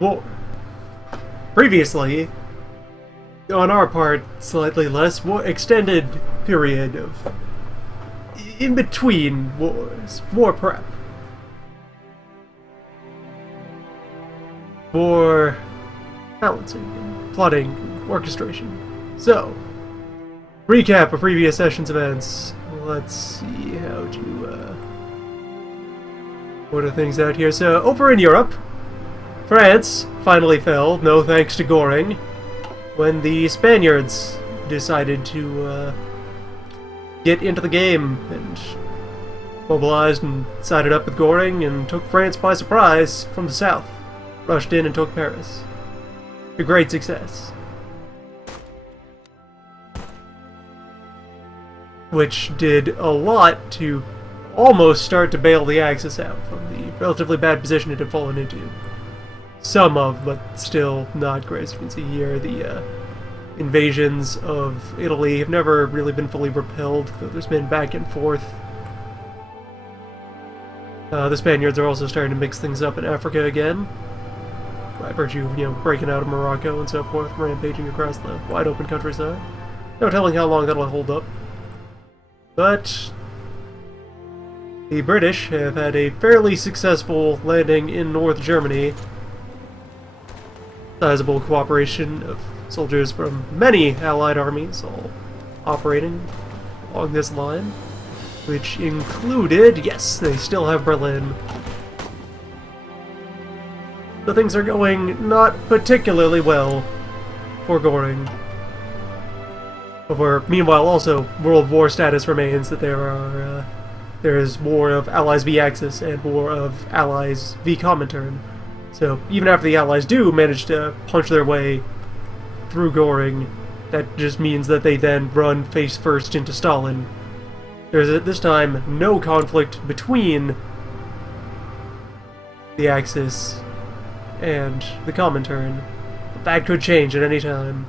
war. Previously, on our part, slightly less extended period of in between wars, war prep, war balancing, plotting, orchestration. So, recap of previous session's events. Let's see how to order things out here. So, over in Europe, France finally fell, no thanks to Goring, when the Spaniards decided to get into the game and mobilized and sided up with Goring and took France by surprise from the south, rushed in and took Paris. A great success. Which did a lot to almost start to bail the Axis out from the relatively bad position it had fallen into. Some of, but still not great. As you can see here, the invasions of Italy have never really been fully repelled, though there's been back and forth. The Spaniards are also starting to mix things up in Africa again, by virtue of, breaking out of Morocco and so forth, rampaging across the wide open countryside. No telling how long that'll hold up. But the British have had a fairly successful landing in North Germany. Sizable cooperation of soldiers from many Allied armies all operating along this line, which included, yes, they still have Berlin. So things are going not particularly well for Goring. Meanwhile, also, World War status remains that there is war of Allies v Axis and war of Allies v Comintern. So even after the Allies do manage to punch their way through Goring, that just means that they then run face first into Stalin. There's at this time no conflict between the Axis and the Comintern, but that could change at any time.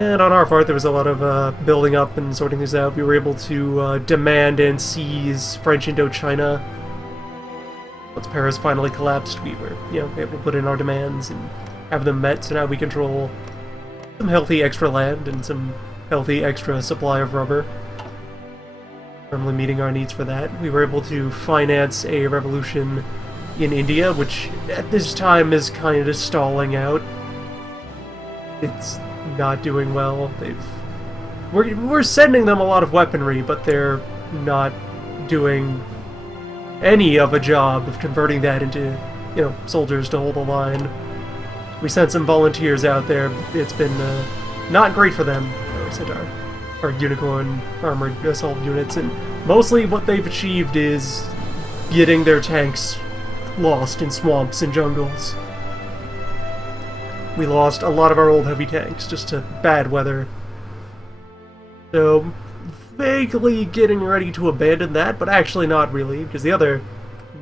And on our part, there was a lot of building up and sorting things out. We were able to demand and seize French Indochina. Once Paris finally collapsed, we were, able to put in our demands and have them met, so now we control some healthy extra land and some healthy extra supply of rubber. Firmly meeting our needs for that. We were able to finance a revolution in India, which at this time is kind of stalling out. It's not doing well. We're sending them a lot of weaponry, but they're not doing any of a job of converting that into, soldiers to hold the line. We sent some volunteers out there. It's been not great for them. We sent our unicorn armored assault units, and mostly what they've achieved is getting their tanks lost in swamps and jungles. We lost a lot of our old heavy tanks just to bad weather. So, vaguely getting ready to abandon that, but actually not really, because the other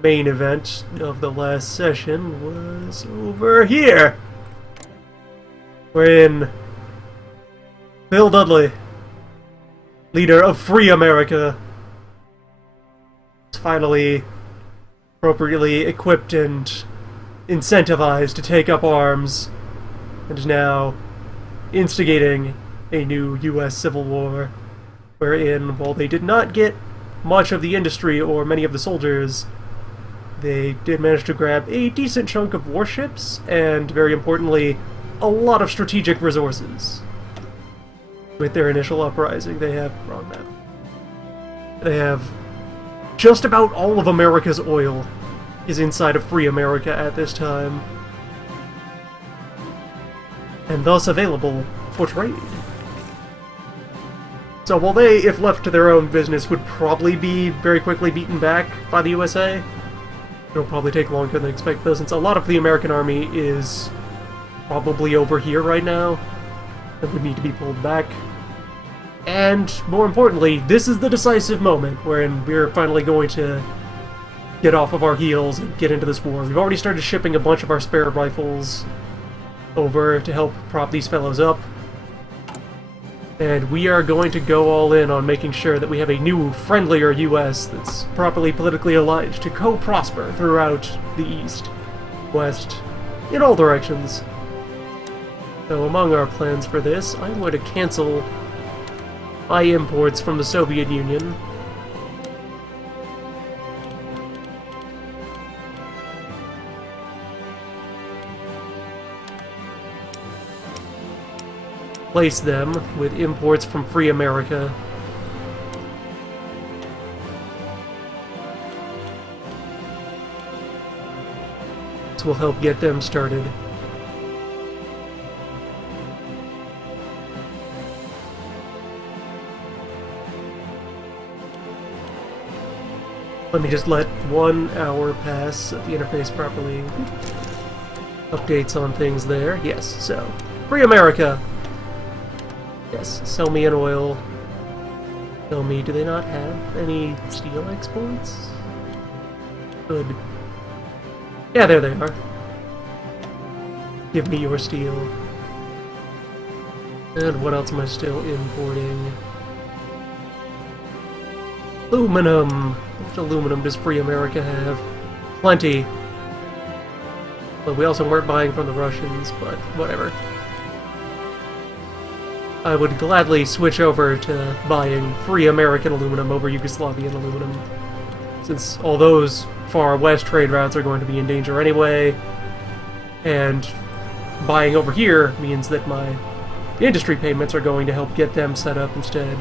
main event of the last session was over here, wherein Bill Dudley, leader of Free America, is finally appropriately equipped and incentivized to take up arms, and is now instigating a new U.S. Civil War, wherein, while they did not get much of the industry or many of the soldiers, they did manage to grab a decent chunk of warships, and, very importantly, a lot of strategic resources. With their initial uprising, they have... wrong map. They have just about all of America's oil is inside of Free America at this time, and thus available for trade. So while they, if left to their own business, would probably be very quickly beaten back by the USA, it'll probably take longer than expected, since a lot of the American army is probably over here right now, and would need to be pulled back. And, more importantly, this is the decisive moment wherein we're finally going to get off of our heels and get into this war. We've already started shipping a bunch of our spare rifles over to help prop these fellows up. And we are going to go all in on making sure that we have a new, friendlier US that's properly politically aligned to co-prosper throughout the East, West, in all directions. So among our plans for this, I'm going to cancel my imports from the Soviet Union. Replace them with imports from Free America. This will help get them started. Let me just let 1 hour pass, set the interface properly. Updates on things there. Yes, so. Free America! Yes, sell me an oil. Tell me, do they not have any steel exports? Good. Yeah, there they are. Give me your steel. And what else am I still importing? Aluminum! How much aluminum does Free America have? Plenty. But we also weren't buying from the Russians, but whatever. I would gladly switch over to buying Free American aluminum over Yugoslavian aluminum, since all those far west trade routes are going to be in danger anyway, and buying over here means that my industry payments are going to help get them set up instead.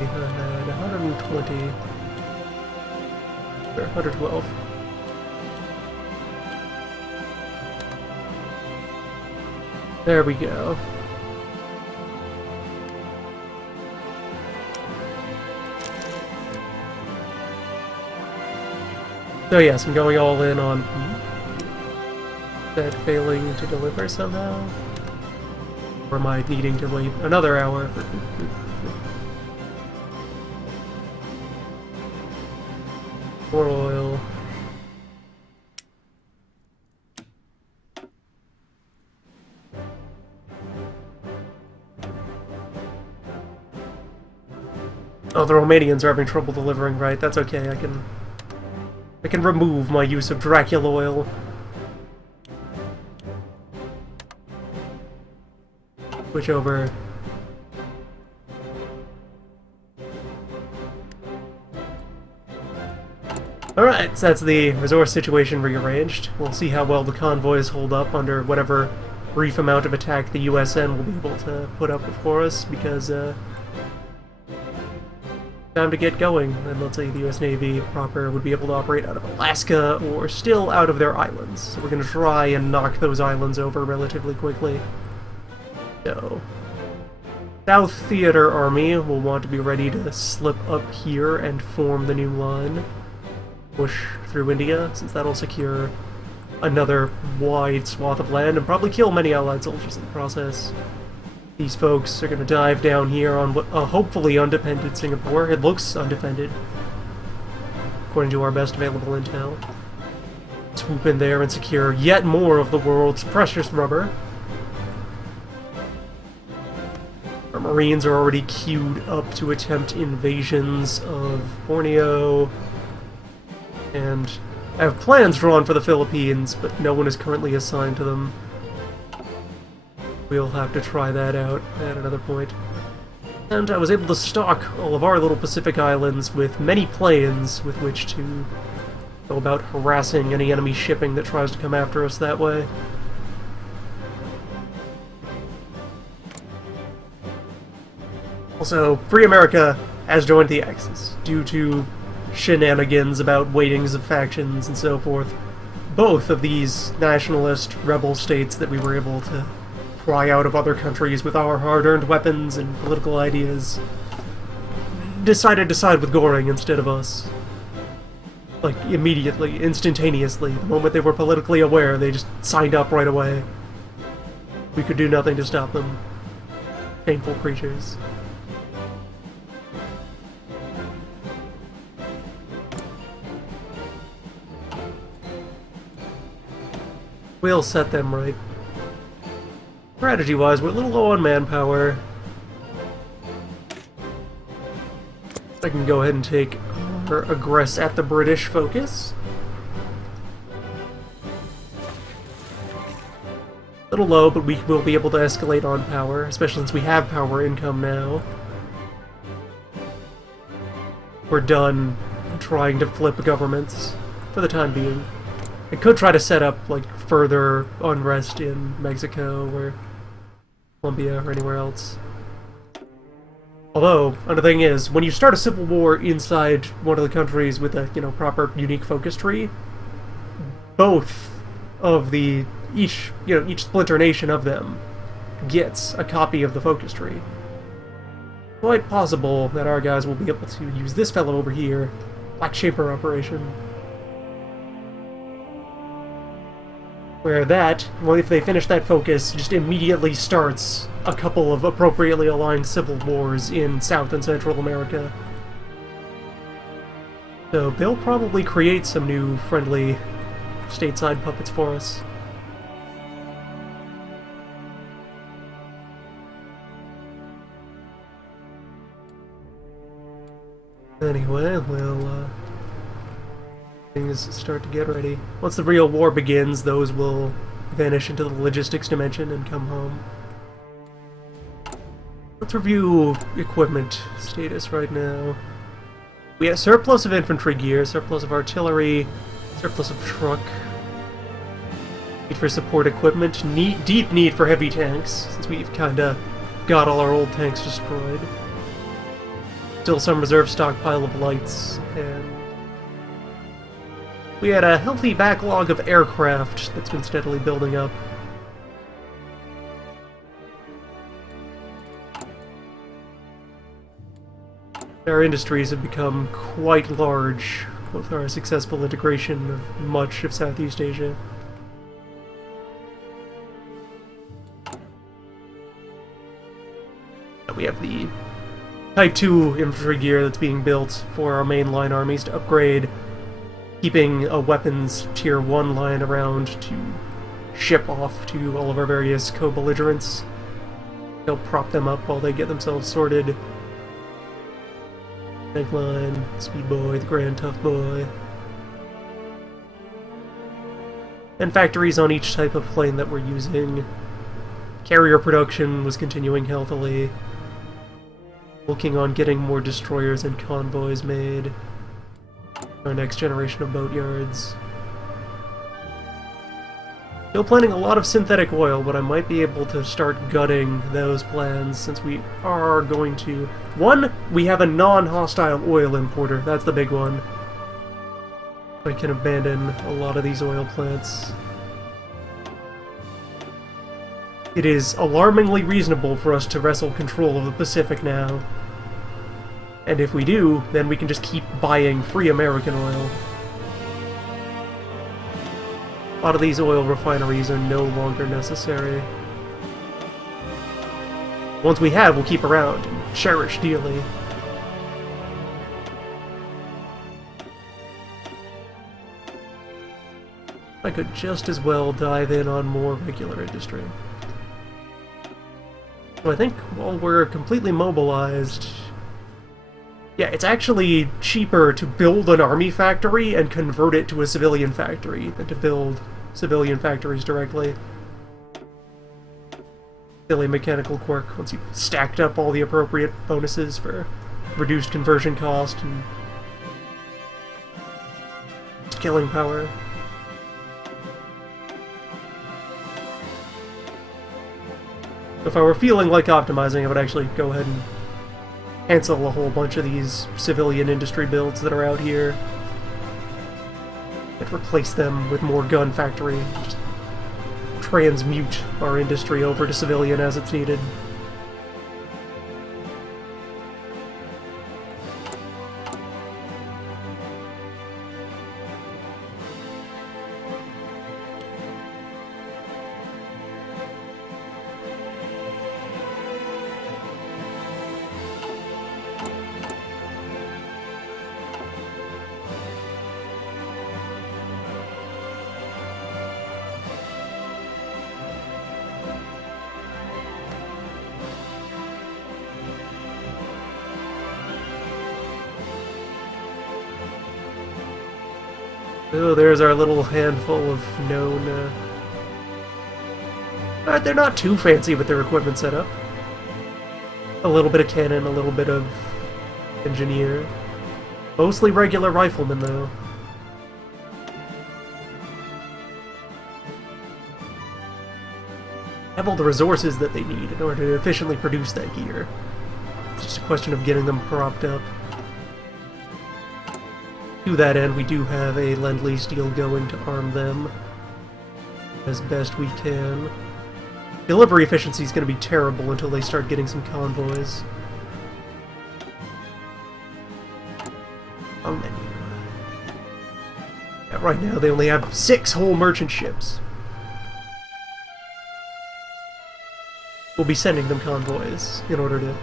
We had 120... or 112. There we go. So yes, I'm going all in on that failing to deliver somehow. Or am I needing to wait another hour for... more oil. Oh, the Romanians are having trouble delivering, right? That's okay, I can remove my use of Dracula oil. Switch over. Alright, so that's the resource situation rearranged. We'll see how well the convoys hold up under whatever brief amount of attack the USN will be able to put up before us, because, time to get going, and let's say the US Navy proper would be able to operate out of Alaska or still out of their islands. So we're going to try and knock those islands over relatively quickly. So, South Theater Army will want to be ready to slip up here and form the new line. Push through India, since that'll secure another wide swath of land and probably kill many Allied soldiers in the process. These folks are going to dive down here on what hopefully undefended Singapore. It looks undefended, according to our best available intel. Swoop in there and secure yet more of the world's precious rubber. Our Marines are already queued up to attempt invasions of Borneo, and I have plans drawn for the Philippines, but no one is currently assigned to them. We'll have to try that out at another point. And I was able to stock all of our little Pacific islands with many planes with which to go about harassing any enemy shipping that tries to come after us that way. Also, Free America has joined the Axis due to shenanigans about weightings of factions and so forth. Both of these nationalist rebel states that we were able to pry out of other countries with our hard-earned weapons and political ideas decided to side with Goring instead of us. Like, immediately, instantaneously. The moment they were politically aware, they just signed up right away. We could do nothing to stop them. Painful creatures. We'll set them right. Strategy-wise, we're a little low on manpower. I can go ahead and take our aggress at the British focus. A little low, but we will be able to escalate on power, especially since we have power income now. We're done trying to flip governments for the time being. I could try to set up like further unrest in Mexico or Colombia or anywhere else. Although, another thing is, when you start a civil war inside one of the countries with a, proper unique focus tree, both of the each splinter nation of them gets a copy of the focus tree. Quite possible that our guys will be able to use this fellow over here, Black Shaper Operation. Where that, well, if they finish that focus, just immediately starts a couple of appropriately aligned civil wars in South and Central America. So they'll probably create some new friendly stateside puppets for us. Anyway, we'll things start to get ready. Once the real war begins, those will vanish into the logistics dimension and come home. Let's review equipment status right now. We have surplus of infantry gear, surplus of artillery, surplus of truck. Need for support equipment, deep need for heavy tanks, since we've kinda got all our old tanks destroyed. Still some reserve stockpile of lights, and we had a healthy backlog of aircraft that's been steadily building up. Our industries have become quite large with our successful integration of much of Southeast Asia. We have the Type 2 infantry gear that's being built for our mainline armies to upgrade, keeping a weapons tier 1 line around to ship off to all of our various co-belligerents. They'll prop them up while they get themselves sorted. Tank line, Speed Boy, the Grand Tough Boy. And factories on each type of plane that we're using. Carrier production was continuing healthily. Working on getting more destroyers and convoys made. Our next generation of boat yards. Still planning a lot of synthetic oil, but I might be able to start gutting those plans since we are going to... One, we have a non-hostile oil importer. That's the big one. I can abandon a lot of these oil plants. It is alarmingly reasonable for us to wrestle control of the Pacific now. And if we do, then we can just keep buying free American oil. A lot of these oil refineries are no longer necessary. Ones we have, we'll keep around and cherish dearly. I could just as well dive in on more regular industry. So I think while we're completely mobilized... Yeah, it's actually cheaper to build an army factory and convert it to a civilian factory than to build civilian factories directly. Silly mechanical quirk once you've stacked up all the appropriate bonuses for reduced conversion cost and scaling power. If I were feeling like optimizing, I would actually go ahead and cancel a whole bunch of these civilian industry builds that are out here and replace them with more gun factory. Just transmute our industry over to civilian as it's needed. Oh, there's our little handful of known... they're not too fancy with their equipment setup. A little bit of cannon, a little bit of engineer. Mostly regular riflemen, though. Have all the resources that they need in order to efficiently produce that gear. It's just a question of getting them propped up. To that end, we do have a Lend-Lease deal going to arm them as best we can. Delivery efficiency is going to be terrible until they start getting some convoys. How many? Yeah, right now they only have 6 whole merchant ships. We'll be sending them convoys in order to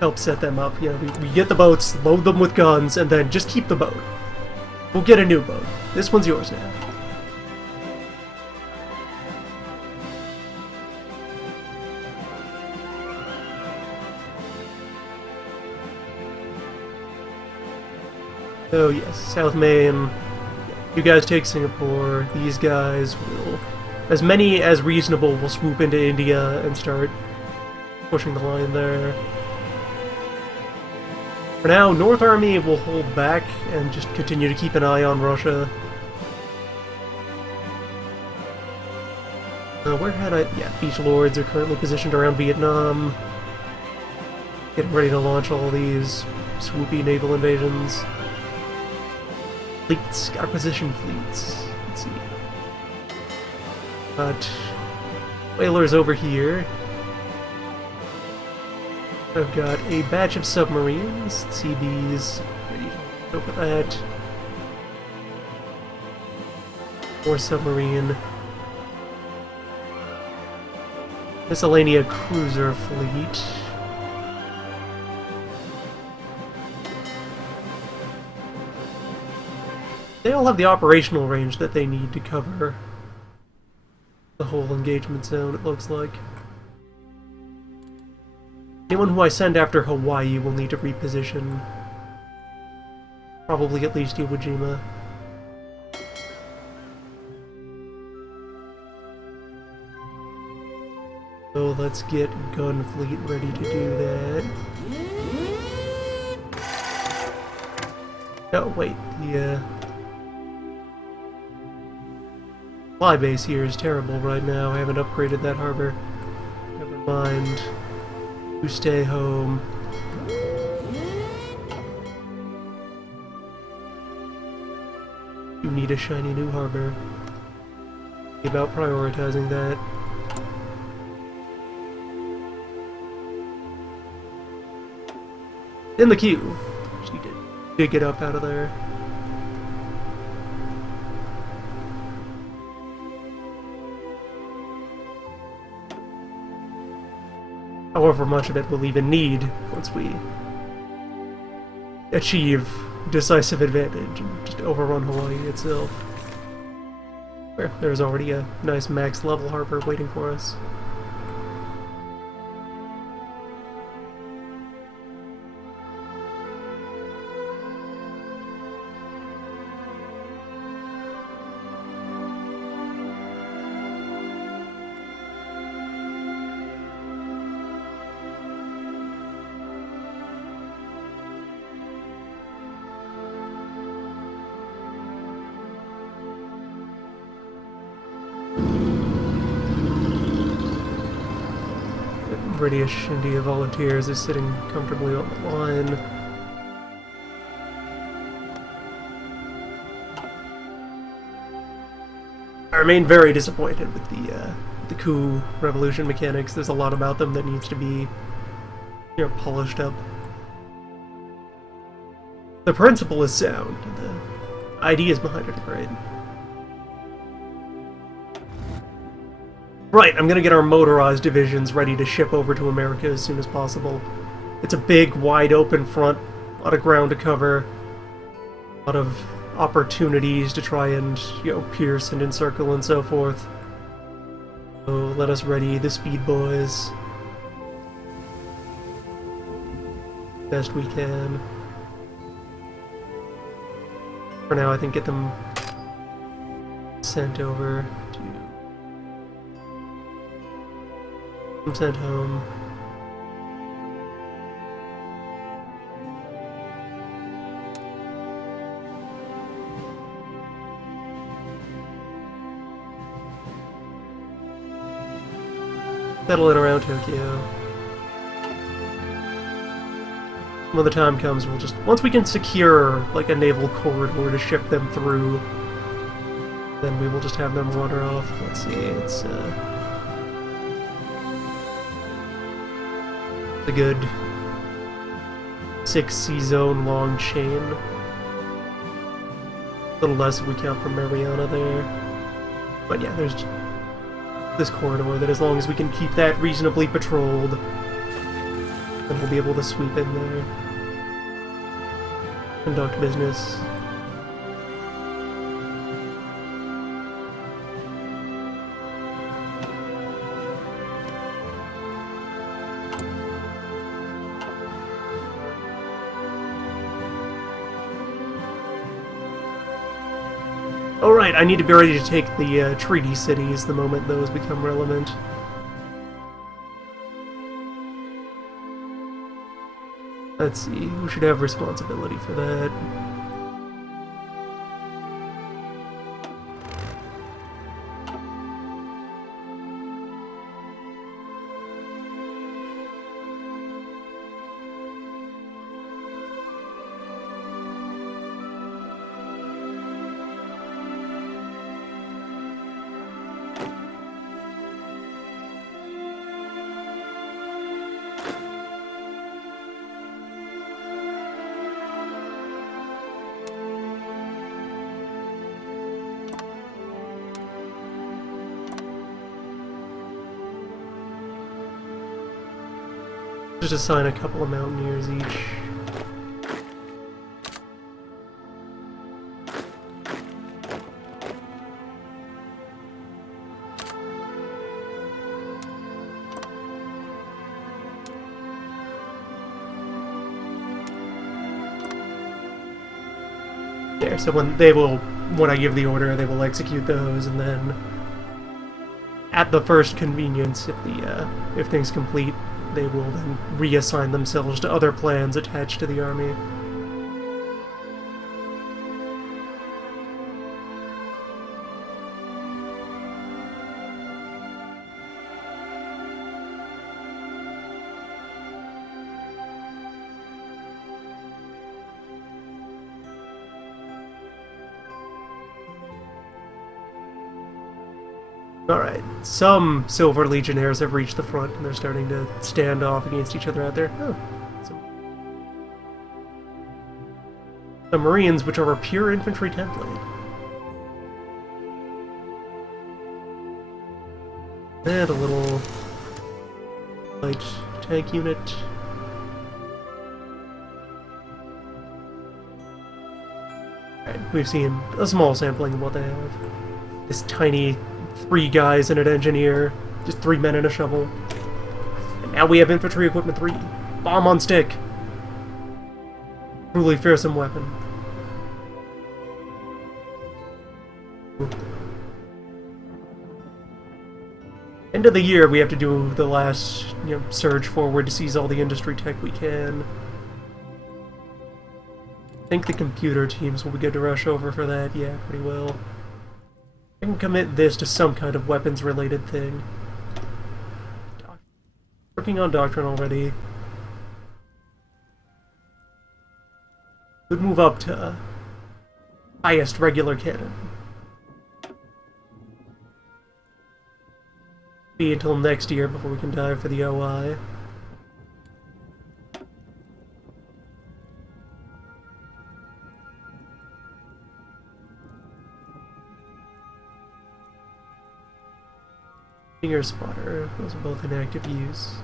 help set them up. You know, we get the boats, load them with guns, and then just keep the boat. We'll get a new boat. This one's yours now. Oh yes, South Main. You guys take Singapore. These guys will... As many as reasonable will swoop into India and start pushing the line there. For now, North Army will hold back and just continue to keep an eye on Russia. Where had I... Yeah, Beach Lords are currently positioned around Vietnam. Getting ready to launch all these swoopy naval invasions. Fleets, acquisition fleets. Let's see. Got whalers over here. I've got a batch of submarines. CBs. Ready to go for that. More submarine. Miscellanea cruiser fleet. They all have the operational range that they need to cover the whole engagement zone, it looks like. Anyone who I send after Hawaii will need to reposition. Probably at least Iwo Jima. So let's get Gun Fleet ready to do that. Oh, wait, the fly base here is terrible right now. I haven't upgraded that harbor. Never mind. You stay home. You need a shiny new harbor. Think about prioritizing that. In the queue. She did dig it up out of there. However much of it we'll even need once we achieve decisive advantage and just overrun Hawaii itself. Where there's already a nice max level harbor waiting for us. British India Volunteers is sitting comfortably on the line. I remain very disappointed with the coup revolution mechanics. There's a lot about them that needs to be, you know, polished up. The principle is sound. The ideas behind it are great. Right, I'm gonna get our motorized divisions ready to ship over to America as soon as possible. It's a big, wide open front, a lot of ground to cover, a lot of opportunities to try and, you know, pierce and encircle and so forth. So let us ready the speed boys best we can. For now, I think get them sent over to... sent home. Settle in around Tokyo. When the time comes, we'll just... once we can secure, like, a naval corridor to ship them through, then we will just have them wander off. Let's see, it's, a good 6 sea zone long chain. A little less if we count from Mariana there. But yeah, there's this corridor that as long as we can keep that reasonably patrolled, then we'll be able to sweep in there. Conduct business. Alright, I need to be ready to take the treaty cities the moment those become relevant. Let's see, who should have responsibility for that? Just assign a couple of mountaineers each. There, so when I give the order, they will execute those, and then at the first convenience, if things complete, they will then reassign themselves to other plans attached to the army. Alright, some Silver Legionnaires have reached the front and they're starting to stand off against each other out there. Oh, the Marines, which are a pure infantry template. And a little light tank unit. Alright, we've seen a small sampling of what they have. This tiny 3 guys and an engineer, just 3 men and a shovel. And now we have infantry equipment 3. Bomb on stick. Truly fearsome weapon. End of the year, we have to do the last, surge forward to seize all the industry tech we can. I think the computer teams will be good to rush over for that. Yeah, pretty well. I can commit this to some kind of weapons-related thing. Working on Doctrine already. Could move up to highest regular cannon. Be until next year before we can dive for the OI. Finger spotter, those are both in active use.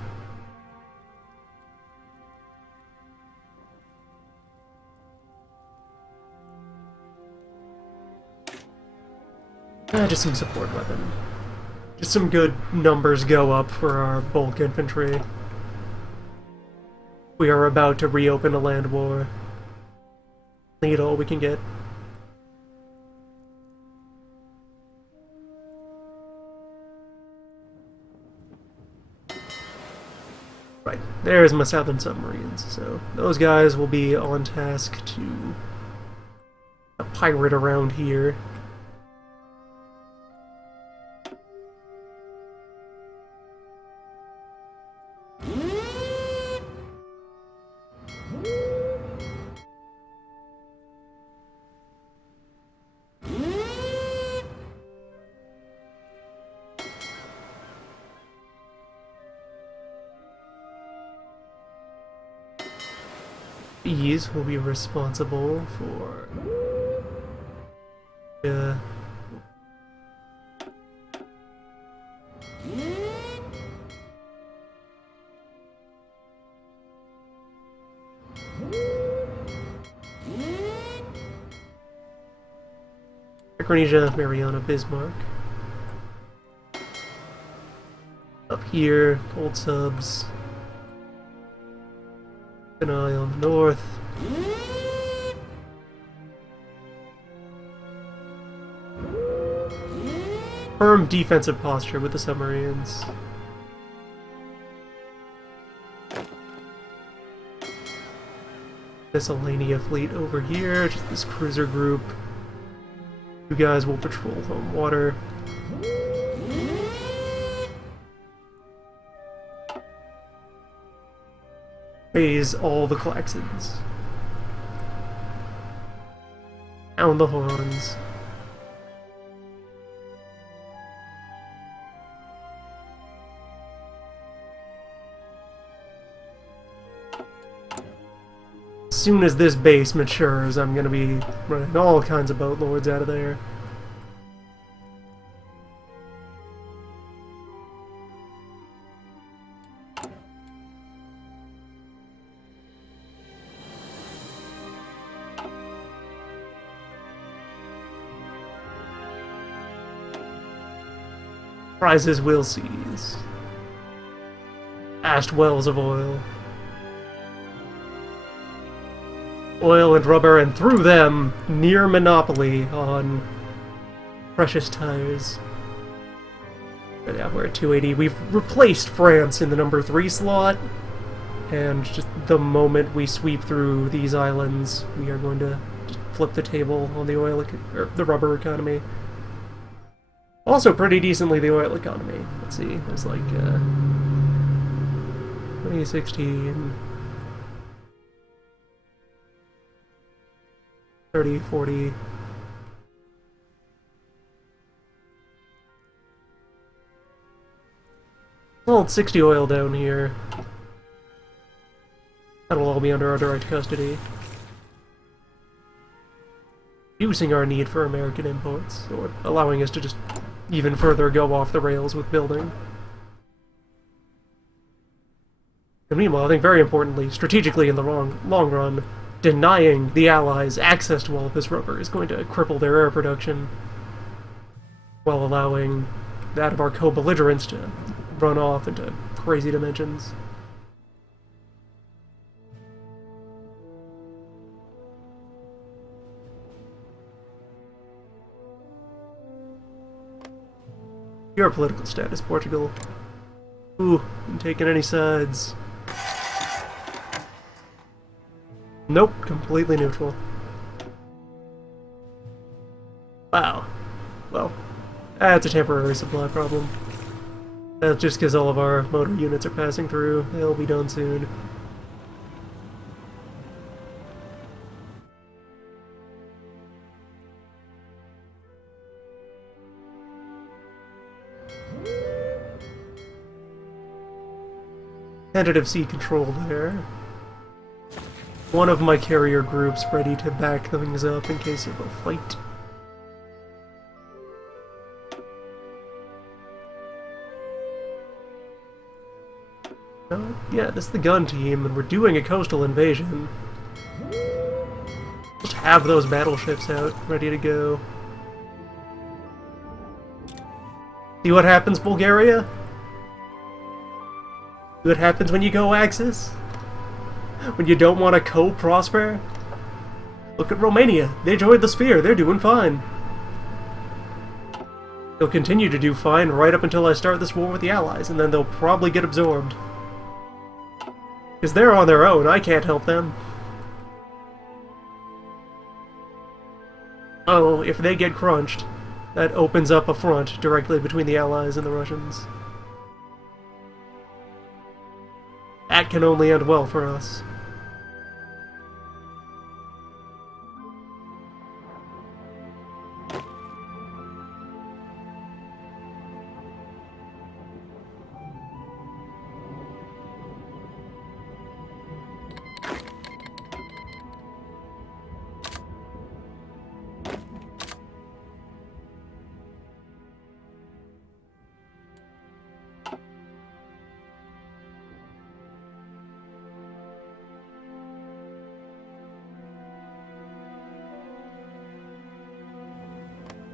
Just some support weapon. Just some good numbers go up for our bulk infantry. We are about to reopen a land war. Need all we can get. there's my southern submarines. So those guys will be on task to pirate around here. These will be responsible for Micronesia, Mariana, Bismarck. Up here, gold subs. An eye on the north. Firm defensive posture with the submarines. Miscellanea fleet over here, just this cruiser group. You guys will patrol home water. Raise all the klaxons. Sound the horns. As soon as this base matures, I'm gonna be running all kinds of boat lords out of there. Prizes will seize. Vast wells of oil. Oil and rubber, and through them, near monopoly on precious tires. But yeah, we're at 280. We've replaced France in the number 3 slot, and just the moment we sweep through these islands, we are going to just flip the table on the oil, or the rubber economy. Also pretty decently the oil economy. Let's see, there's like 2016, 30, 40. Well, 60 oil down here. That'll all be under our direct custody. Reducing our need for American imports, or allowing us to just even further go off the rails with building. And meanwhile, I think very importantly, strategically in the long run, denying the Allies access to all of this rubber is going to cripple their air production, while allowing that of our co-belligerents to run off into crazy dimensions. Your political status, Portugal. Ooh, I'm taking any sides. Nope, completely neutral. Wow. Well, that's a temporary supply problem. That's just because all of our motor units are passing through. They'll be done soon. Tentative sea control there. One of my carrier groups ready to back things up in case of a fight. Yeah, this is the gun team, and we're doing a coastal invasion. Just have those battleships out, ready to go. See what happens, Bulgaria? See what happens when you go Axis? When you don't want to co-prosper? Look at Romania. They joined the sphere. They're doing fine. They'll continue to do fine right up until I start this war with the Allies, and then they'll probably get absorbed. Because they're on their own, I can't help them. Oh, if they get crunched, that opens up a front directly between the Allies and the Russians. That can only end well for us.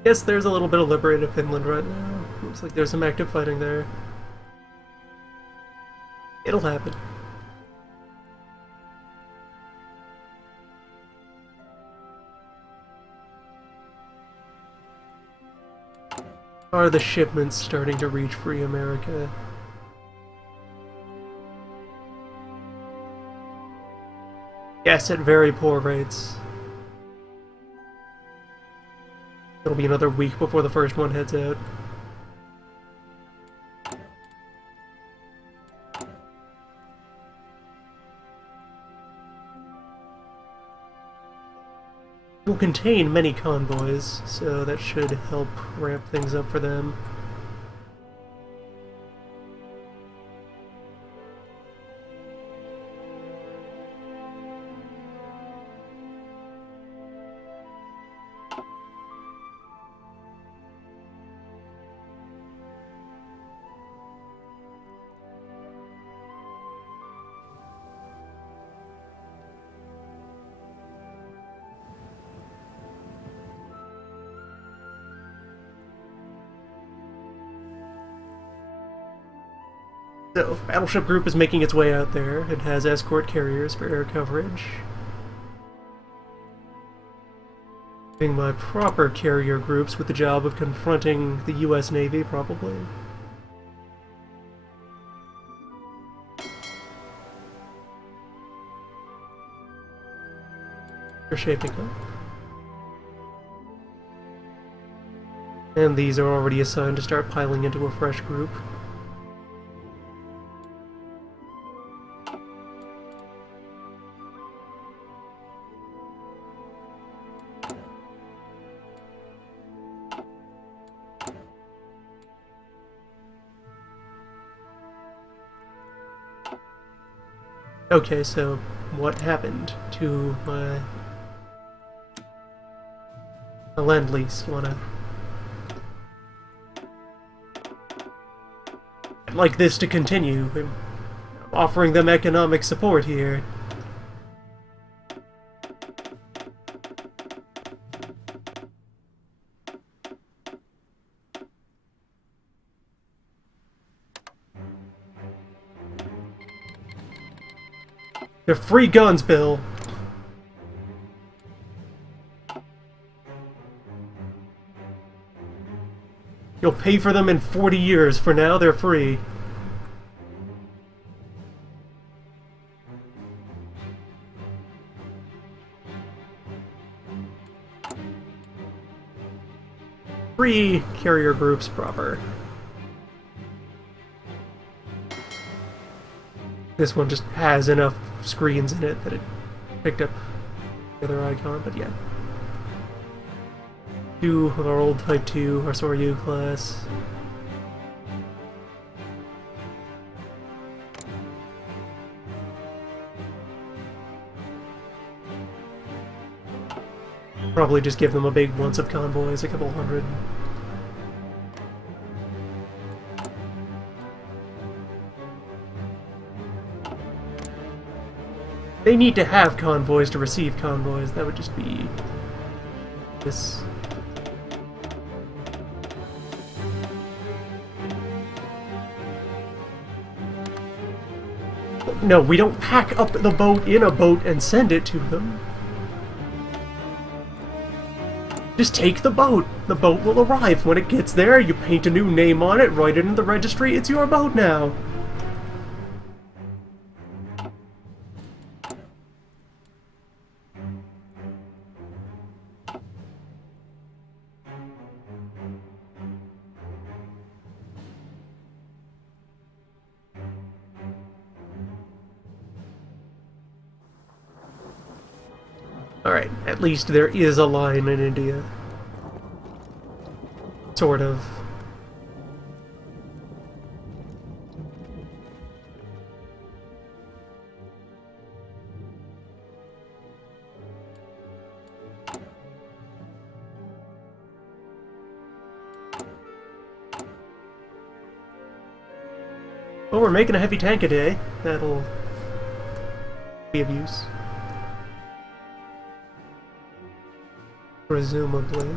Yes, there's a little bit of liberated Finland right now. Looks like there's some active fighting there. It'll happen. Are the shipments starting to reach Free America? Yes, at very poor rates. It'll be another week before the first one heads out. It will contain many convoys, so that should help ramp things up for them. So, Battleship Group is making its way out there. It has escort carriers for air coverage. Doing my proper carrier groups with the job of confronting the US Navy, probably. They're shaping up. And these are already assigned to start piling into a fresh group. Okay, so what happened to my Lend-Lease? I'd like this to continue. I'm offering them economic support here. They're free guns, Bill. You'll pay for them in 40 years. For now, they're free. Free carrier groups proper. This one just has enough screens in it that it picked up the other icon, but yeah. Two of our old Type 2, our Soryu class. Probably just give them a big once of convoys, a couple hundred. They need to have convoys to receive convoys. That would just be this. No, we don't pack up the boat in a boat and send it to them. Just take the boat. The boat will arrive. When it gets there, you paint a new name on it, write it in the registry, it's your boat now. Alright, at least there is a line in India. Sort of. Well, we're making a heavy tank a day. That'll be of use. Presumably.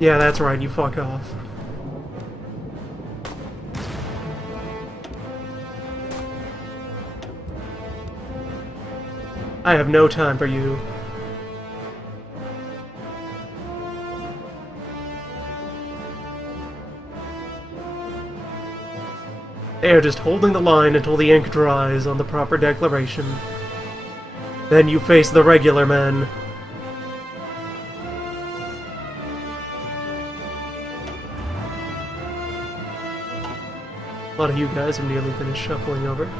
Yeah, that's right, you fuck off. I have no time for you. They are just holding the line until the ink dries on the proper declaration. Then you face the regular men. A lot of you guys have nearly finished shuffling over.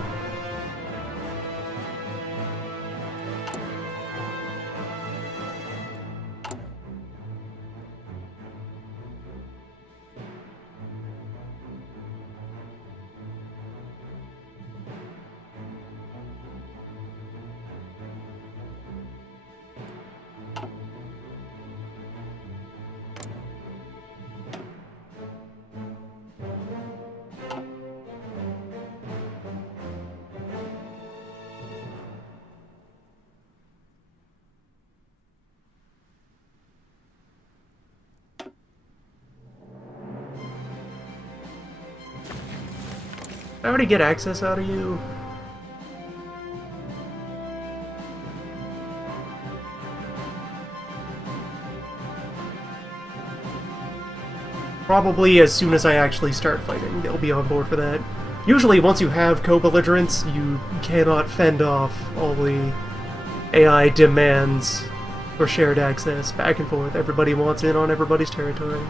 I already get access out of you. Probably as soon as I actually start fighting, they'll be on board for that. Usually, once you have co-belligerents, you cannot fend off all the AI demands for shared access back and forth. Everybody wants in on everybody's territory.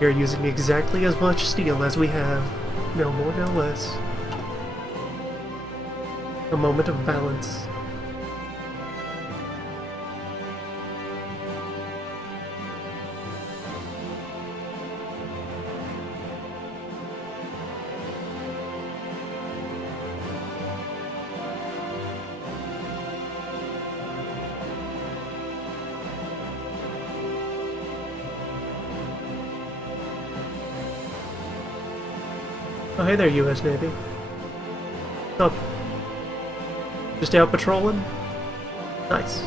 We are using exactly as much steel as we have. No more, no less. A moment of balance. Oh, hey there, U.S. Navy. What's up? Just out patrolling? Nice.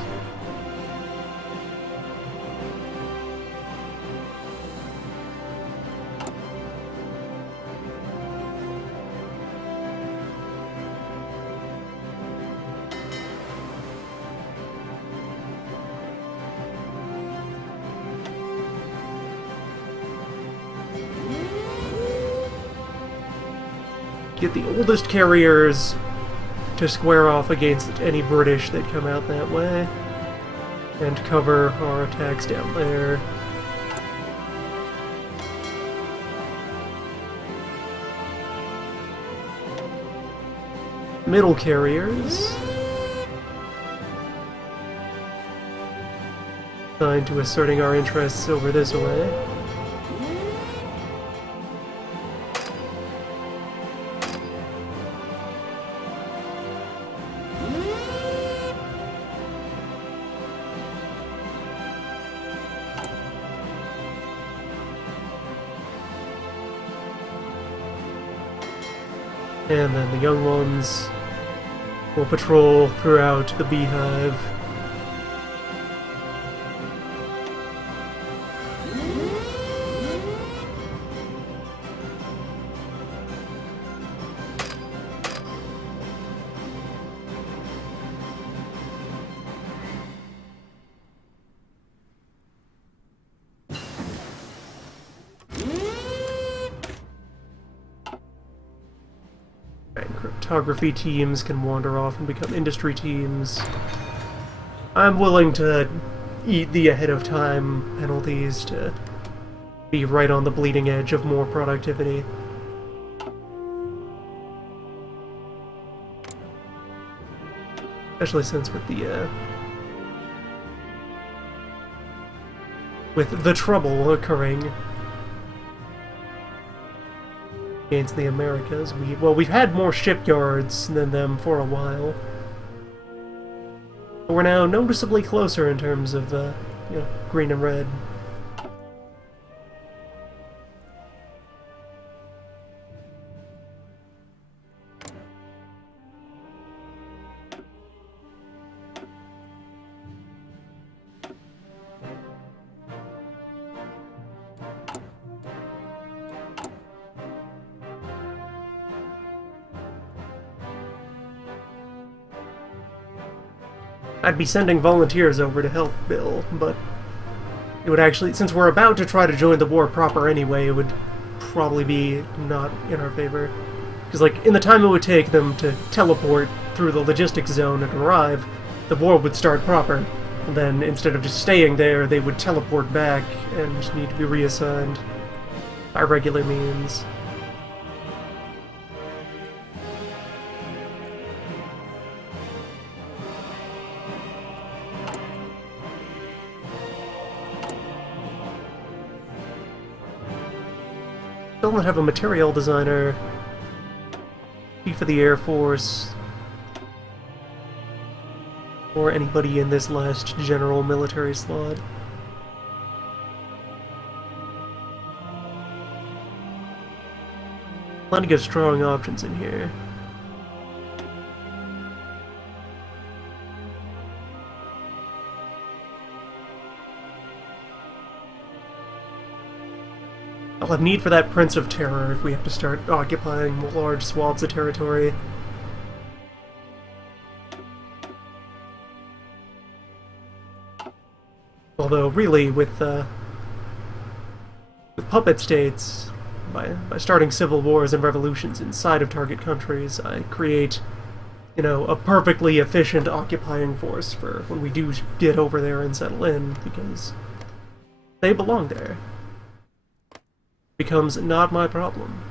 Get the oldest carriers to square off against any British that come out that way. and cover our attacks down there. Middle carriers. Assigned to asserting our interests over this way. And then the young ones will patrol throughout the beehive. Cryptography teams can wander off and become industry teams. I'm willing to eat the ahead of time penalties to be right on the bleeding edge of more productivity. Especially since with the trouble occurring against the Americas, we've had more shipyards than them for a while. We're now noticeably closer in terms of, green and red. I'd be sending volunteers over to help Bill, but it would actually, since we're about to try to join the war proper anyway, it would probably be not in our favor. Because, like, in the time it would take them to teleport through the logistics zone and arrive, the war would start proper. And then, instead of just staying there, they would teleport back and need to be reassigned by regular means. Still don't have a material designer, chief of the Air Force, or anybody in this last general military slot. Plenty of strong options in here. I'll have need for that Prince of Terror if we have to start occupying large swaths of territory. Although, really, with puppet states, by starting civil wars and revolutions inside of target countries, I create, a perfectly efficient occupying force for when we do get over there and settle in, because they belong there. Becomes not my problem.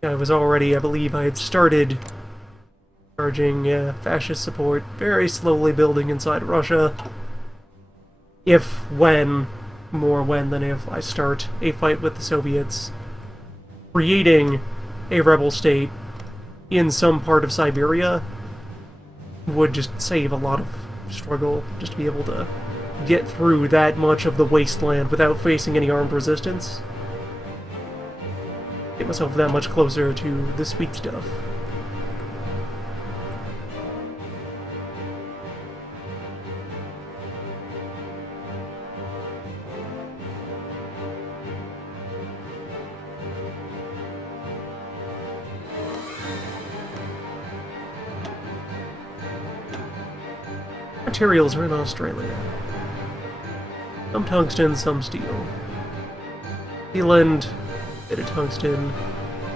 I believe I had started charging fascist support, very slowly building inside Russia. More when than if, I start a fight with the Soviets, creating a rebel state in some part of Siberia would just save a lot of struggle, just to be able to get through that much of the wasteland without facing any armed resistance. Get myself that much closer to the sweet stuff. Materials are in Australia. Some tungsten, some steel. Zealand, bit of tungsten.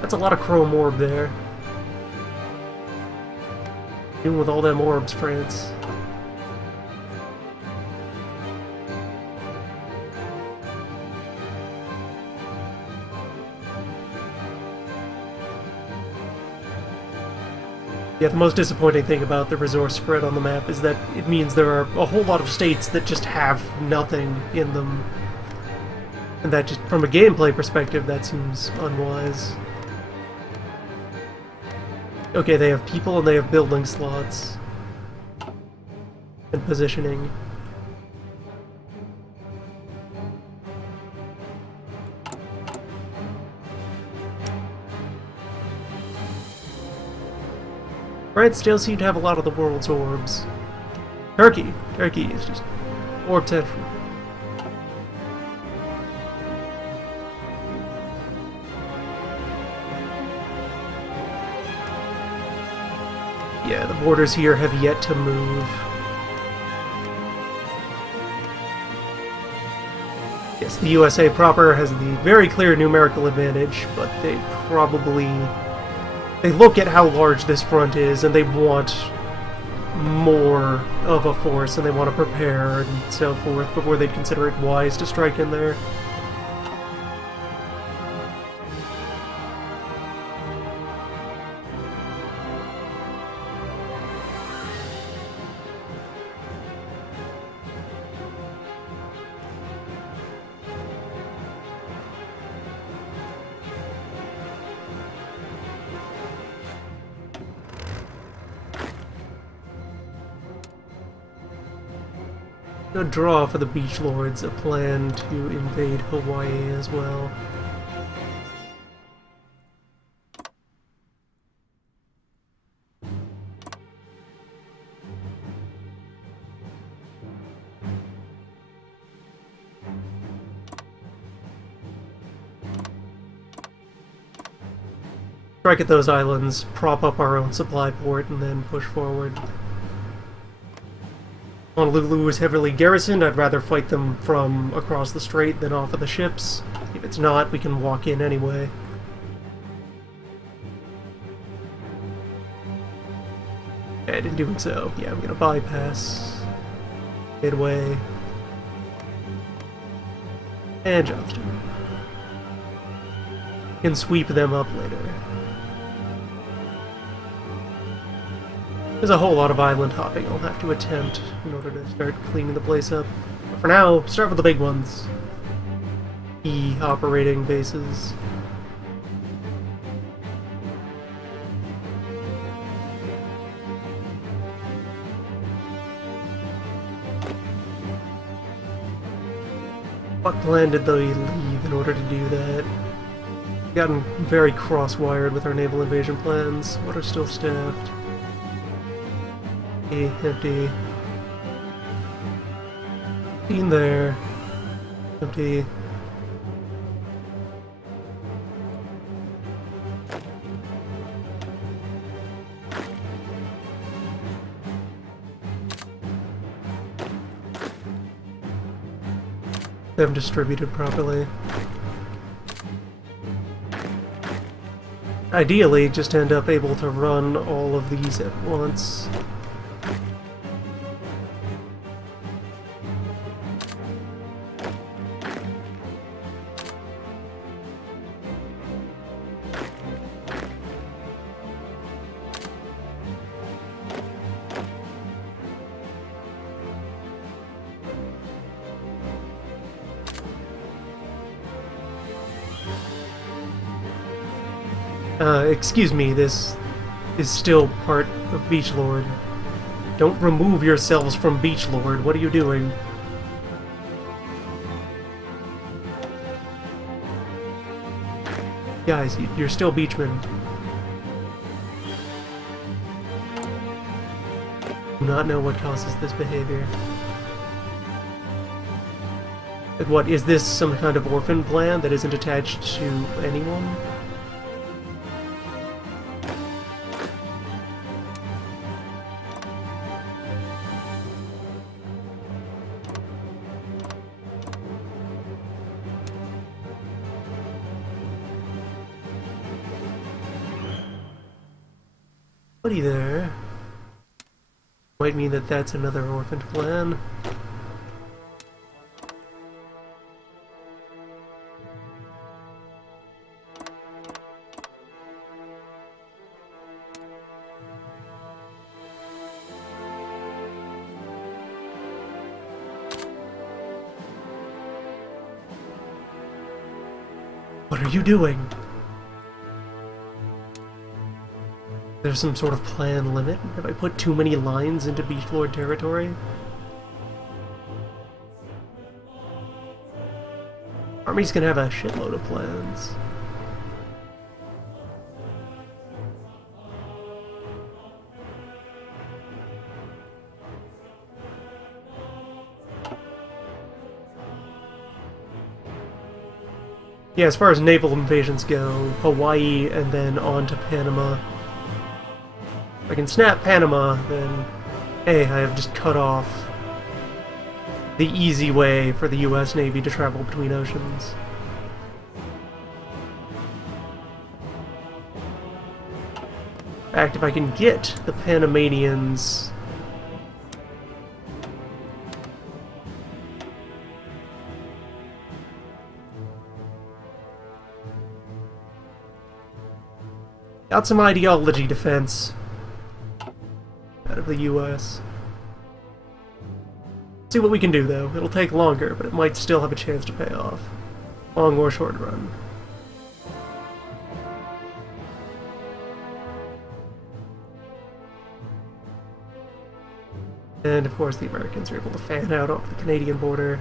That's a lot of chrome orb there. Doing with all them orbs, France. Yeah, the most disappointing thing about the resource spread on the map is that it means there are a whole lot of states that just have nothing in them. And that just, from a gameplay perspective, that seems unwise. Okay, they have people and they have building slots. And positioning. France still seem to have a lot of the world's orbs. Turkey is just orb central. Yeah, the borders here have yet to move. Yes, the USA proper has the very clear numerical advantage, but they probably... They look at how large this front is, and they want more of a force, and they want to prepare and so forth before they'd consider it wise to strike in there. A draw for the Beach Lords, a plan to invade Hawaii as well. Strike at those islands, prop up our own supply port, and then push forward. Honolulu is heavily garrisoned. I'd rather fight them from across the strait than off of the ships. If it's not, we can walk in anyway. And in doing so, yeah, I'm gonna bypass Midway and Johnston. Can sweep them up later. There's a whole lot of island hopping I'll have to attempt in order to start cleaning the place up. But for now, start with the big ones. Key operating bases. What plan did they leave in order to do that? We've gotten very cross-wired with our naval invasion plans. What are still staffed? Empty. In there. Empty. Them distributed properly. Ideally, just end up able to run all of these at once. Excuse me, this is still part of Beach Lord. Don't remove yourselves from Beach Lord. What are you doing? Guys, you're still beachmen. Do not know what causes this behavior. What, is this some kind of orphan plan that isn't attached to anyone? Buddy there. Might mean that that's another orphaned plan. What are you doing? There's some sort of plan limit? Have I put too many lines into Beach Lord territory? Army's gonna have a shitload of plans. Yeah, as far as naval invasions go, Hawaii and then on to Panama. If I can snap Panama, then hey, I have just cut off the easy way for the US Navy to travel between oceans. In fact, if I can get the Panamanians got some ideology defense out of the US. See what we can do, though. It'll take longer, but it might still have a chance to pay off. Long or short run. And, of course, the Americans are able to fan out off the Canadian border.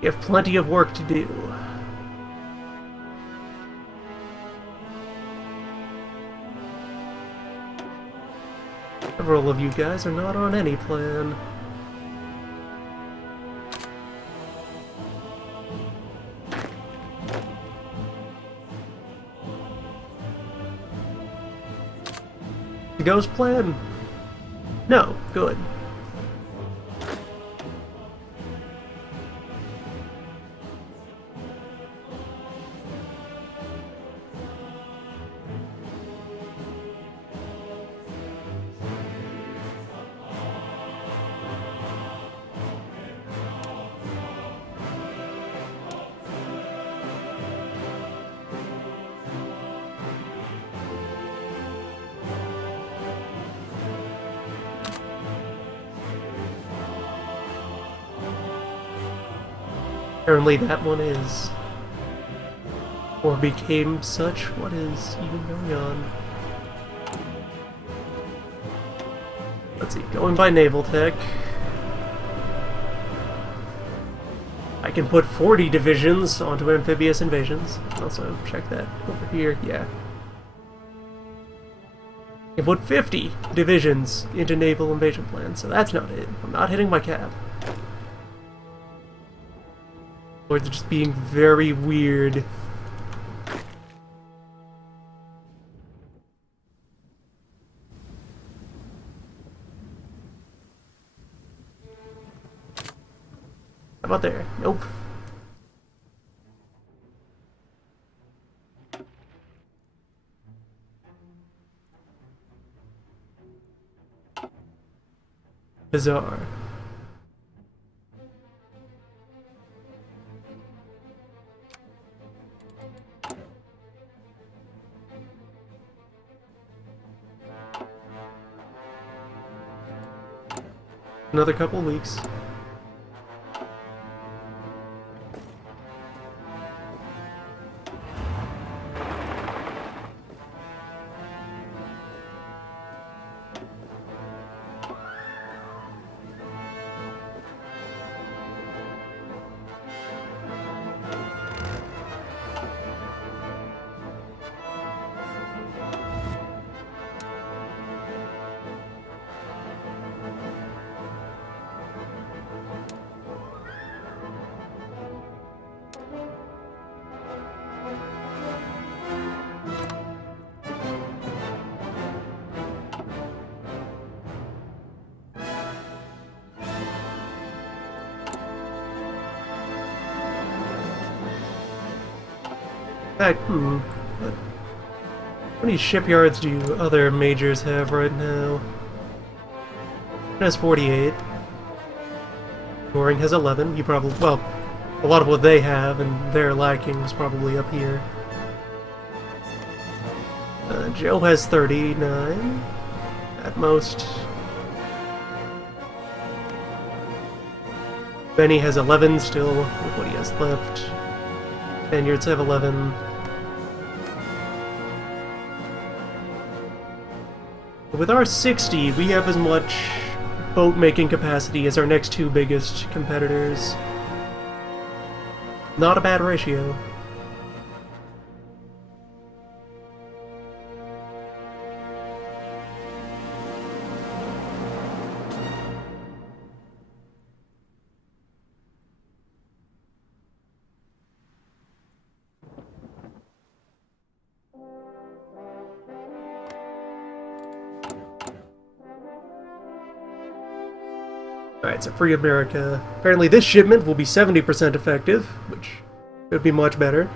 We have plenty of work to do. Several of you guys are not on any plan. The ghost plan? No, good. Apparently that one is. Or became such. What is even going on? Let's see, going by naval tech. I can put 40 divisions onto amphibious invasions. Also, check that over here, yeah. I can put 50 divisions into naval invasion plans, so that's not it. I'm not hitting my cap. Or they're just being very weird. How about there? Nope. Bizarre. Another couple weeks. How many shipyards do other majors have right now? It has 48. Goring has 11. He probably, well, A lot of what they have and they're lacking is probably up here. Joe has 39 at most. Benny has 11 still with what he has left. Spaniards have 11. With our 60, we have as much boat-making capacity as our next two biggest competitors. Not a bad ratio. Alright, so Free America. Apparently this shipment will be 70% effective, which could be much better.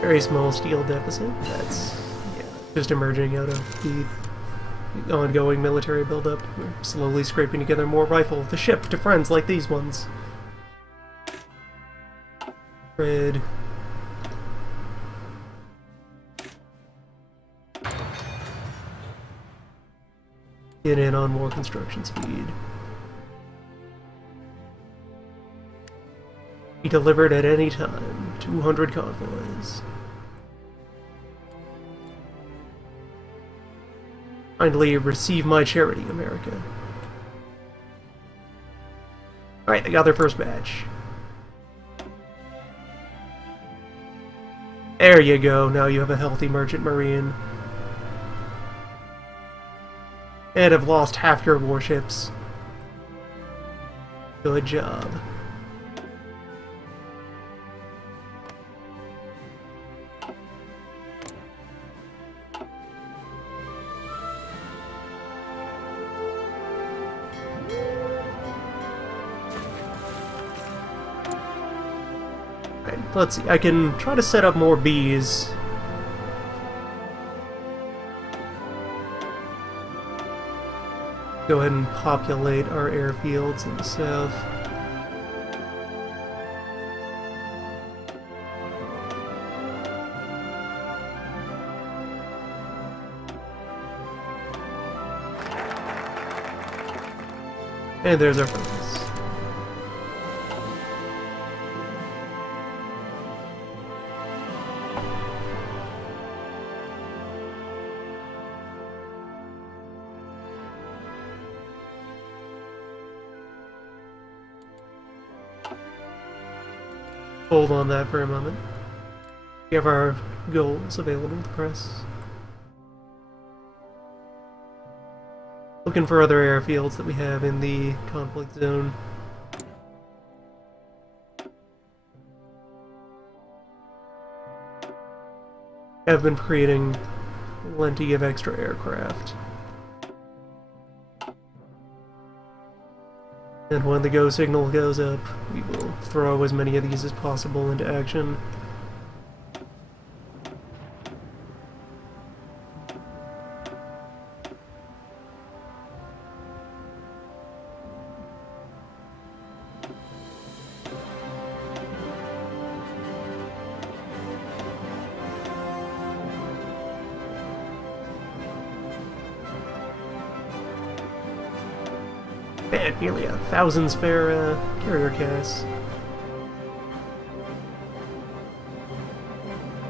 Very small steel deficit. That's just emerging out of the ongoing military buildup. We're slowly scraping together more rifle to ship to friends like these ones. Red. Get in on more construction speed. Be delivered at any time. 200 convoys. Kindly receive my charity, America. Alright, they got their first batch. There you go, now you have a healthy merchant marine. And have lost half your warships. Good job. Let's see, I can try to set up more bees. Go ahead and populate our airfields in the south. And there's our focus. Hold on that for a moment. We have our goals available to press. Looking for other airfields that we have in the conflict zone. Have been creating plenty of extra aircraft. And when the go signal goes up, we will throw as many of these as possible into action. Man, nearly 1,000 spare carrier casts.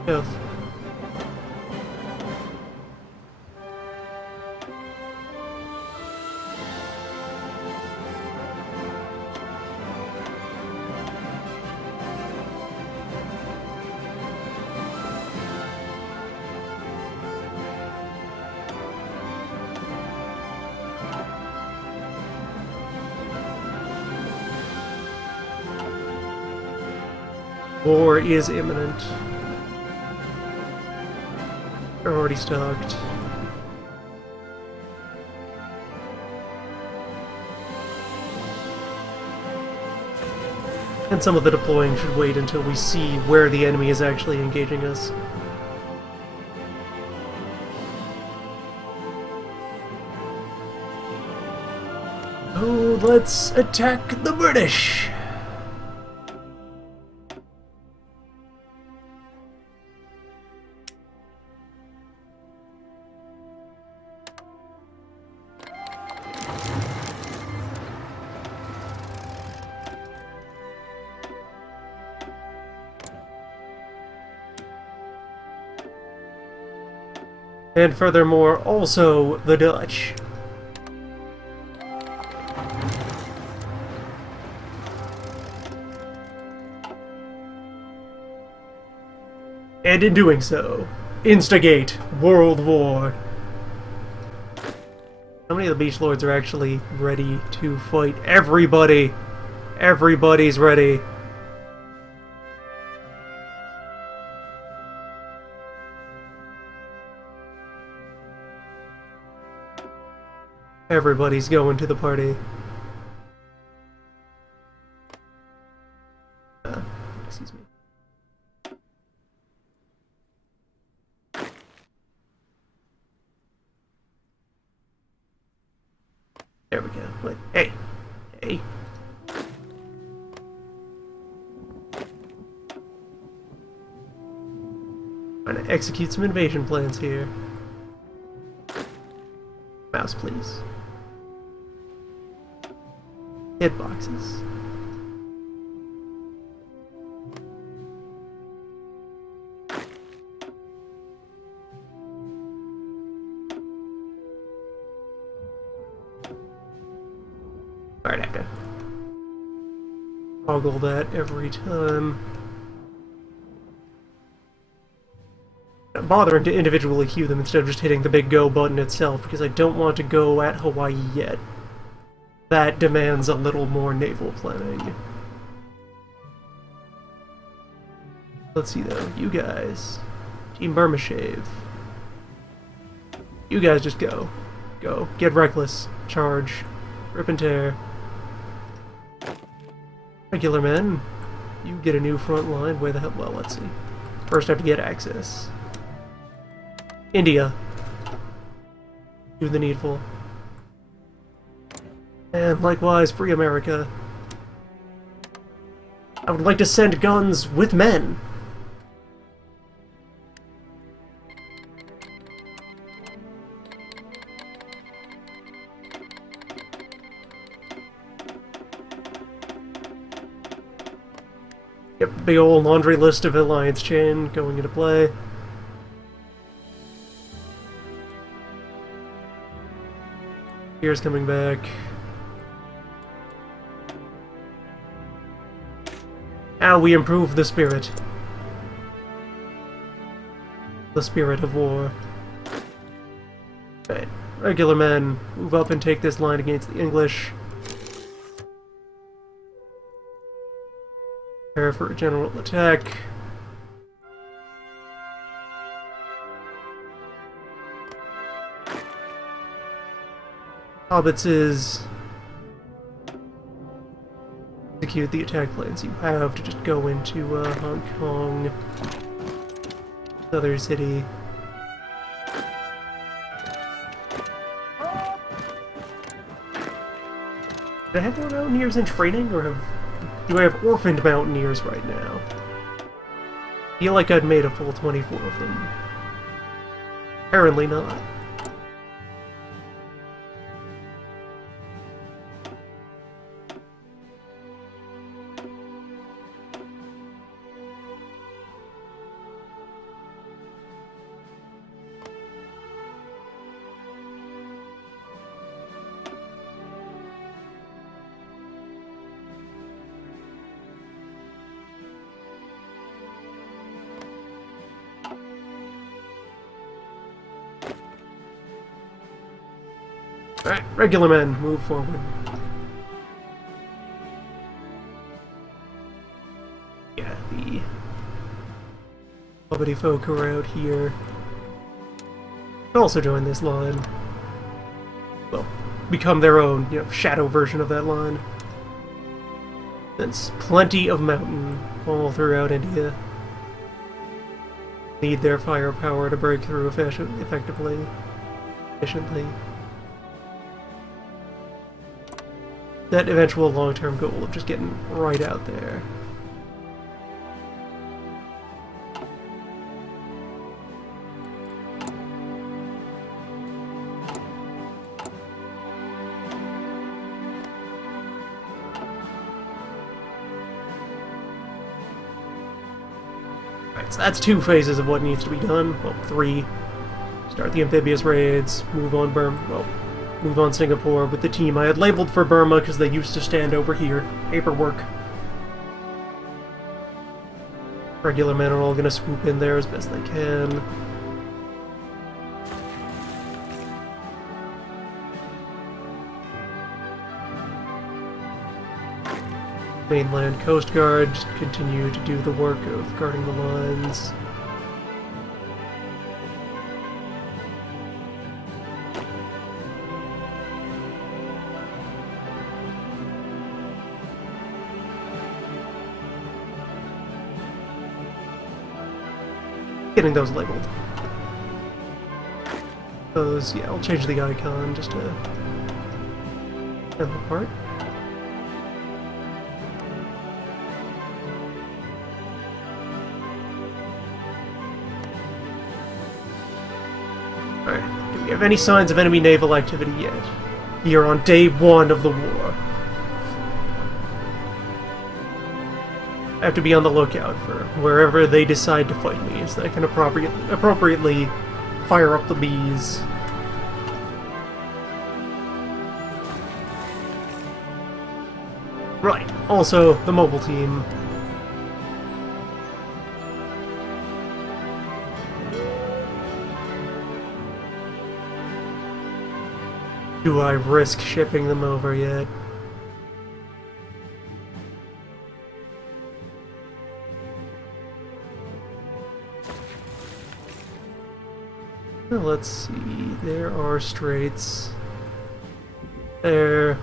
Tough. War is imminent. They're already stocked. And some of the deploying should wait until we see where the enemy is actually engaging us. Oh, let's attack the British! And furthermore, also the Dutch. And in doing so, instigate World War. How many of the Beach Lords are actually ready to fight? Everybody! Everybody's ready. Everybody's going to the party. Excuse me. There we go. Wait, hey! Hey! Trying to execute some invasion plans here. Mouse, please. Hitboxes. Alright, Echo. Toggle that every time. I'm bothering to individually queue them instead of just hitting the big go button itself, because I don't want to go at Hawaii yet. That demands a little more naval planning. Let's see though, you guys. Team Burma Shave. You guys just go. Go. Get reckless. Charge. Rip and tear. Regular men, you get a new front line. Where the hell? Well, let's see. First I have to get access. India. Do the needful. And likewise, free America. I would like to send guns with men. Yep, big old laundry list of alliance chain going into play. Here's coming back. Now we improve the spirit. The spirit of war. Right. Regular men, move up and take this line against the English. Prepare for a general attack. Hobbitses. Execute the attack plans you have to just go into Hong Kong, Southern City. Did I have more Mountaineers in training, or do I have orphaned Mountaineers right now? I feel like I'd made a full 24 of them. Apparently not. Alright, regular men, move forward. Yeah, the Hobbity folk who are out here can also join this line. Well, become their own, shadow version of that line. There's plenty of mountain all throughout India. Need their firepower to break through efficiently. That eventual long-term goal of just getting right out there. So that's 2 phases of what needs to be done. Well, 3. Start the amphibious raids, move on move on Singapore with the team I had labeled for Burma because they used to stand over here. Paperwork. Regular men are all going to swoop in there as best they can. Mainland Coast Guard just continue to do the work of guarding the lines. Getting those labeled. Those, yeah, I'll change the icon just to have them apart. Alright, do we have any signs of enemy naval activity yet? Here on day 1 of the war. I have to be on the lookout for wherever they decide to fight me, so I can appropriately fire up the bees. Right, also the mobile team. Do I risk shipping them over yet? Let's see, there are straits. There.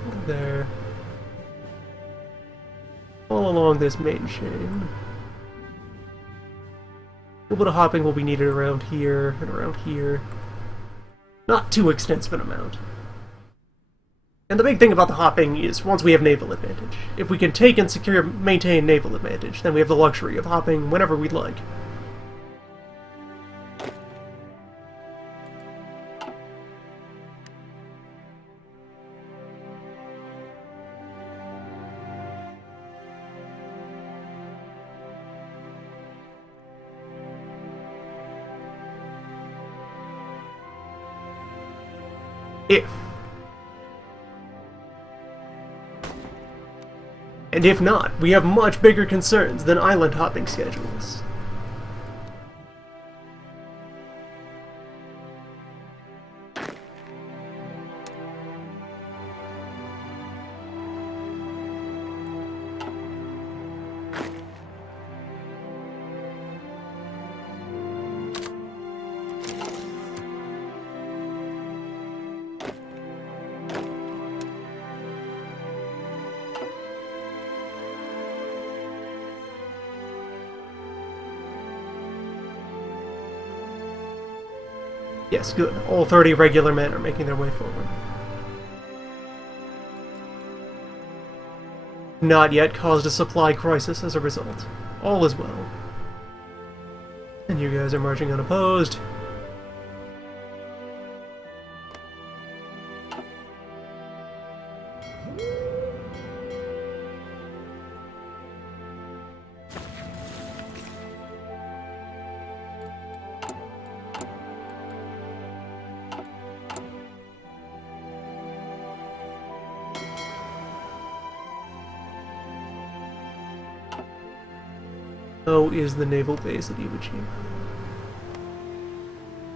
All along this main chain. A little bit of hopping will be needed around here and around here. Not too extensive an amount. And the big thing about the hopping is once we have naval advantage. If we can take and maintain naval advantage, then we have the luxury of hopping whenever we'd like. If. And if not, we have much bigger concerns than island hopping schedules. Yes, good. All 30 regular men are making their way forward. Not yet caused a supply crisis as a result. All is well. And you guys are marching unopposed. So is the naval base at Iwo Jima.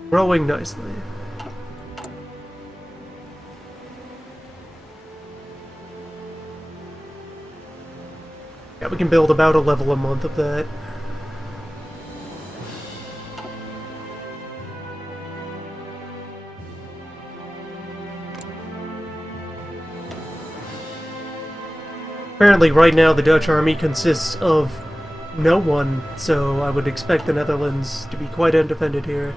Growing nicely. Yeah, we can build about a level a month of that. Apparently, right now, the Dutch army consists of no one, so I would expect the Netherlands to be quite undefended here.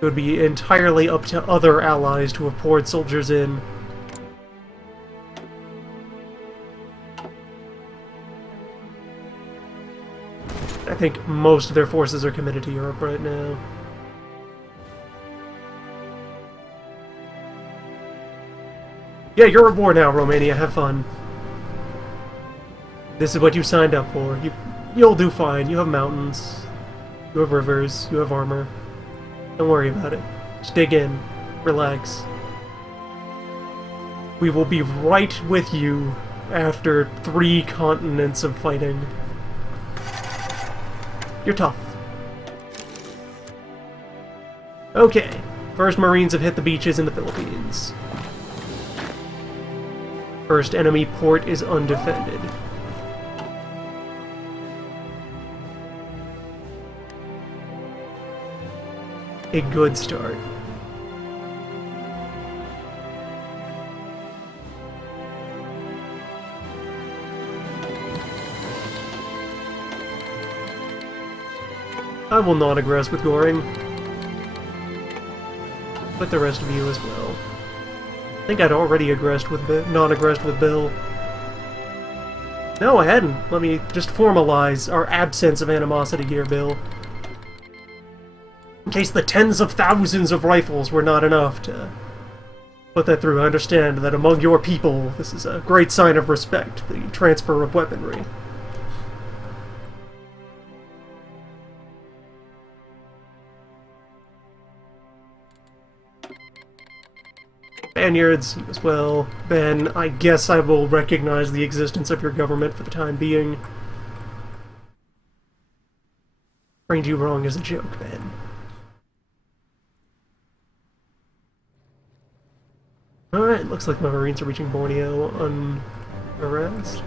It would be entirely up to other allies to have poured soldiers in. I think most of their forces are committed to Europe right now. Yeah, you're at war now, Romania. Have fun. This is what you signed up for. You'll do fine. You have mountains. You have rivers. You have armor. Don't worry about it. Just dig in. Relax. We will be right with you after 3 continents of fighting. You're tough. Okay. First Marines have hit the beaches in the Philippines. First enemy port is undefended. A good start. I will non-aggress with Goring. With the rest of you as well. I think I'd already non-aggressed with Bill. No, I hadn't. Let me just formalize our absence of animosity here, Bill. In case the tens of thousands of rifles were not enough to put that through, I understand that among your people, this is a great sign of respect, the transfer of weaponry. Spaniards as well. Ben, I guess I will recognize the existence of your government for the time being. Framed you wrong as a joke, Ben. Alright, looks like my Marines are reaching Borneo unharassed.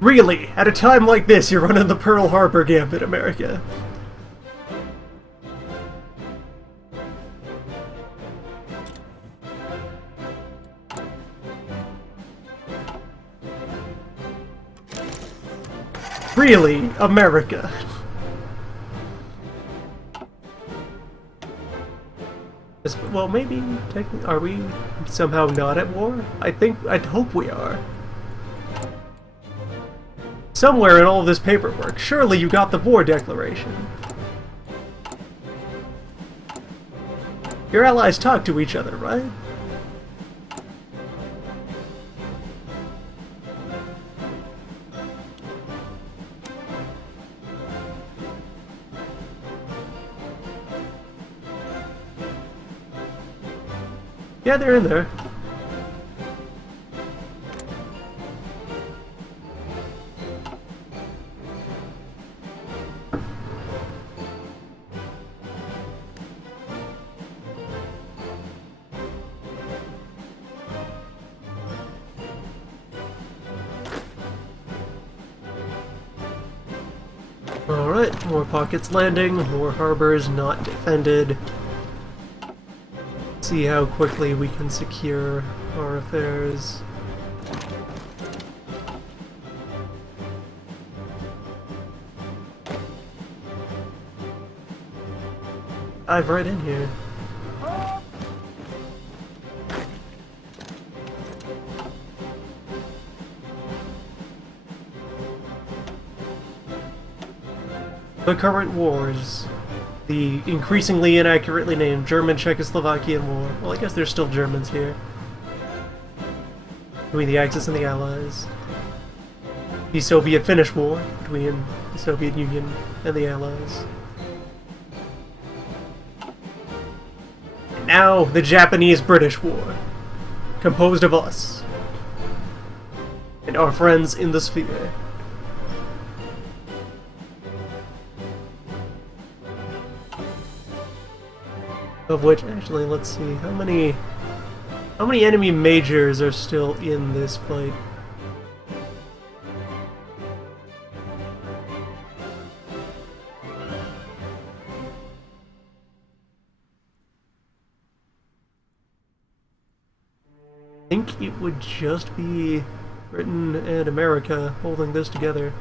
Really? At a time like this, you're running the Pearl Harbor gambit, America. Really, America. Well, maybe, technically, are we somehow not at war? I'd hope we are. Somewhere in all of this paperwork, surely you got the war declaration. Your allies talk to each other, right? Yeah, they're in there. Alright, more pockets landing, more harbors not defended. See how quickly we can secure our affairs. Dive right in here. The current wars. The increasingly inaccurately named German-Czechoslovakian War. Well, I guess there's still Germans here. Between the Axis and the Allies. The Soviet-Finnish War between the Soviet Union and the Allies. And now, the Japanese-British War. Composed of us. And our friends in the sphere. Of which, actually, let's see, how many enemy majors are still in this fight? I think it would just be Britain and America holding this together.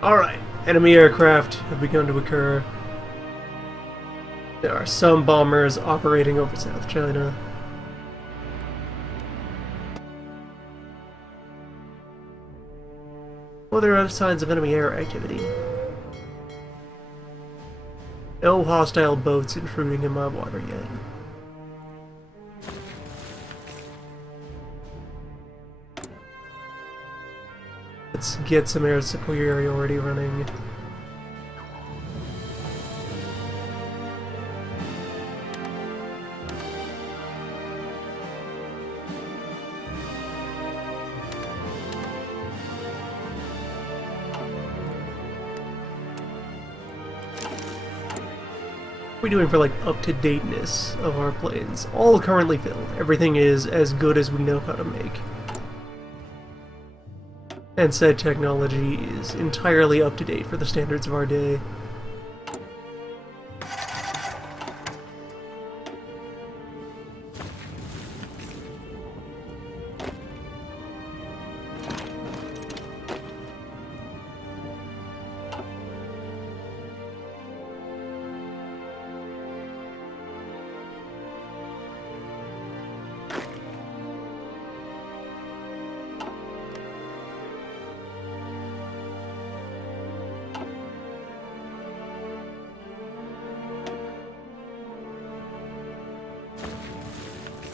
Alright, enemy aircraft have begun to occur. There are some bombers operating over South China. Well, there are signs of enemy air activity. No hostile boats intruding in my water yet. Let's get some air superiority running. What are we doing for, like, up-to-dateness of our planes? All currently filled. Everything is as good as we know how to make. And said technology is entirely up-to-date for the standards of our day.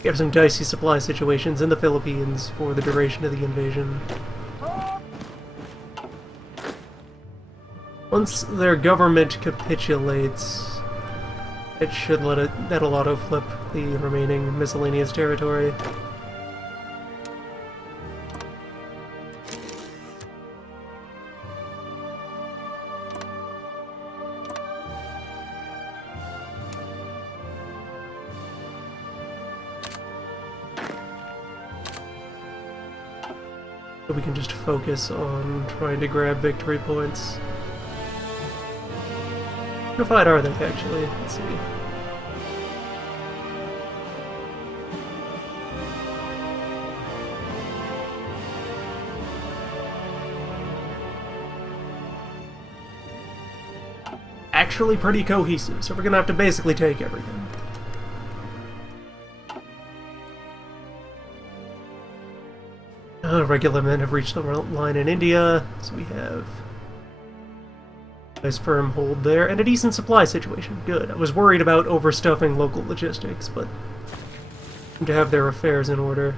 We have some dicey supply situations in the Philippines for the duration of the invasion. Once their government capitulates, that'll auto-flip the remaining miscellaneous territory. So we can just focus on trying to grab victory points. How unified are they, actually? Let's see. Actually pretty cohesive, so we're gonna have to basically take everything. Regular men have reached the line in India, so we have a nice firm hold there, and a decent supply situation. Good. I was worried about overstuffing local logistics, but seem to have their affairs in order.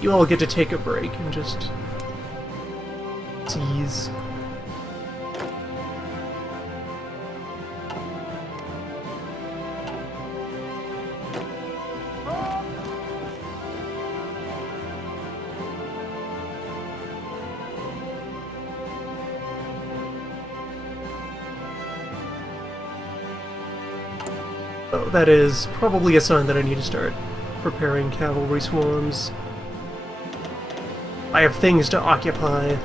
You all get to take a break and just tease. Oh, that is probably a sign that I need to start preparing cavalry swarms. I have things to occupy.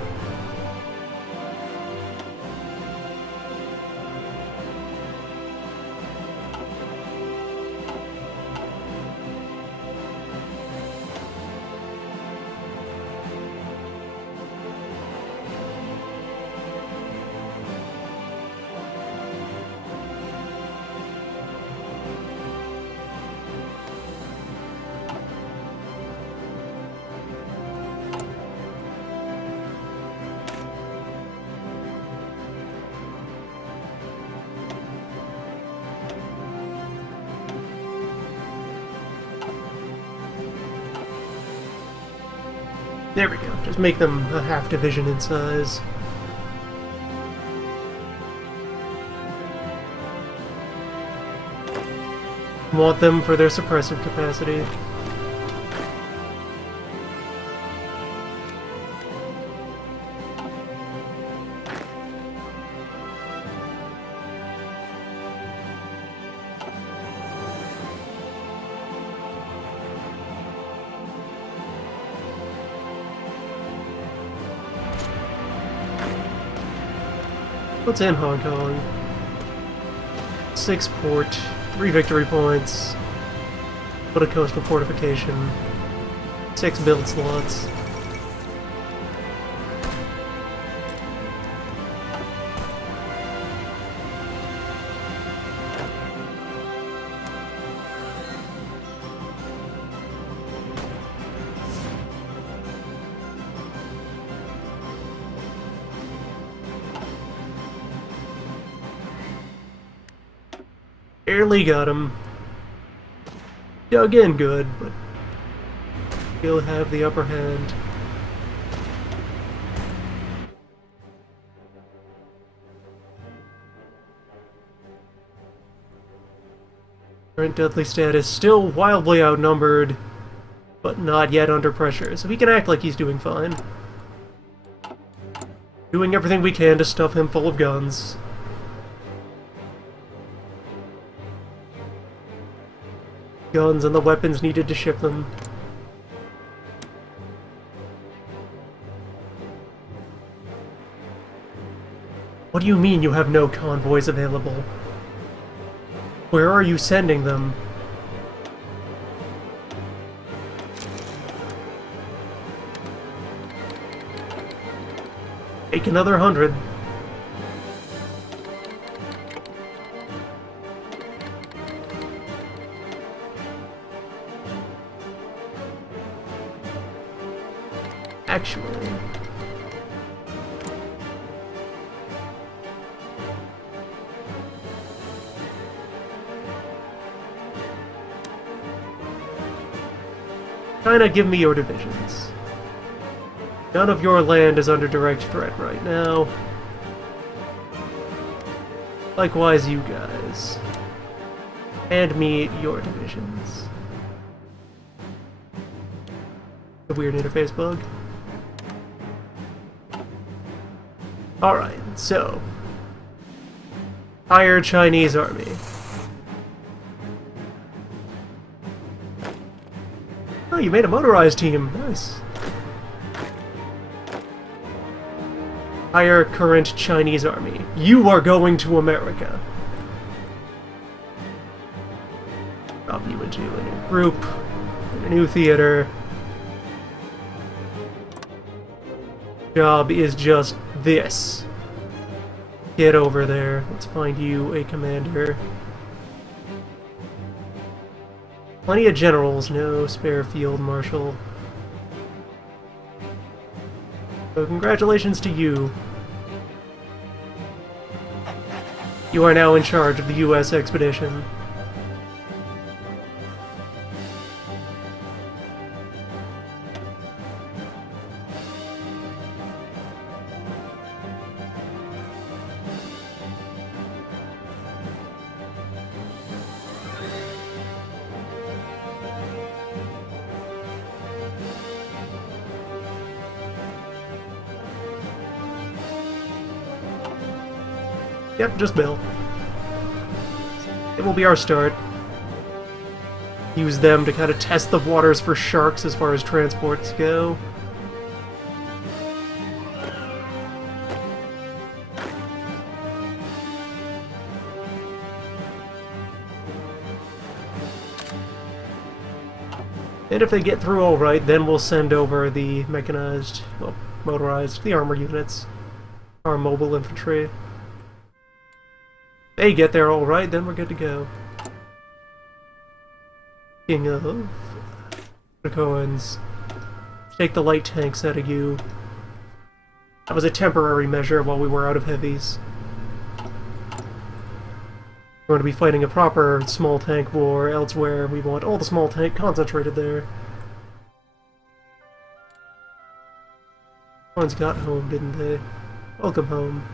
There we go. Just make them a half division in size. Want them for their suppressive capacity. What's in Hong Kong? 6 port, 3 victory points, put a coastal fortification, 6 build slots. Barely got him. Dug in good, but he'll have the upper hand. Current deadly status still wildly outnumbered, but not yet under pressure, so he can act like he's doing fine. Doing everything we can to stuff him full of guns. Guns and the weapons needed to ship them. What do you mean you have no convoys available? Where are you sending them? Take another 100. Actually... China, give me your divisions. None of your land is under direct threat right now. Likewise, you guys. Hand me your divisions. A weird interface bug. Alright, so... hire Chinese army. Oh, you made a motorized team. Nice. Hire current Chinese army. You are going to America. Drop you into a new group, in a new theater. Job is just this. Get over there. Let's find you a commander. Plenty of generals, no spare field marshal. So congratulations to you. You are now in charge of the U.S. expedition. Yep, just Bill. It will be our start. use them to kind of test the waters for sharks as far as transports go. And if they get through alright, then we'll send over the mechanized, well, motorized, the armored units. Our mobile infantry. They get there alright, then we're good to go. King of Cohen's. Take the light tanks out of you. That was a temporary measure while we were out of heavies. We're going to be fighting a proper small tank war elsewhere. We want all the small tank concentrated there. Ones got home, didn't they? Welcome home.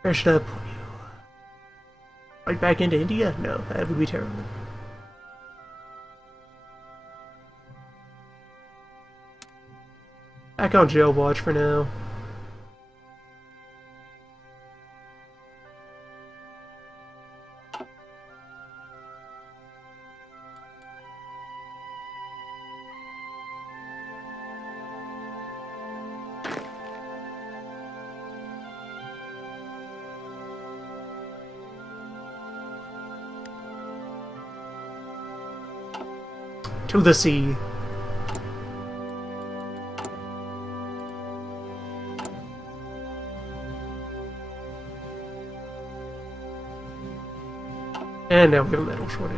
Where should I put you? Right back into India? No, that would be terrible. Back on jail watch for now. To the sea. And now we have a metal shortage.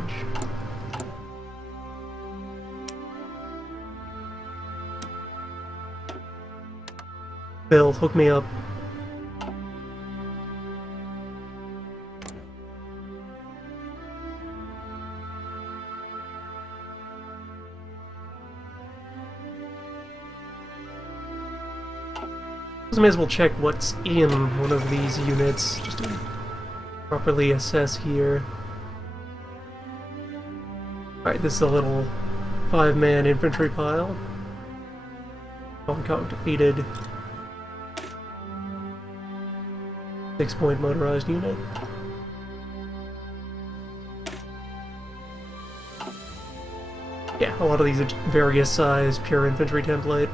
Bill, hook me up. May as well check what's in one of these units, just to properly assess here. Alright, this is a little 5-man infantry pile. Hong Kong defeated. 6-point motorized unit. Yeah, a lot of these are various size pure infantry template.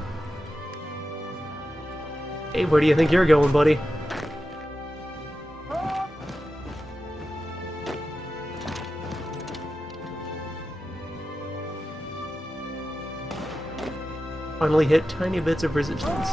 Hey, where do you think you're going, buddy? Finally hit tiny bits of resistance.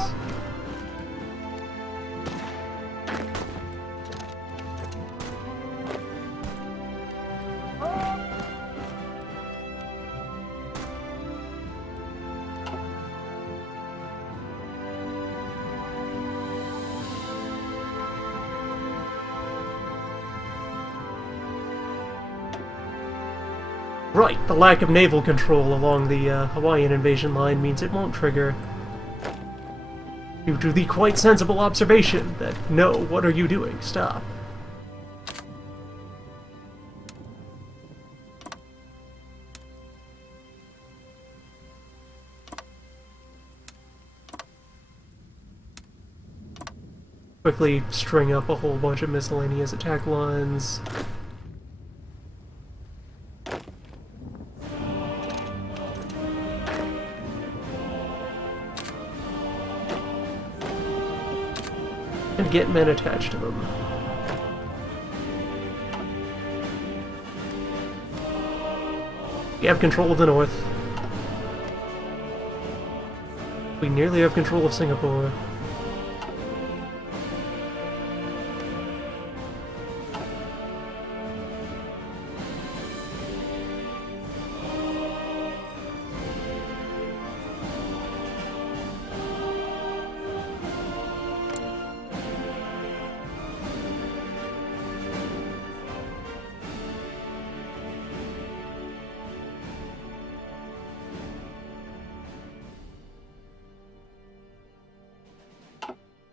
Right, the lack of naval control along the Hawaiian invasion line means it won't trigger. Due to the quite sensible observation that, no, what are you doing? Stop. Quickly string up a whole bunch of miscellaneous attack lines. And get men attached to them. We have control of the north. We nearly have control of Singapore.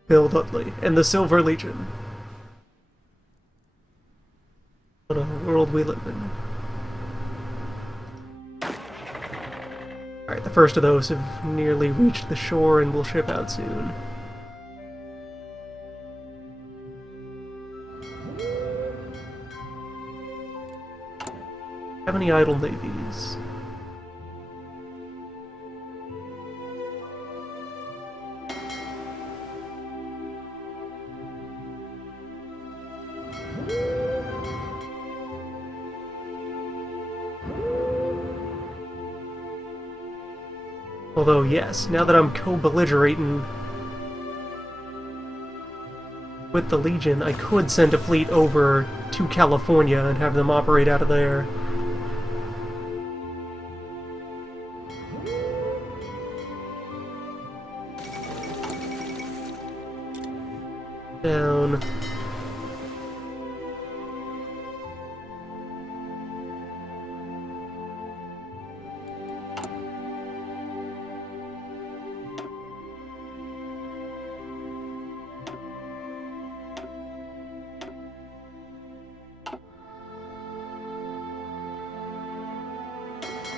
Bill Dudley and the Silver Legion. What a world we live in. Alright, the first of those have nearly reached the shore and will ship out soon. have any idle navies. Although, yes, now that I'm co-belligerating with the Legion, I could send a fleet over to California and have them operate out of there. Down.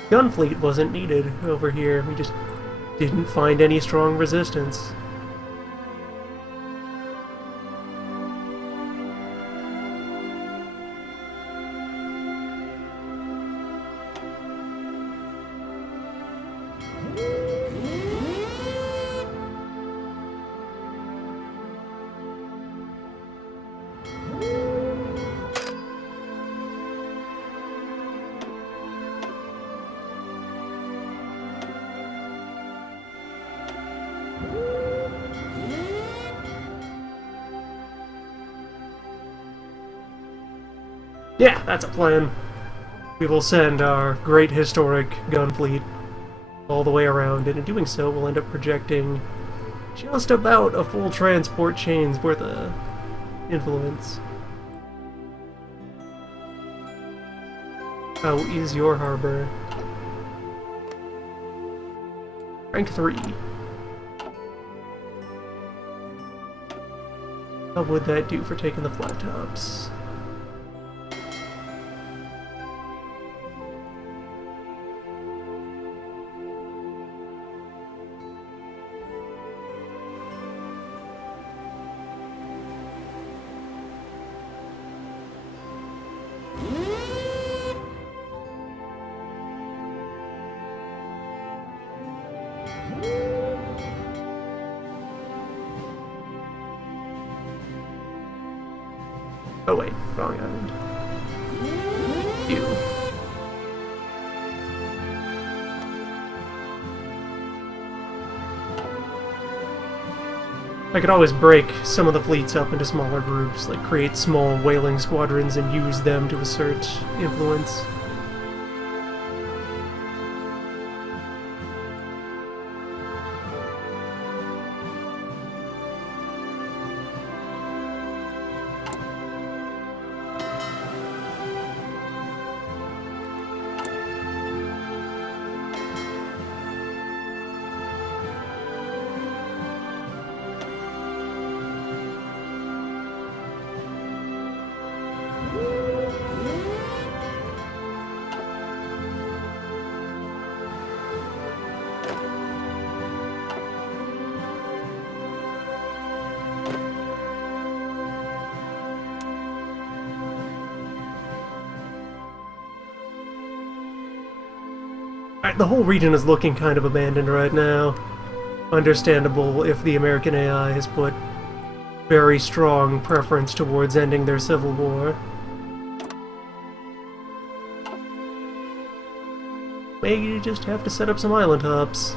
Gunfleet wasn't needed over here. We just didn't find any strong resistance. Yeah, that's a plan. We will send our great historic gun fleet all the way around, and in doing so, we'll end up projecting just about a full transport chain's worth of influence. How is your harbor? Rank 3. How would that do for taking the flat tops? Oh wait, wrong island. Ew. I could always break some of the fleets up into smaller groups, like create small whaling squadrons and use them to assert influence. The whole region is looking kind of abandoned right now. Understandable if the American AI has put very strong preference towards ending their civil war. Maybe you just have to set up some island hubs.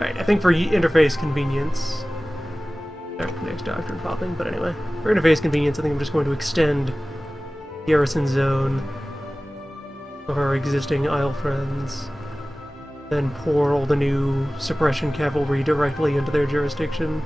Alright, I think for interface convenience... Alright, next doctrine popping, but anyway. For interface convenience, I think I'm just going to extend garrison zone of our existing Isle friends, then pour all the new suppression cavalry directly into their jurisdiction.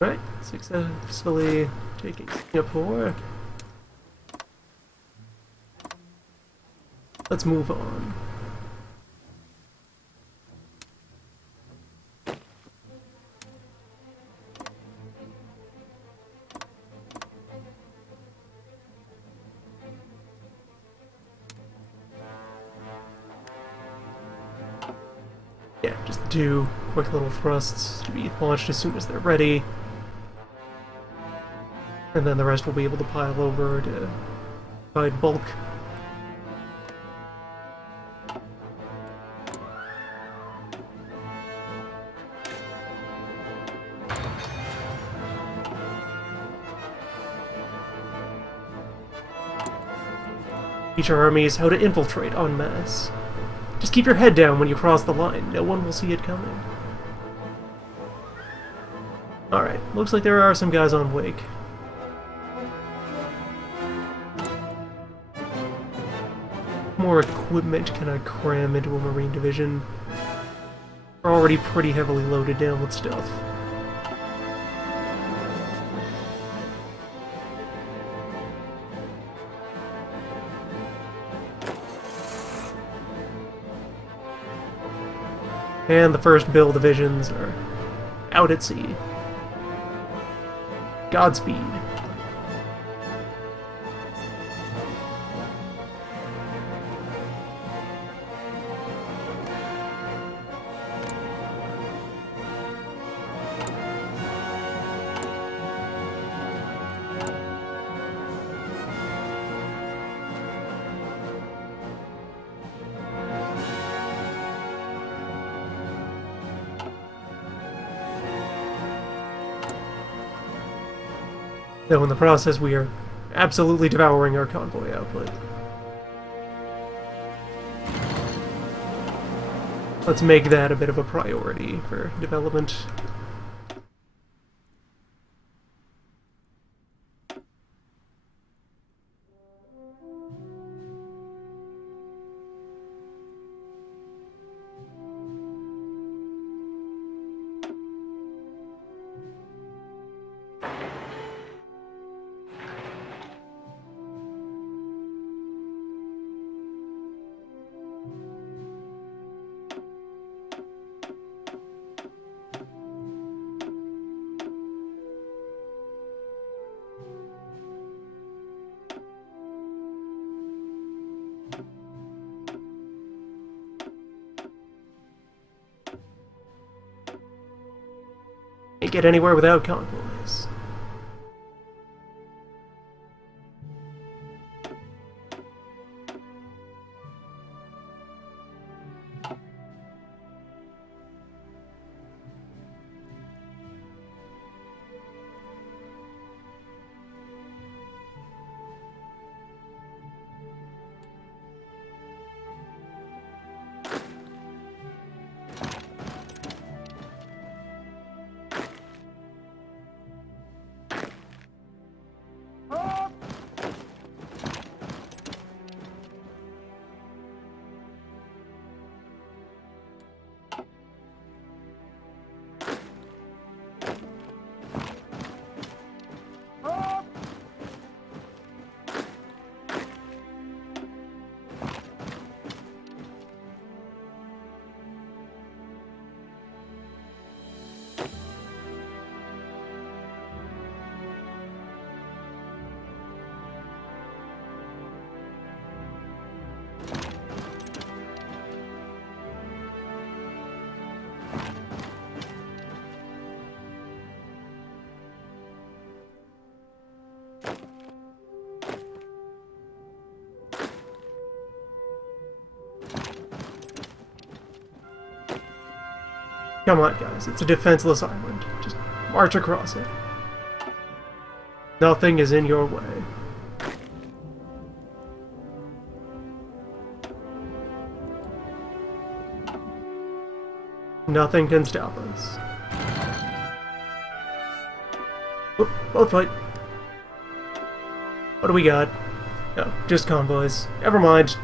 Right, successfully taking Singapore. Let's move on. Yeah, just do quick little thrusts to be launched as soon as they're ready. And then the rest will be able to pile over to provide bulk. Teach our armies how to infiltrate en masse. Just keep your head down when you cross the line. No one will see it coming. Alright, looks like there are some guys on Wake. More equipment can I cram into a Marine division? We're already pretty heavily loaded down with stuff. And the first Bill divisions are out at sea. Godspeed. Though in the process we are absolutely devouring our convoy output. Let's make that a bit of a priority for development. Can't get anywhere without convoys. Come on, guys, it's a defenseless island. Just march across it. Nothing is in your way. Nothing can stop us. Oh, both fight. What do we got? Oh, just convoys. Never mind.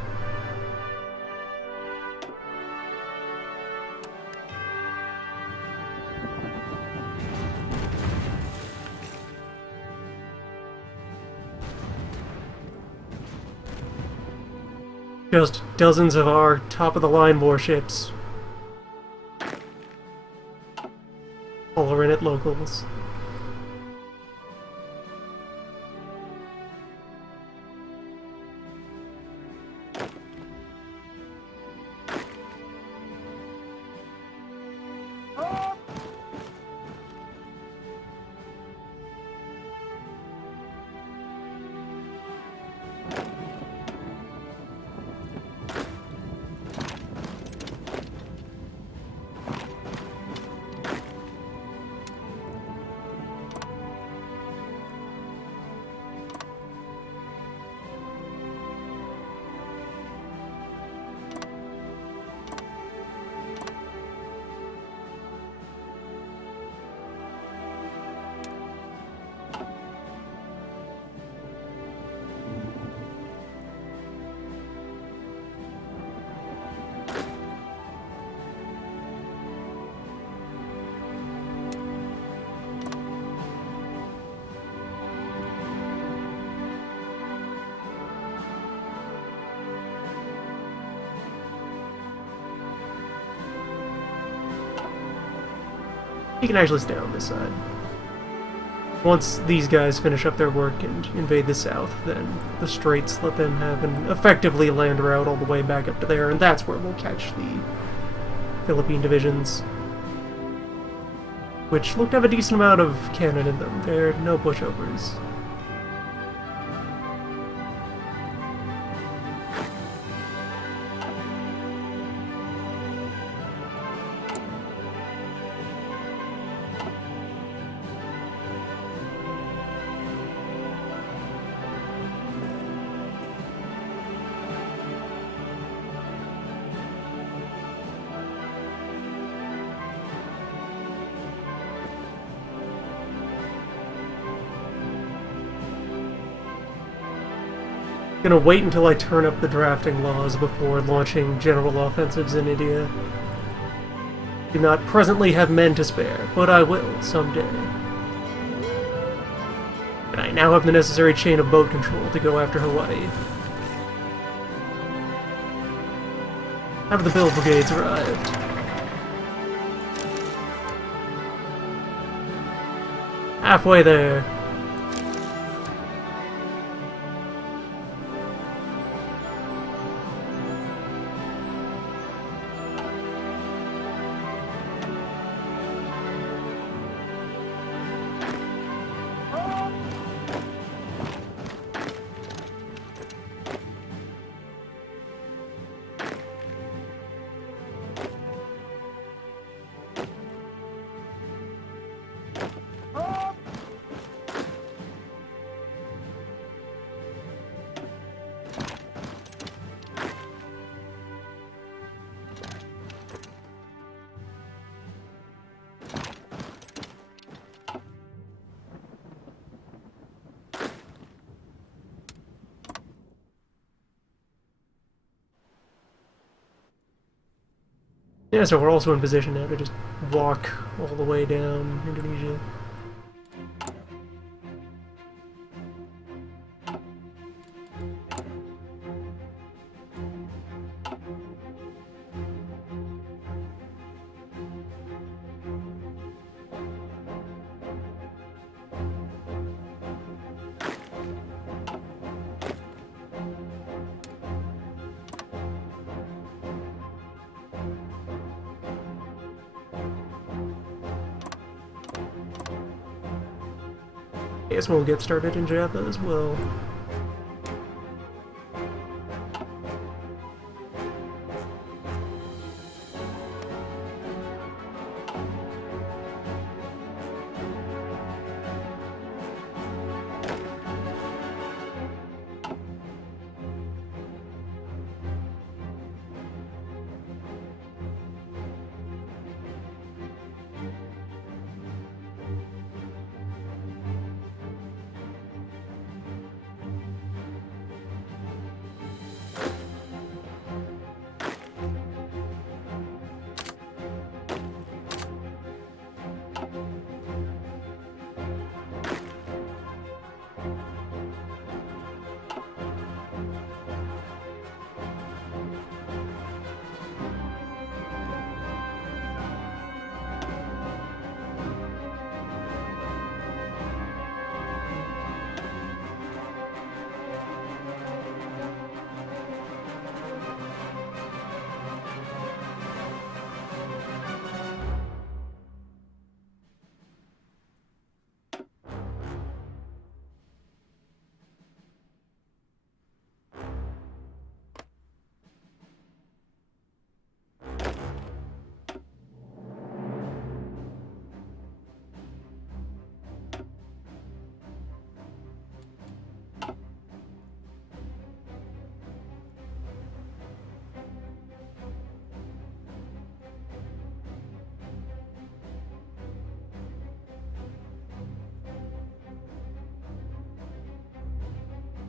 Just dozens of our top-of-the-line warships. All are in at locals. You can actually stay on this side. Once these guys finish up their work and invade the south, then the Straits let them have an effectively land route all the way back up to there, and that's where we'll catch the Philippine divisions. Which look to have a decent amount of cannon in them. They're no pushovers. Gonna wait until I turn up the drafting laws before launching general offensives in India. Do not presently have men to spare, but I will someday. And I now have the necessary chain of boat control to go after Hawaii. Have the Bill Brigades arrived? Halfway there. Yeah, so we're also in position now to just walk all the way down Indonesia. I guess we'll get started in Java as well.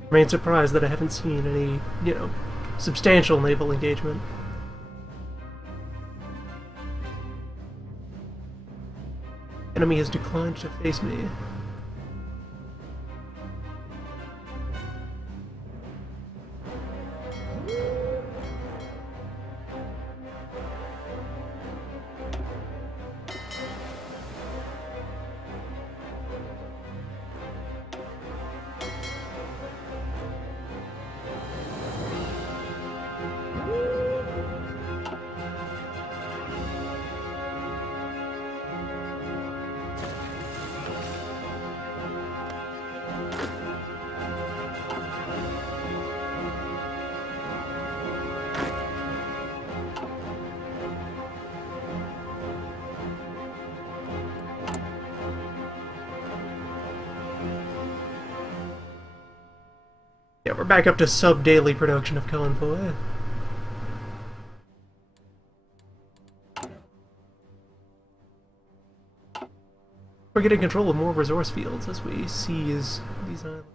Remain surprised that I haven't seen any, substantial naval engagement. Enemy has declined to face me. Yeah, we're back up to sub-daily production of convoy. We're getting control of more resource fields as we seize these islands.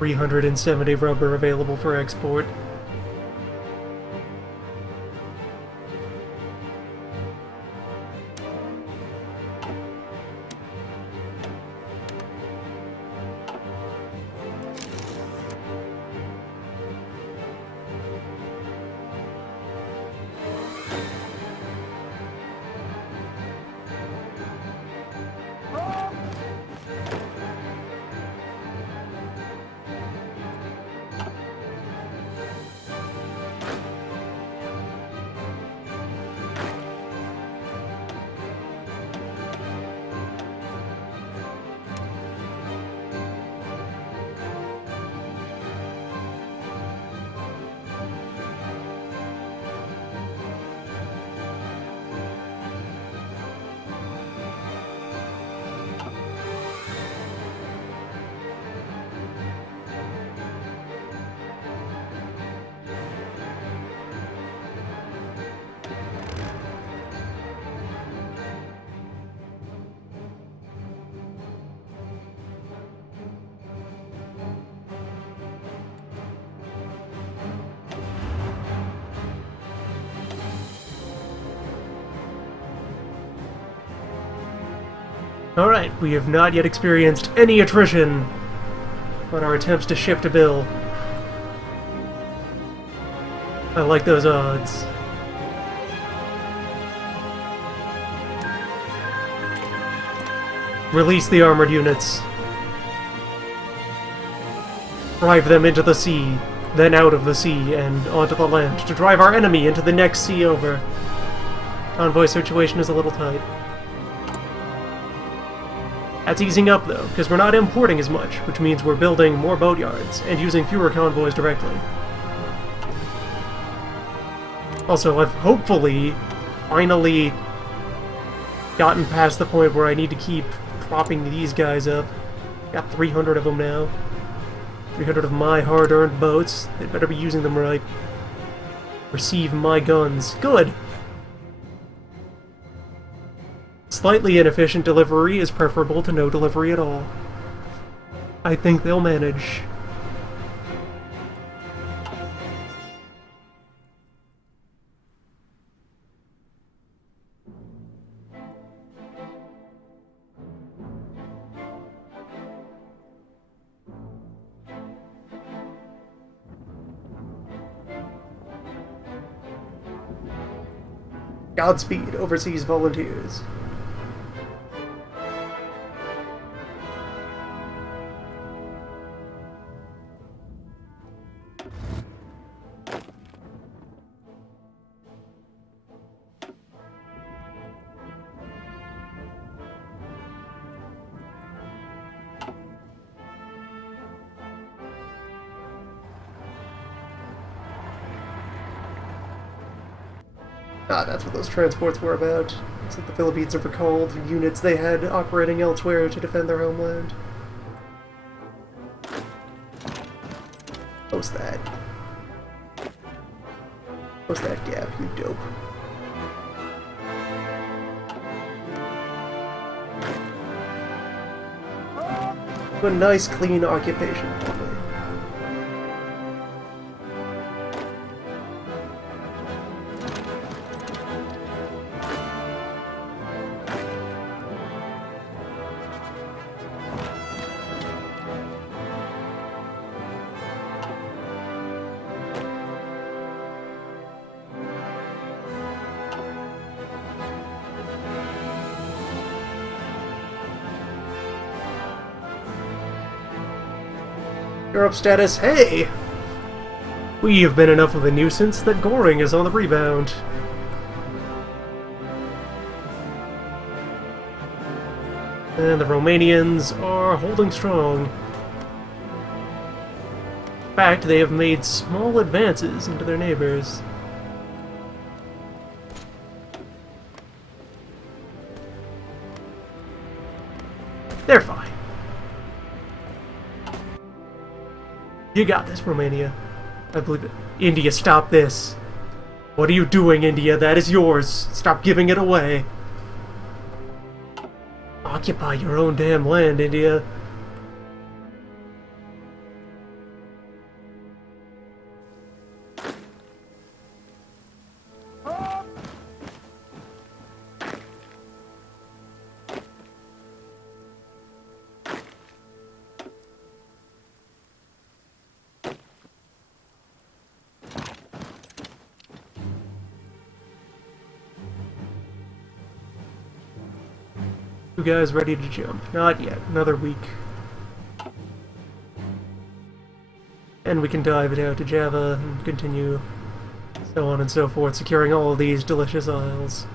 $370 rubber available for export. Alright, we have not yet experienced any attrition on our attempts to ship to Bill. I like those odds. Release the armored units. Drive them into the sea, then out of the sea and onto the land to drive our enemy into the next sea over. Convoy situation is a little tight. That's easing up though, because we're not importing as much, which means we're building more boatyards and using fewer convoys directly. Also, I've hopefully finally gotten past the point where I need to keep propping these guys up. Got 300 of them now. 300 of my hard-earned boats. They better be using them right. Receive my guns. Good! Slightly inefficient delivery is preferable to no delivery at all. I think they'll manage. Godspeed, overseas volunteers. Ah, that's what those transports were about. Looks like the Philippines have recalled units they had operating elsewhere to defend their homeland. close that. Close that gap, you dope. A nice, clean occupation for me. Europe status, hey! We have been enough of a nuisance that Goring is on the rebound. And the Romanians are holding strong. In fact, they have made small advances into their neighbors. They're fine. You got this, Romania. I believe it. India, stop this. What are you doing, India? That is yours. Stop giving it away. Occupy your own damn land, India. You guys ready to jump? Not yet. Another week. And we can dive it out to Java and continue so on and so forth, securing all of these delicious isles.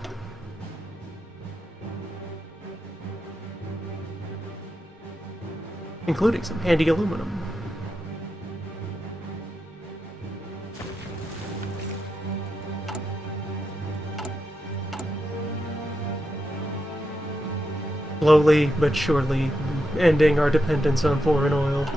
Including some handy aluminum. Slowly but surely ending our dependence on foreign oil.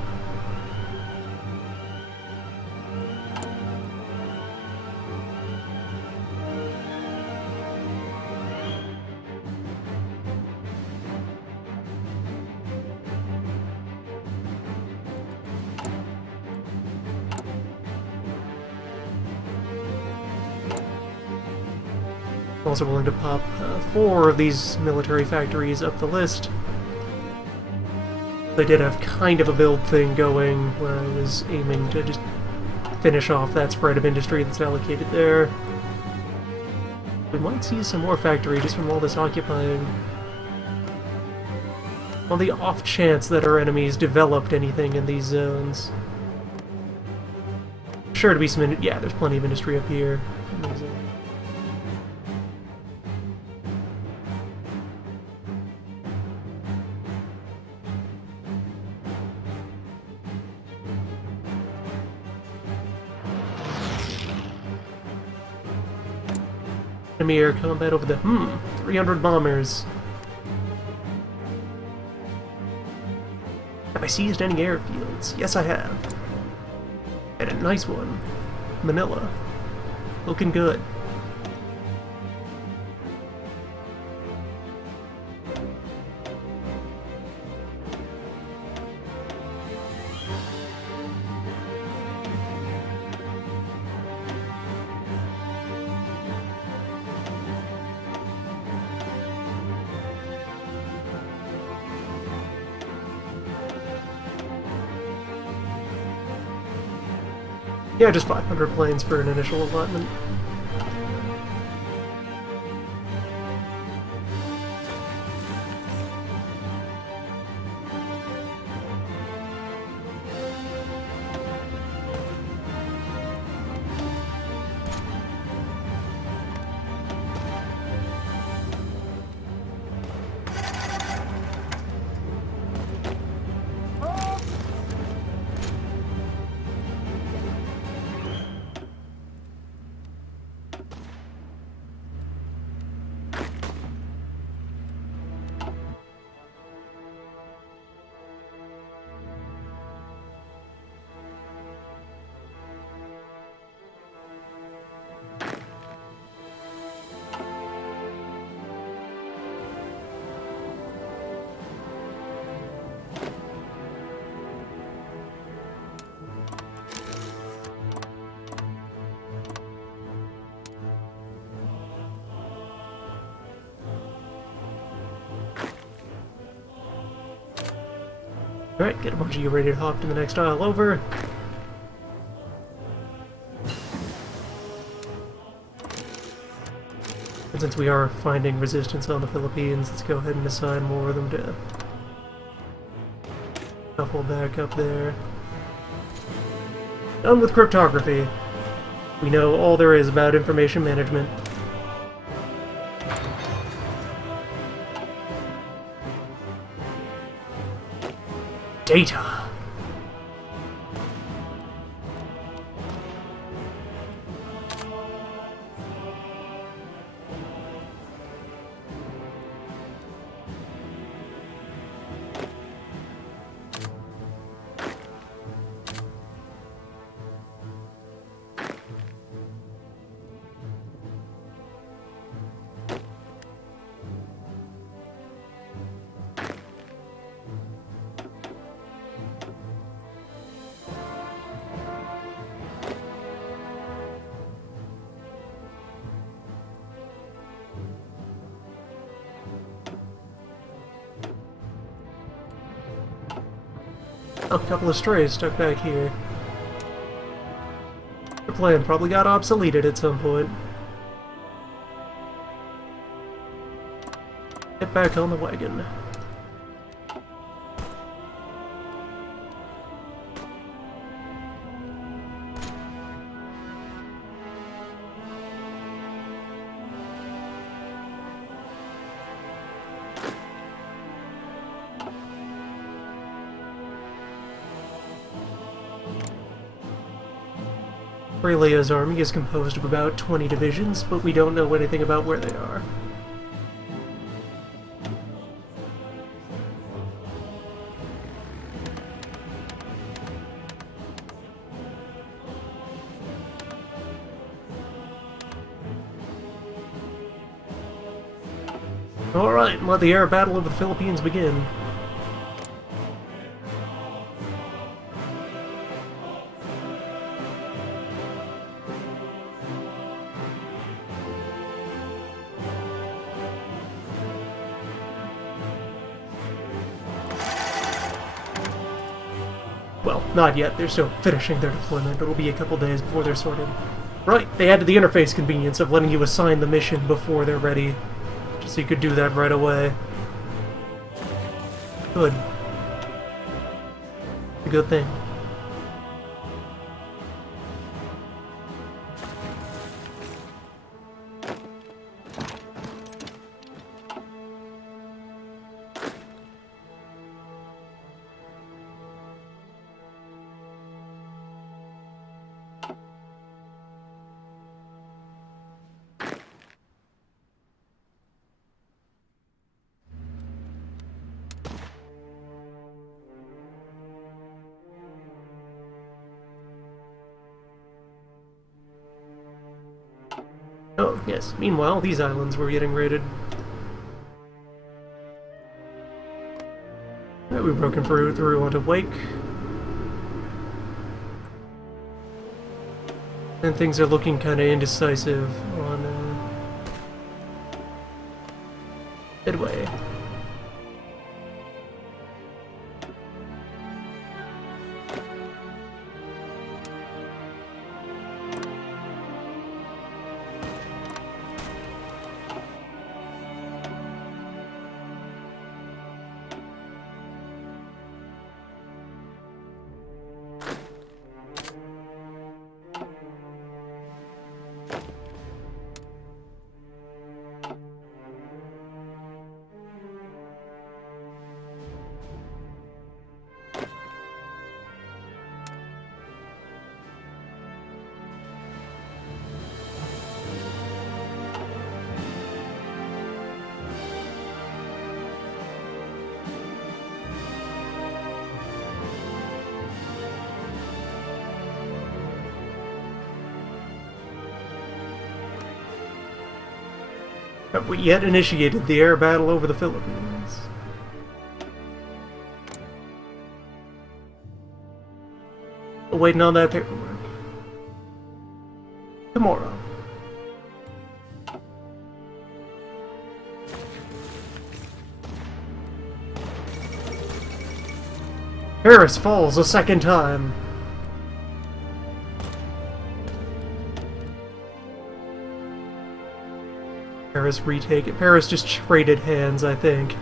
Also willing to pop 4 of these military factories up the list. They did have kind of a build thing going where I was aiming to just finish off that spread of industry that's allocated there. We might see some more factory just from all this occupying. On the off chance that our enemies developed anything in these zones. Sure to be some yeah, there's plenty of industry up here. Enemy air combat over the 300 bombers. Have I seized any airfields? Yes, I have. And a nice one. Manila. Looking good. Yeah, just 500 planes for an initial allotment. Alright, get a bunch of you ready to hop to the next aisle over. And since we are finding resistance on the Philippines, let's go ahead and assign more of them to shuffle back up there. Done with cryptography. We know all there is about information management. Data. Oh, a couple of strays stuck back here. The plan probably got obsoleted at some point. Get back on the wagon. Aurelia's army is composed of about 20 divisions, but we don't know anything about where they are. Alright, let the air battle of the Philippines begin. Well, not yet. They're still finishing their deployment. It'll be a couple days before they're sorted. Right, they added the interface convenience of letting you assign the mission before they're ready. Just so you could do that right away. Good. A good thing. Oh, yes. Meanwhile, these islands were getting raided. Right, we've broken through onto Wake. And things are looking kind of indecisive on Midway. Have we yet initiated the air battle over the Philippines? Waiting on that paperwork. Tomorrow. Paris falls a second time. Paris retake it. Paris just traded hands, I think.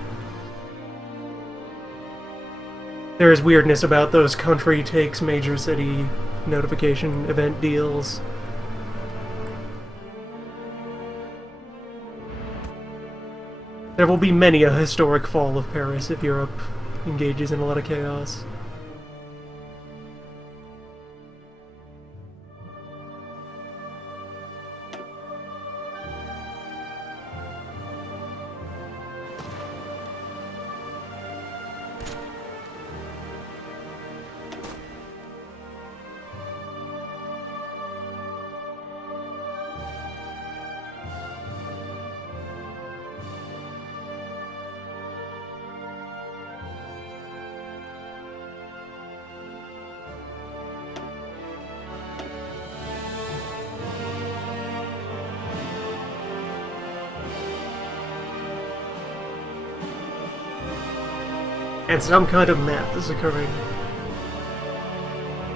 There's weirdness about those country takes major city notification event deals. There will be many a historic fall of Paris if Europe engages in a lot of chaos. And some kind of math is occurring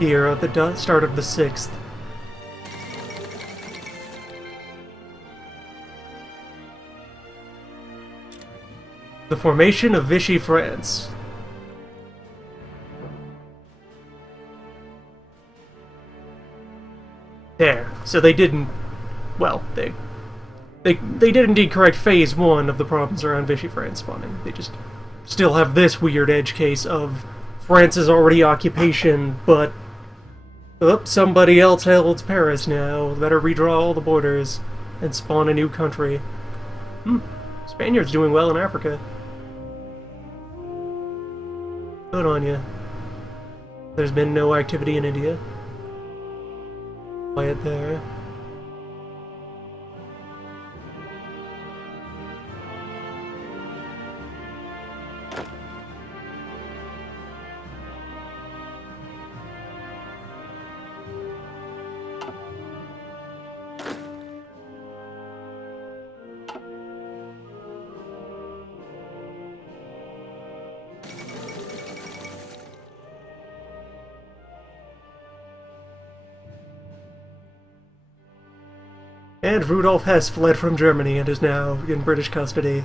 here at the start of the 6th. The formation of Vichy France. There. So they didn't... Well, they did indeed correct Phase 1 of the problems around Vichy France spawning. They just still have this weird edge case of France's already occupation, but somebody else holds Paris now. Better redraw all the borders and spawn a new country. Spaniards doing well in Africa. Good on you. There's been no activity in India. Quiet there. And Rudolf Hess fled from Germany and is now in British custody.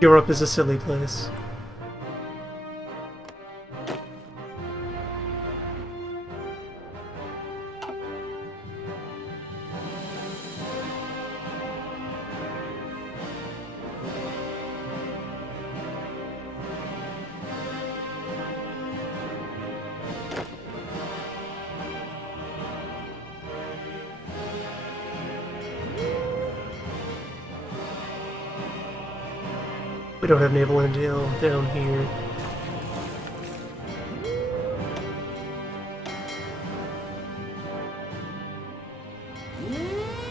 Europe is a silly place. We don't have naval intel down here.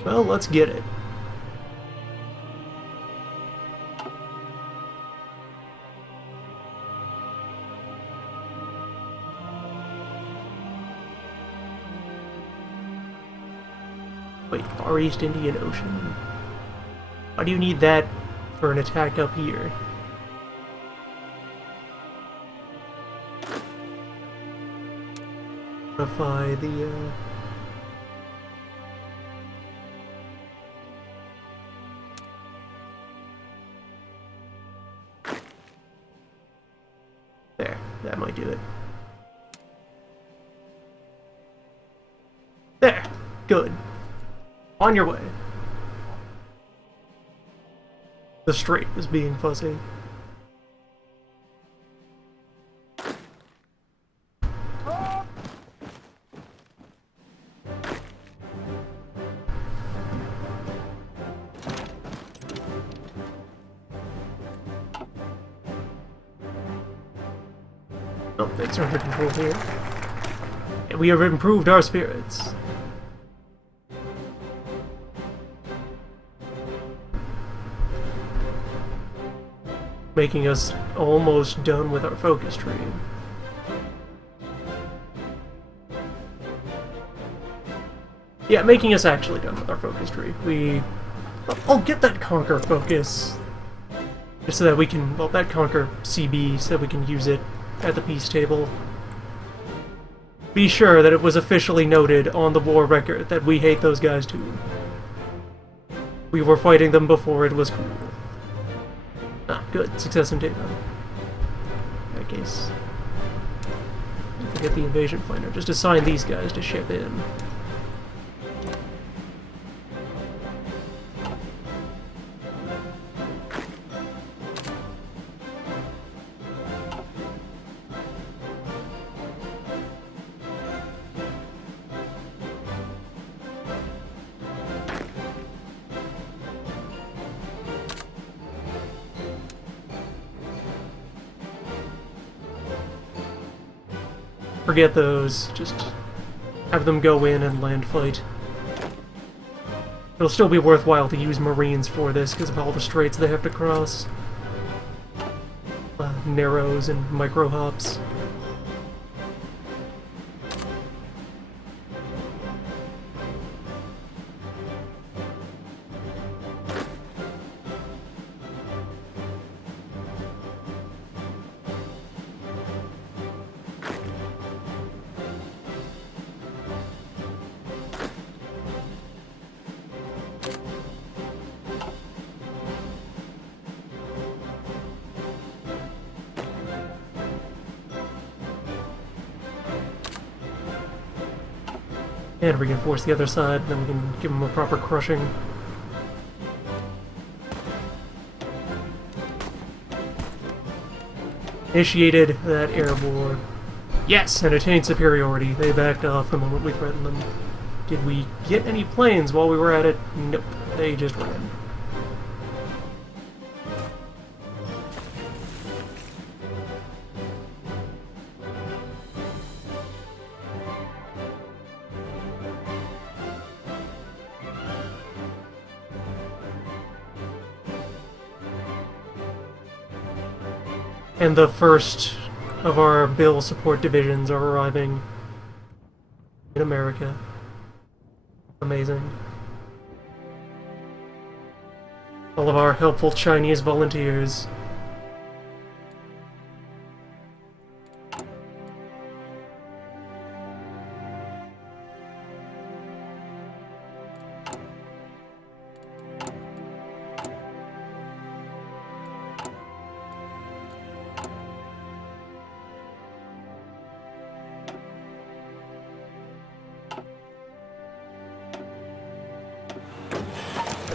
Well, let's get it. Wait, Far East Indian Ocean? Why do you need that for an attack up here? Modify the, There, that might do it. There! Good. On your way. The strait is being fuzzy. Oh, things are under control here. And we have improved our spirits. Making us almost done with our focus tree. Yeah, making us actually done with our focus tree. I'll get that Conquer focus, just so that we can, well, that Conquer CB, so that we can use it at the peace table. Be sure that it was officially noted on the war record that we hate those guys too. We were fighting them before it was cool. Ah, good. Success in takedown. In that case, forget the invasion planner. Just assign these guys to ship in. Forget those, just have them go in and land fight. It'll still be worthwhile to use Marines for this because of all the straits they have to cross. Narrows and micro hops. And reinforce the other side, then we can give them a proper crushing. Initiated that air war. Yes! And attained superiority. They backed off the moment we threatened them. Did we get any planes while we were at it? Nope. They just ran. And the first of our Bill support divisions are arriving in America. Amazing. All of our helpful Chinese volunteers.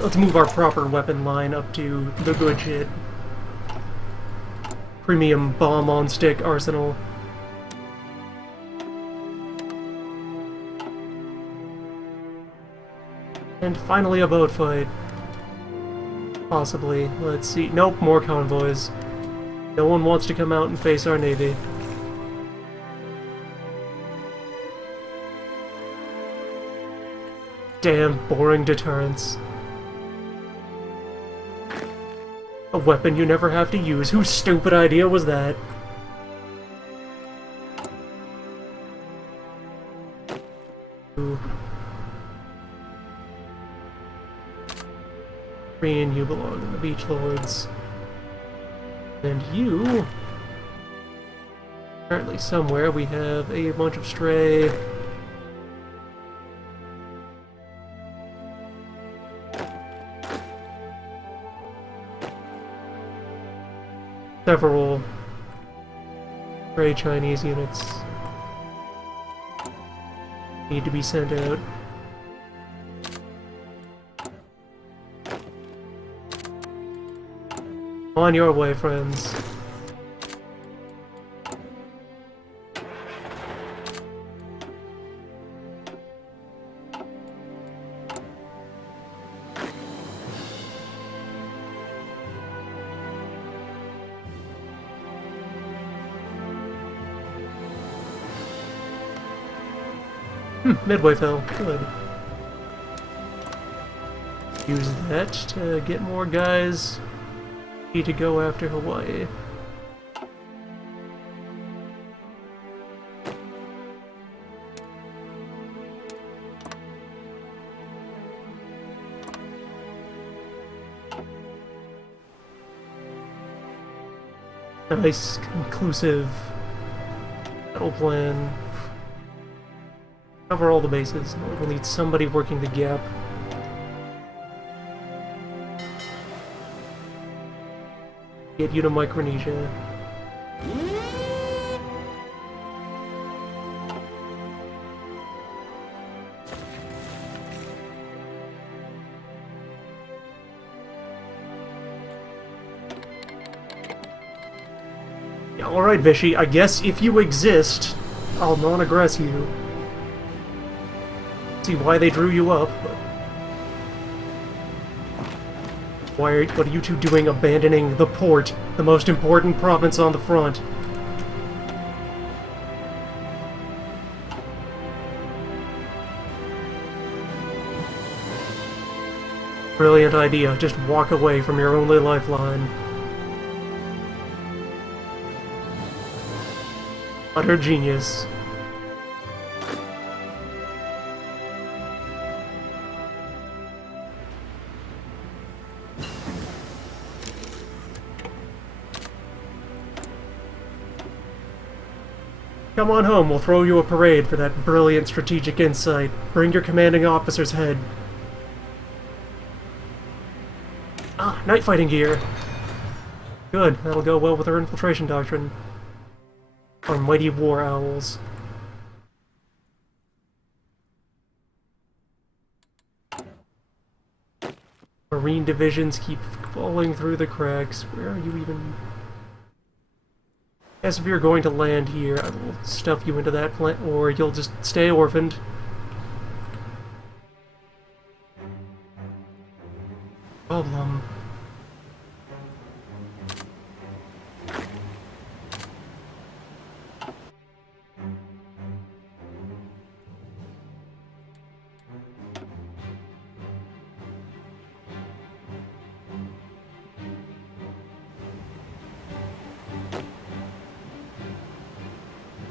Let's move our proper weapon line up to the good shit. Premium bomb-on-stick arsenal. And finally a boat fight. Possibly. Let's see. Nope, more convoys. No one wants to come out and face our navy. Damn boring deterrence. A weapon you never have to use. Whose stupid idea was that? Ooh. Green, you belong in the Beach Lords. And you... Apparently somewhere we have a bunch of stray... several stray Chinese units need to be sent out. On your way, friends. Midway fell. Good. Use that to get more guys to go after Hawaii. Nice, conclusive battle plan. Cover all the bases. We'll need somebody working the gap. Get you to Micronesia. Yeah, alright, Vichy. I guess if you exist, I'll non-aggress you. See why they drew you up, but... what are you two doing abandoning the port, the most important province on the front? Brilliant idea. Just walk away from your only lifeline. Utter genius. Come on home, we'll throw you a parade for that brilliant strategic insight. Bring your commanding officer's head. Ah, night fighting gear. Good, that'll go well with our infiltration doctrine. Our mighty war owls. Marine divisions keep falling through the cracks. Where are you even? Guess if you're going to land here, I will stuff you into that plant, or you'll just stay orphaned. Problem.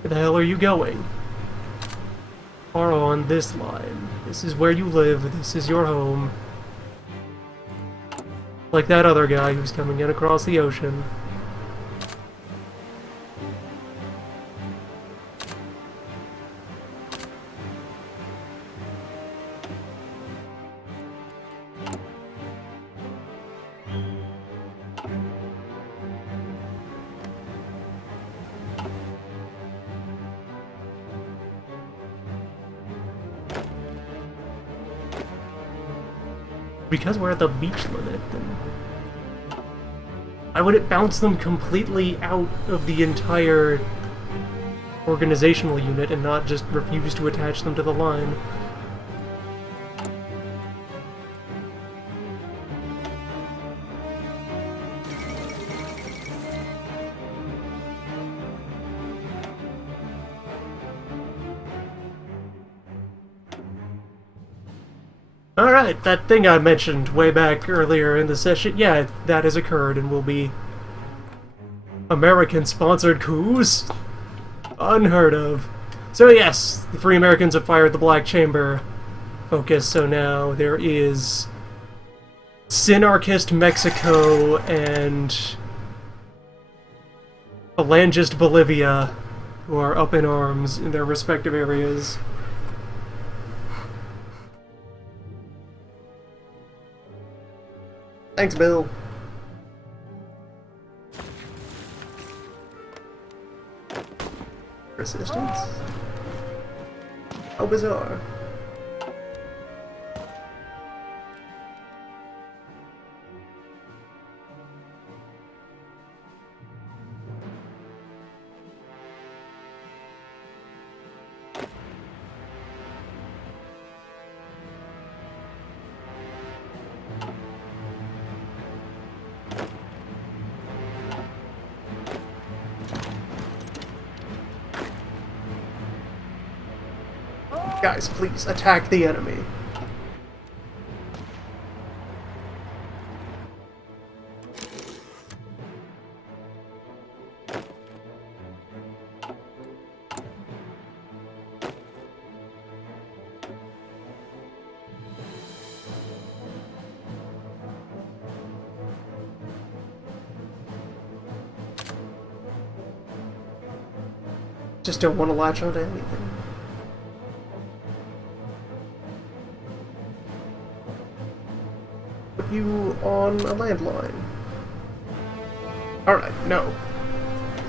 Where the hell are you going? Far on this line. This is where you live. This is your home. Like that other guy who's coming in across the ocean. Because we're at the beach limit, then... Why would it bounce them completely out of the entire organizational unit and not just refuse to attach them to the line? Alright, that thing I mentioned way back earlier in the session, yeah, that has occurred and will be American-sponsored coups? Unheard of. So yes, the Free Americans have fired the Black Chamber focus, so now there is Synarchist Mexico and Phalangist Bolivia who are up in arms in their respective areas. Thanks, Bill. Resistance? How bizarre. Guys, please, attack the enemy. Just don't want to latch onto anything. Put you on a landline. Alright, no.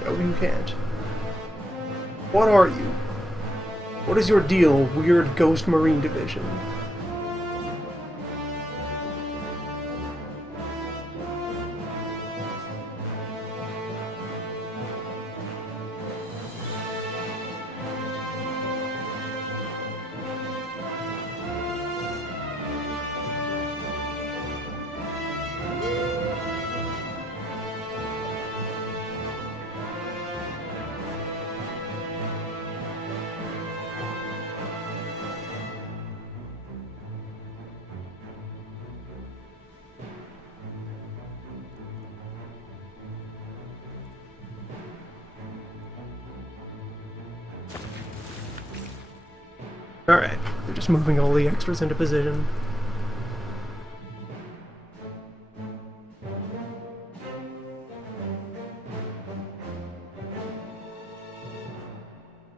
No, you can't. What are you? What is your deal, weird Ghost Marine Division? Alright, we're just moving all the extras into position.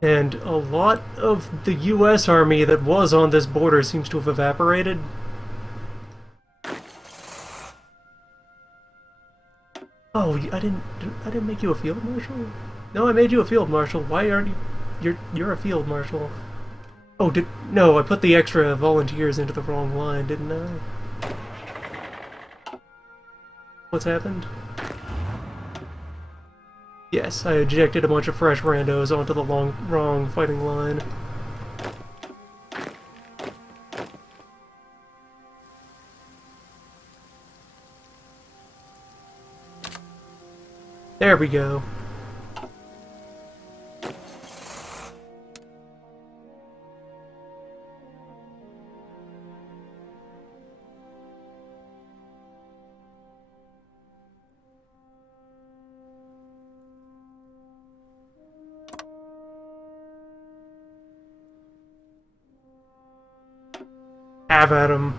And a lot of the US Army that was on this border seems to have evaporated. Oh, I didn't make you a field marshal? No, I made you a field marshal. Why aren't you? You're a field marshal. Oh, no, I put the extra volunteers into the wrong line, didn't I? What's happened? Yes, I ejected a bunch of fresh randos onto the wrong fighting line. There we go. Have at him.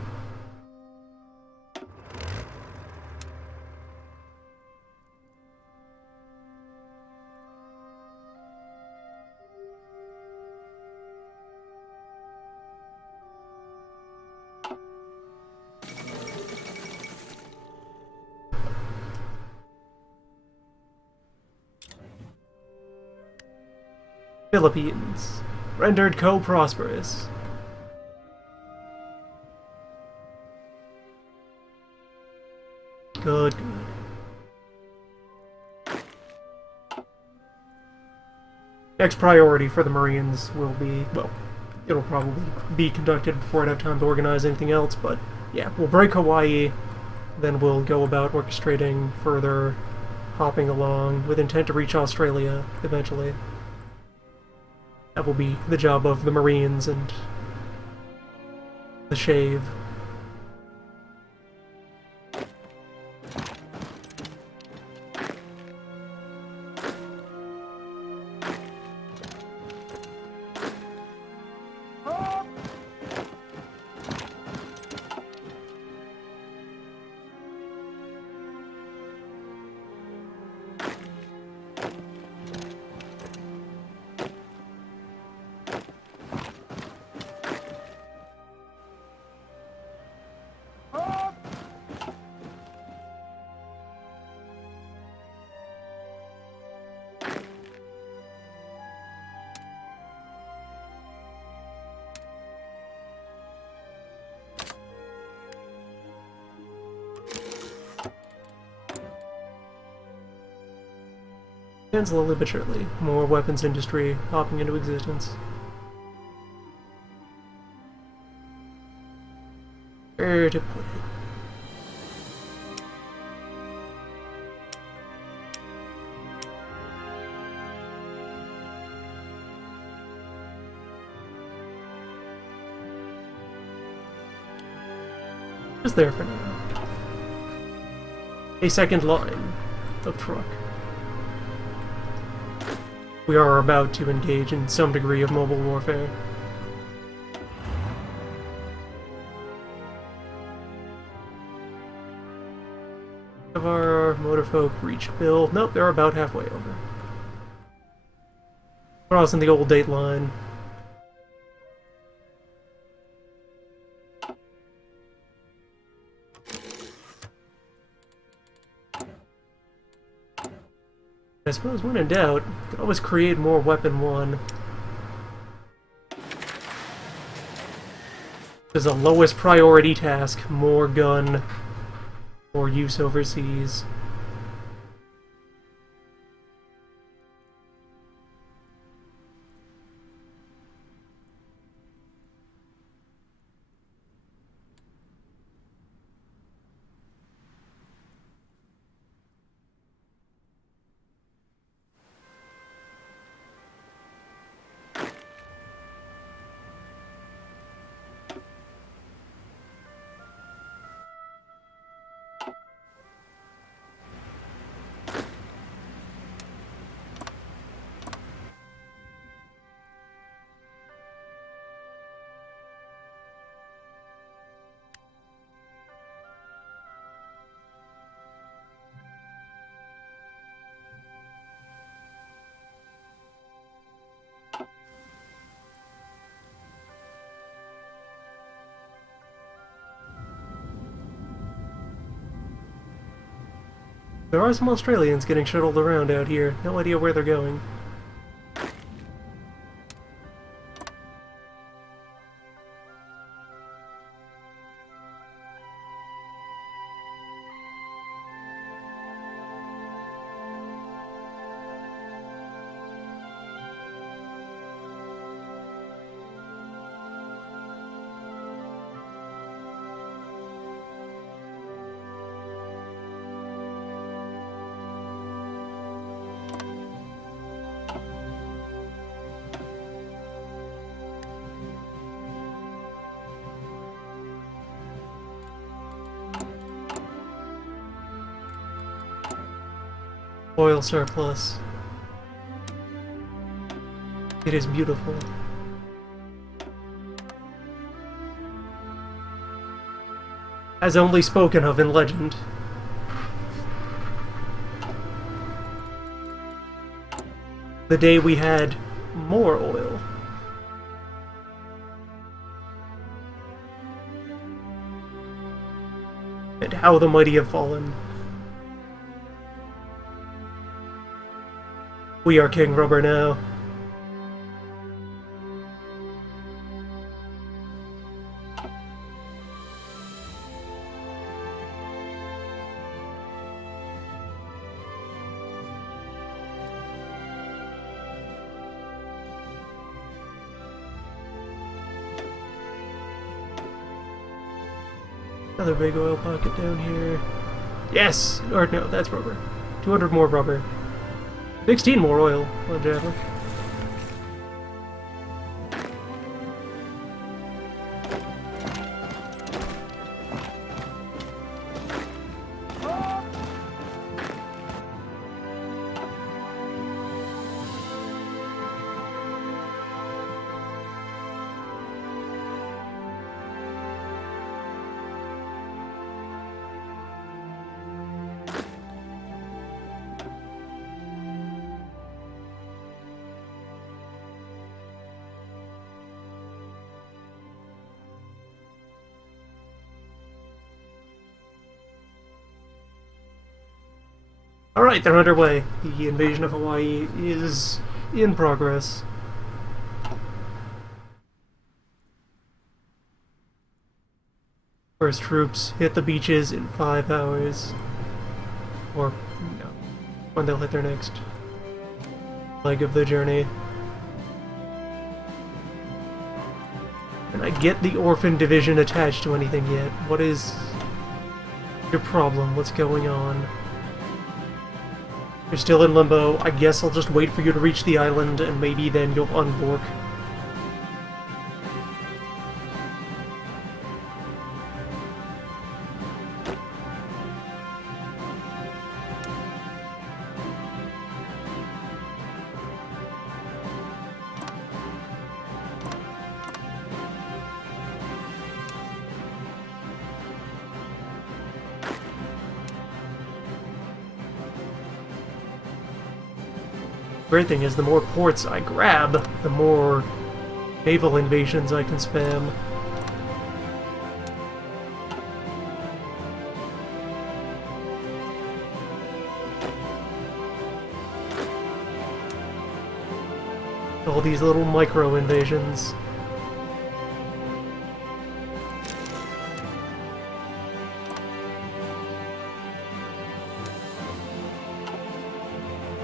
Philippines. Rendered co-prosperous. Good, good. Next priority for the Marines will be, well, it'll probably be conducted before I have time to organize anything else, but yeah, we'll break Hawaii, then we'll go about orchestrating further hopping along with intent to reach Australia eventually. That will be the job of the Marines and the Shave. And slowly but surely, more weapons industry hopping into existence. Where to put it? Just there for now. A second line of truck. We are about to engage in some degree of mobile warfare. Have our motorfolk reached build? Nope, they're about halfway over. Crossing the old date line. I suppose when in doubt, you can always create more Weapon 1. There's a lowest priority task, more gun, more use overseas. There are some Australians getting shuttled around out here. No idea where they're going. Oil surplus. It is beautiful. As only spoken of in legend. The day we had more oil. And how the mighty have fallen. We are King Rubber now. Another big oil pocket down here. Yes! Or no, that's rubber. 200 more rubber. 16 more oil on Java. Alright, they're underway. The invasion of Hawaii is in progress. First troops hit the beaches in 5 hours. Or, no, when they'll hit their next leg of the journey. And I get the orphan division attached to anything yet. What is your problem? What's going on? You're still in limbo. I guess I'll just wait for you to reach the island, and maybe then you'll unbork. Great thing is, the more ports I grab, the more naval invasions I can spam. All these little micro invasions.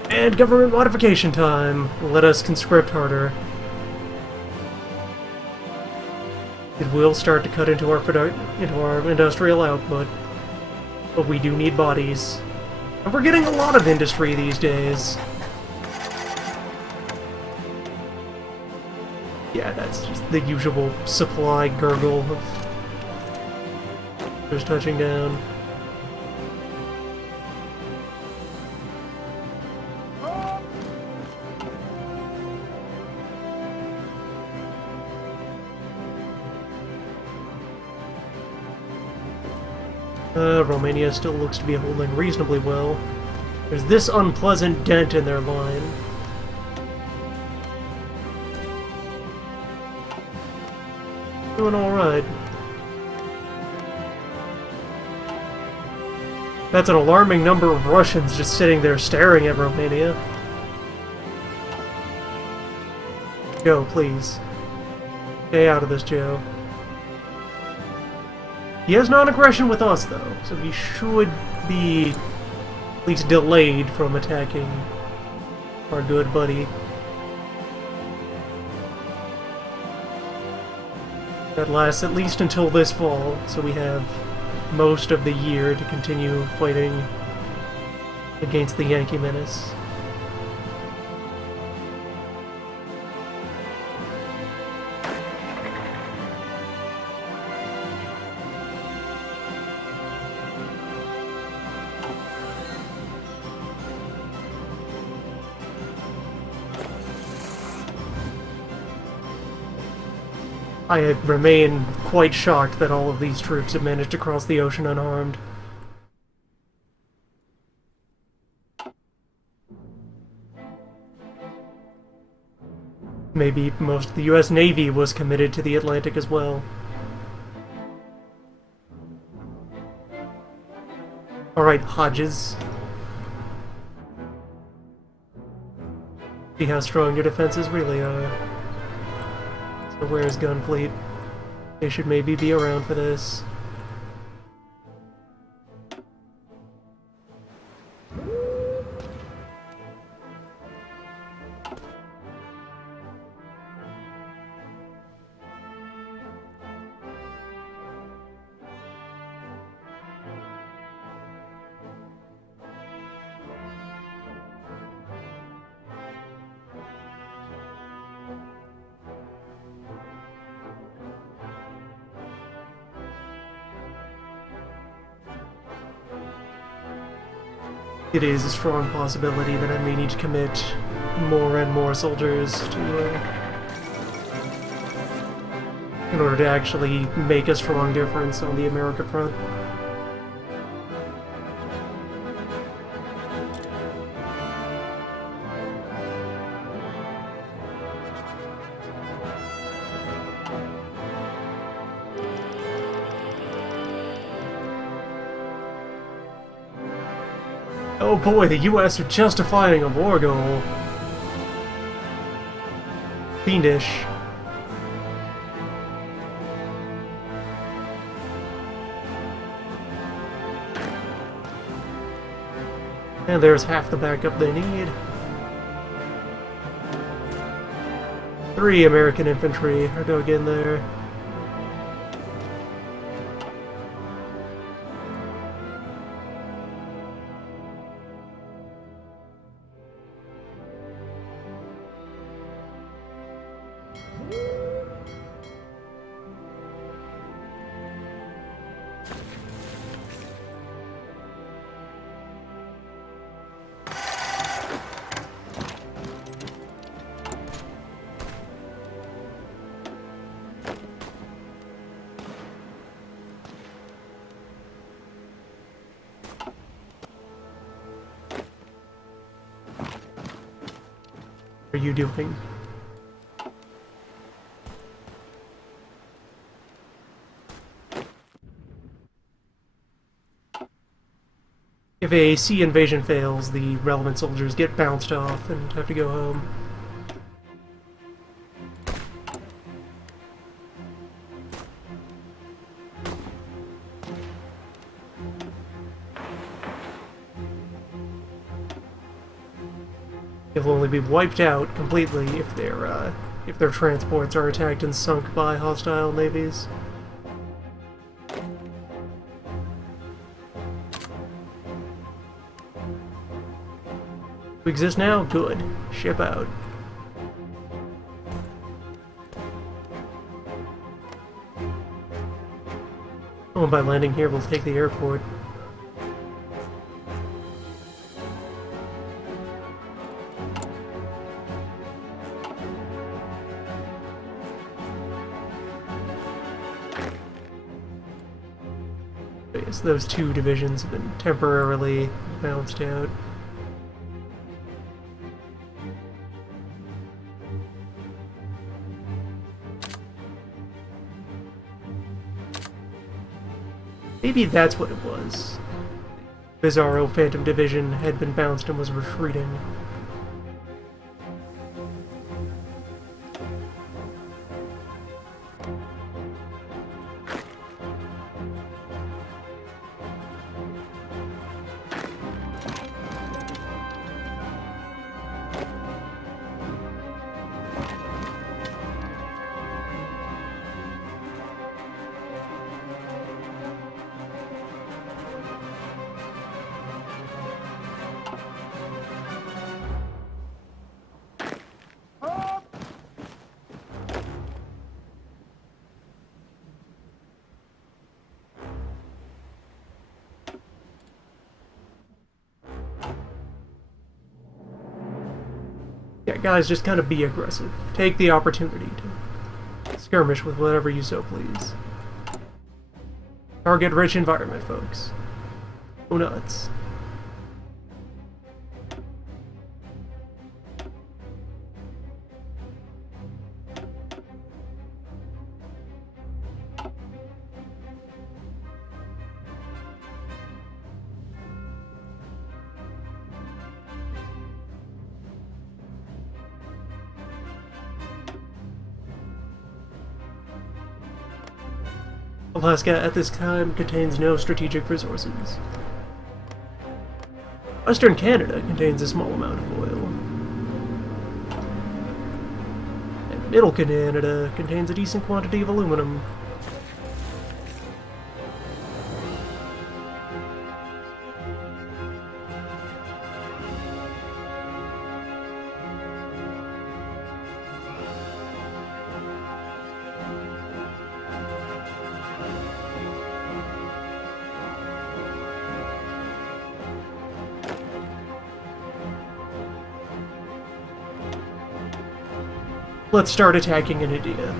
And government modification time! Let us conscript harder. It will start to cut into our industrial output, but we do need bodies. And we're getting a lot of industry these days. Yeah, that's just the usual supply gurgle of just touching down. Romania still looks to be holding reasonably well. There's this unpleasant dent in their line. Doing alright. That's an alarming number of Russians just sitting there staring at Romania. Go, please. Stay out of this, Joe. He has non-aggression with us, though, so he should be at least delayed from attacking our good buddy. That lasts at least until this fall, so we have most of the year to continue fighting against the Yankee menace. I remain quite shocked that all of these troops have managed to cross the ocean unharmed. Maybe most of the US Navy was committed to the Atlantic as well. Alright, Hodges. See how strong your defenses really are. So where's Gunfleet? They should maybe be around for this. It is a strong possibility that I may need to commit more and more soldiers to, in order to actually make a strong difference on the America front. Oh boy, the US are justifying a war goal. Fiendish. And there's half the backup they need. 3 American infantry are going in there. are you doing? If a sea invasion fails, the relevant soldiers get bounced off and have to go home. They'll only be wiped out completely if their transports are attacked and sunk by hostile navies. We exist now? Good. Ship out. Oh, and by landing here, we'll take the airport. So those two divisions have been temporarily bounced out. Maybe that's what it was. Bizarro Phantom Division had been bounced and was retreating. Yeah, guys, just kind of be aggressive. Take the opportunity to skirmish with whatever you so please. Target-rich environment, folks. Go nuts. Alaska at this time contains no strategic resources. Western Canada contains a small amount of oil. And Middle Canada contains a decent quantity of aluminum. Let's start attacking in India.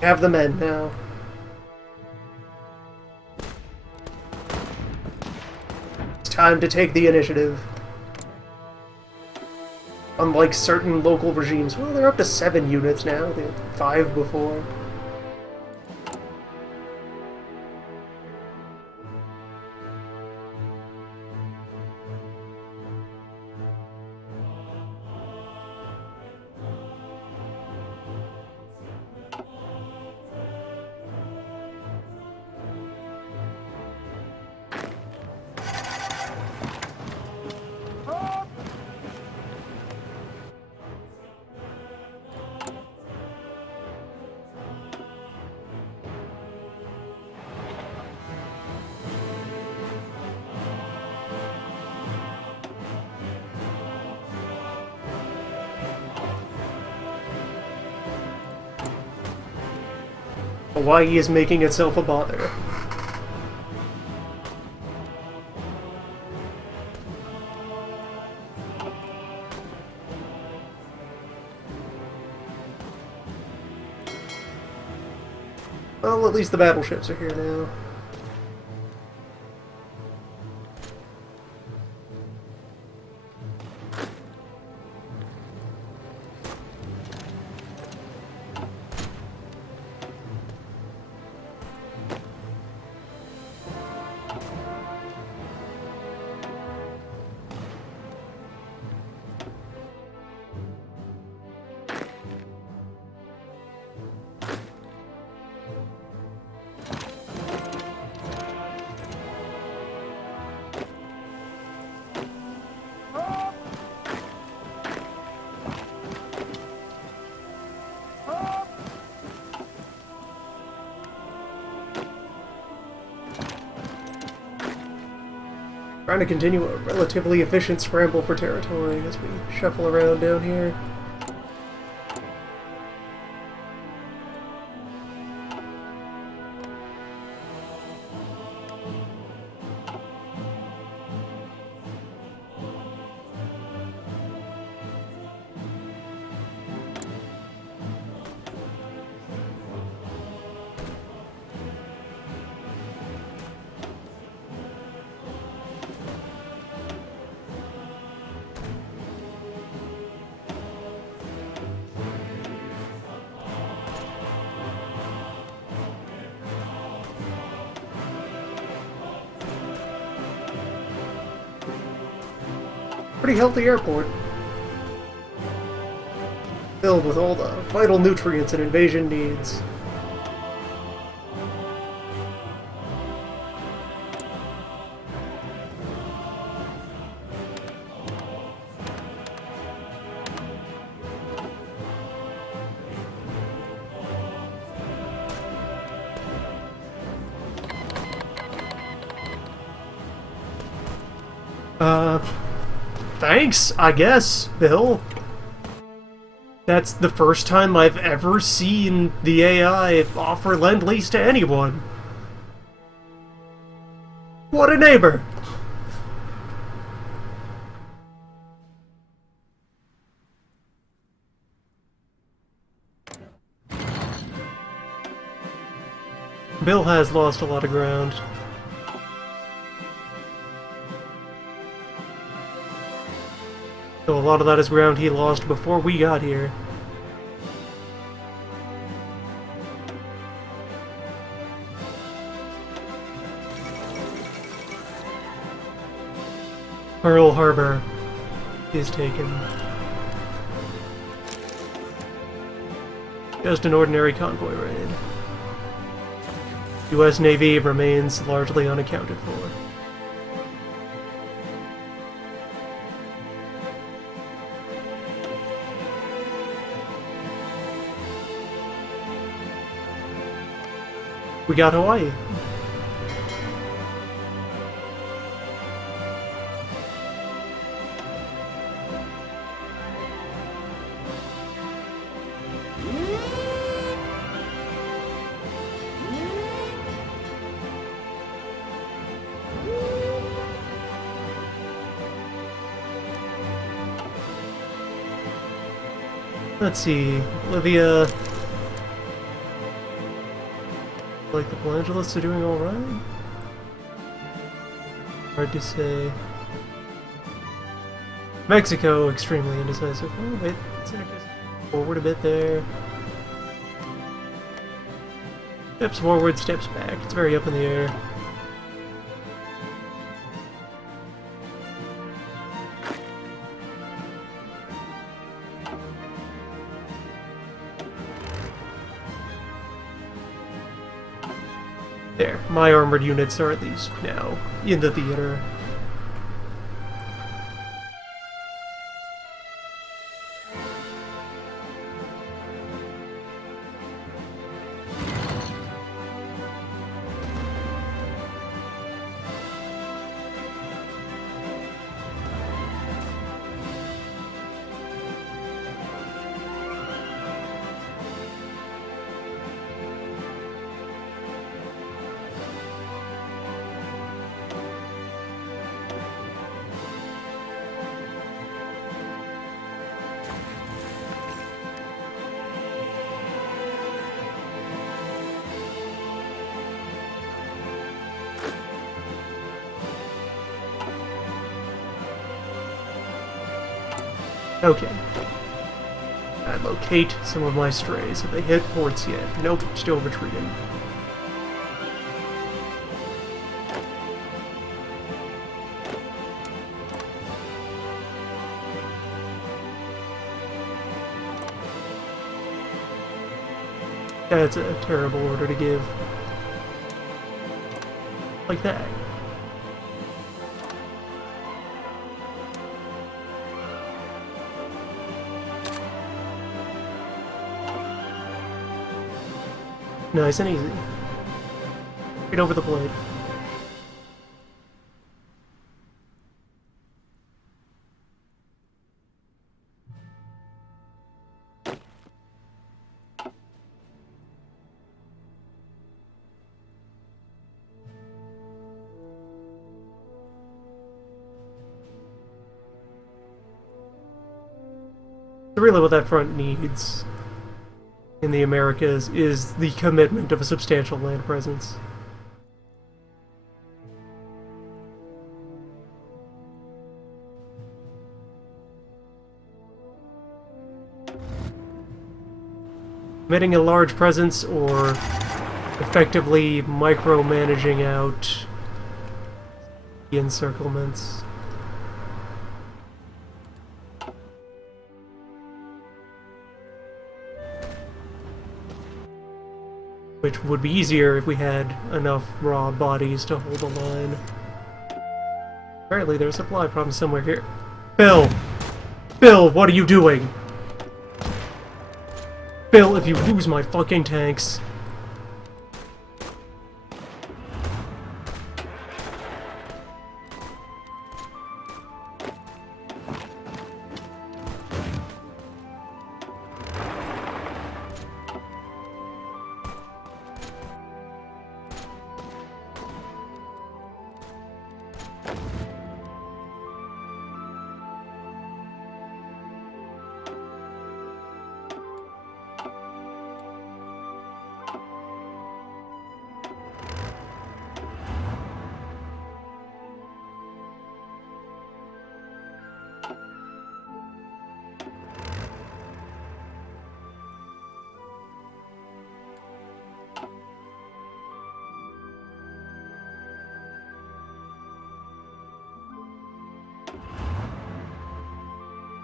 Have the men now. It's time to take the initiative. Unlike certain local regimes, well, they're up to 7 units now. They had 5 before. Hawaii is making itself a bother. Well, at least the battleships are here now. Trying to continue a relatively efficient scramble for territory as we shuffle around down here. Pretty healthy airport. Filled with all the vital nutrients an invasion needs. Thanks, I guess, Bill. That's the first time I've ever seen the AI offer Lend-Lease to anyone. What a neighbor! Bill has lost a lot of ground. So a lot of that is ground he lost before we got here. Pearl Harbor is taken. Just an ordinary convoy raid. U.S. Navy remains largely unaccounted for. We got Hawaii. Let's see, Olivia. Like the Pelangelists are doing alright? Hard to say. Mexico, extremely indecisive. Oh, wait, Seneca's forward a bit there. Steps forward, steps back. It's very up in the air. There, my armored units are at least now in the theater. Okay. I locate some of my strays. Have they hit ports yet? Nope, still retreating. That's a terrible order to give. Like that. Nice and easy. Right over the blade. really what that front needs in the Americas is the commitment of a substantial land presence. Committing a large presence or effectively micromanaging out the encirclements. Which would be easier if we had enough raw bodies to hold a line. Apparently there's a supply problem somewhere here. Bill! Bill, what are you doing? Bill, if you lose my fucking tanks...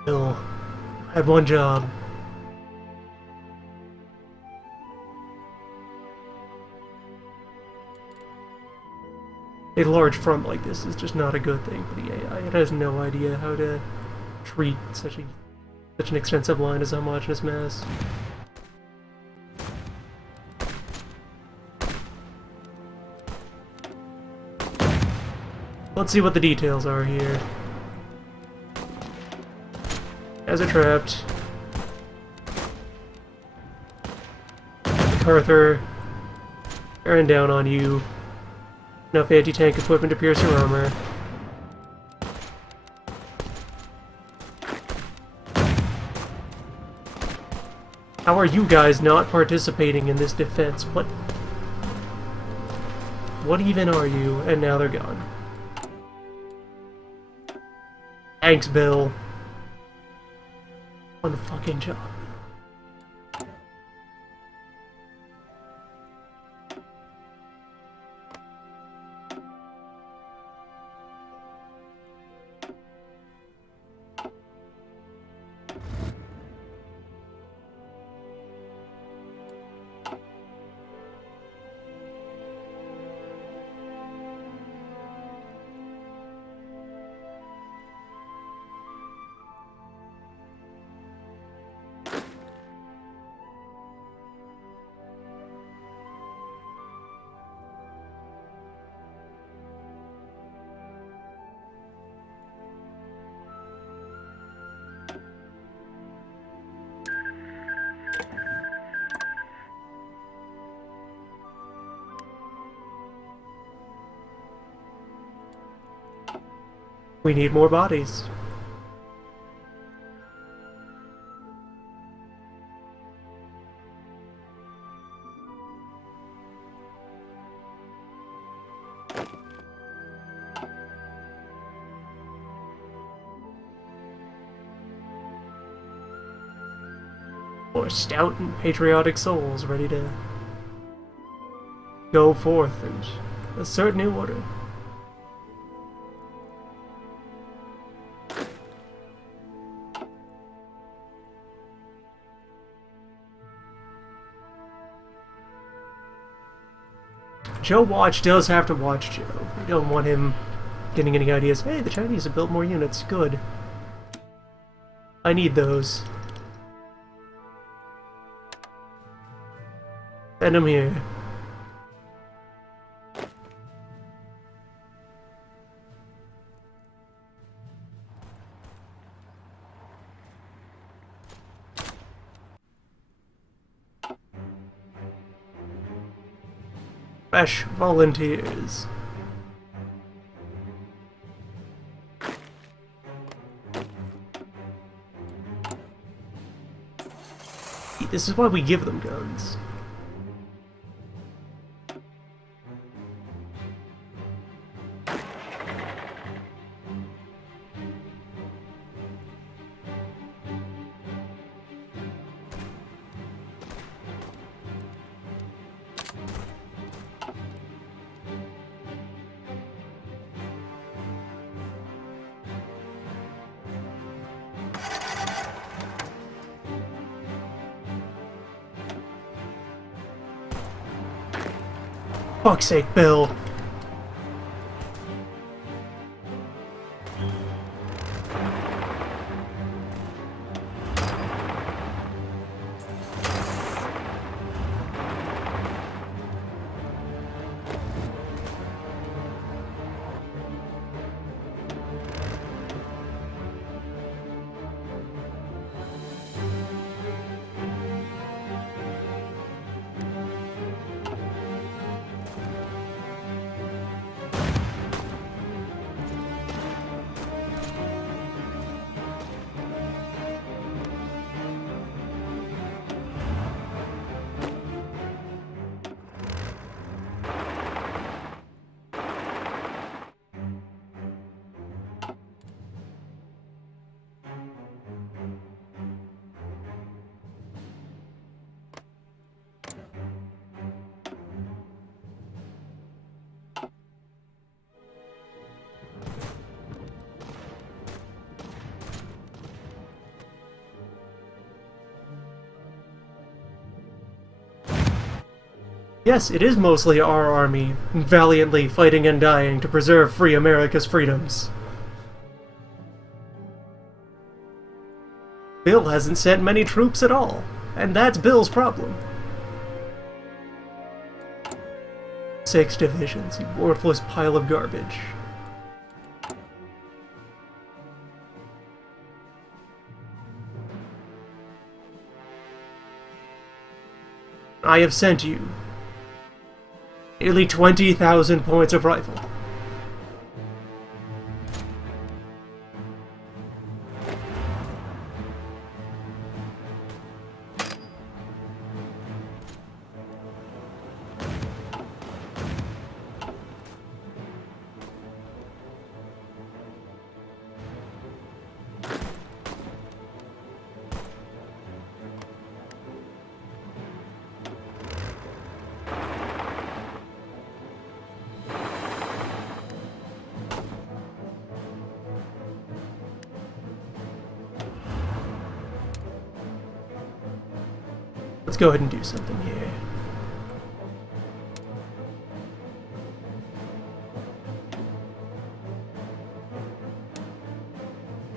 Bill, I had one job. A large front like this is just not a good thing for the AI. It has no idea how to treat such an extensive line as homogeneous mass. Let's see what the details are here. Guys are trapped. MacArthur bearing down on you. Enough anti-tank equipment to pierce your armor. How are you guys not participating in this defense? What even are you? And now they're gone. Thanks, Bill. One fucking job. We need more bodies. More stout and patriotic souls ready to go forth and assert new order. Joe Watch does have to watch Joe. We don't want him getting any ideas. Hey, the Chinese have built more units. Good. I need those. Send them here. Fresh volunteers. This is why we give them guns. Fuck's sake, Bill. Yes, it is mostly our army, valiantly fighting and dying to preserve free America's freedoms. Bill hasn't sent many troops at all, and that's Bill's problem. 6 divisions, you worthless pile of garbage. I have sent you nearly 20,000 points of rifle. Let's go ahead and do something here.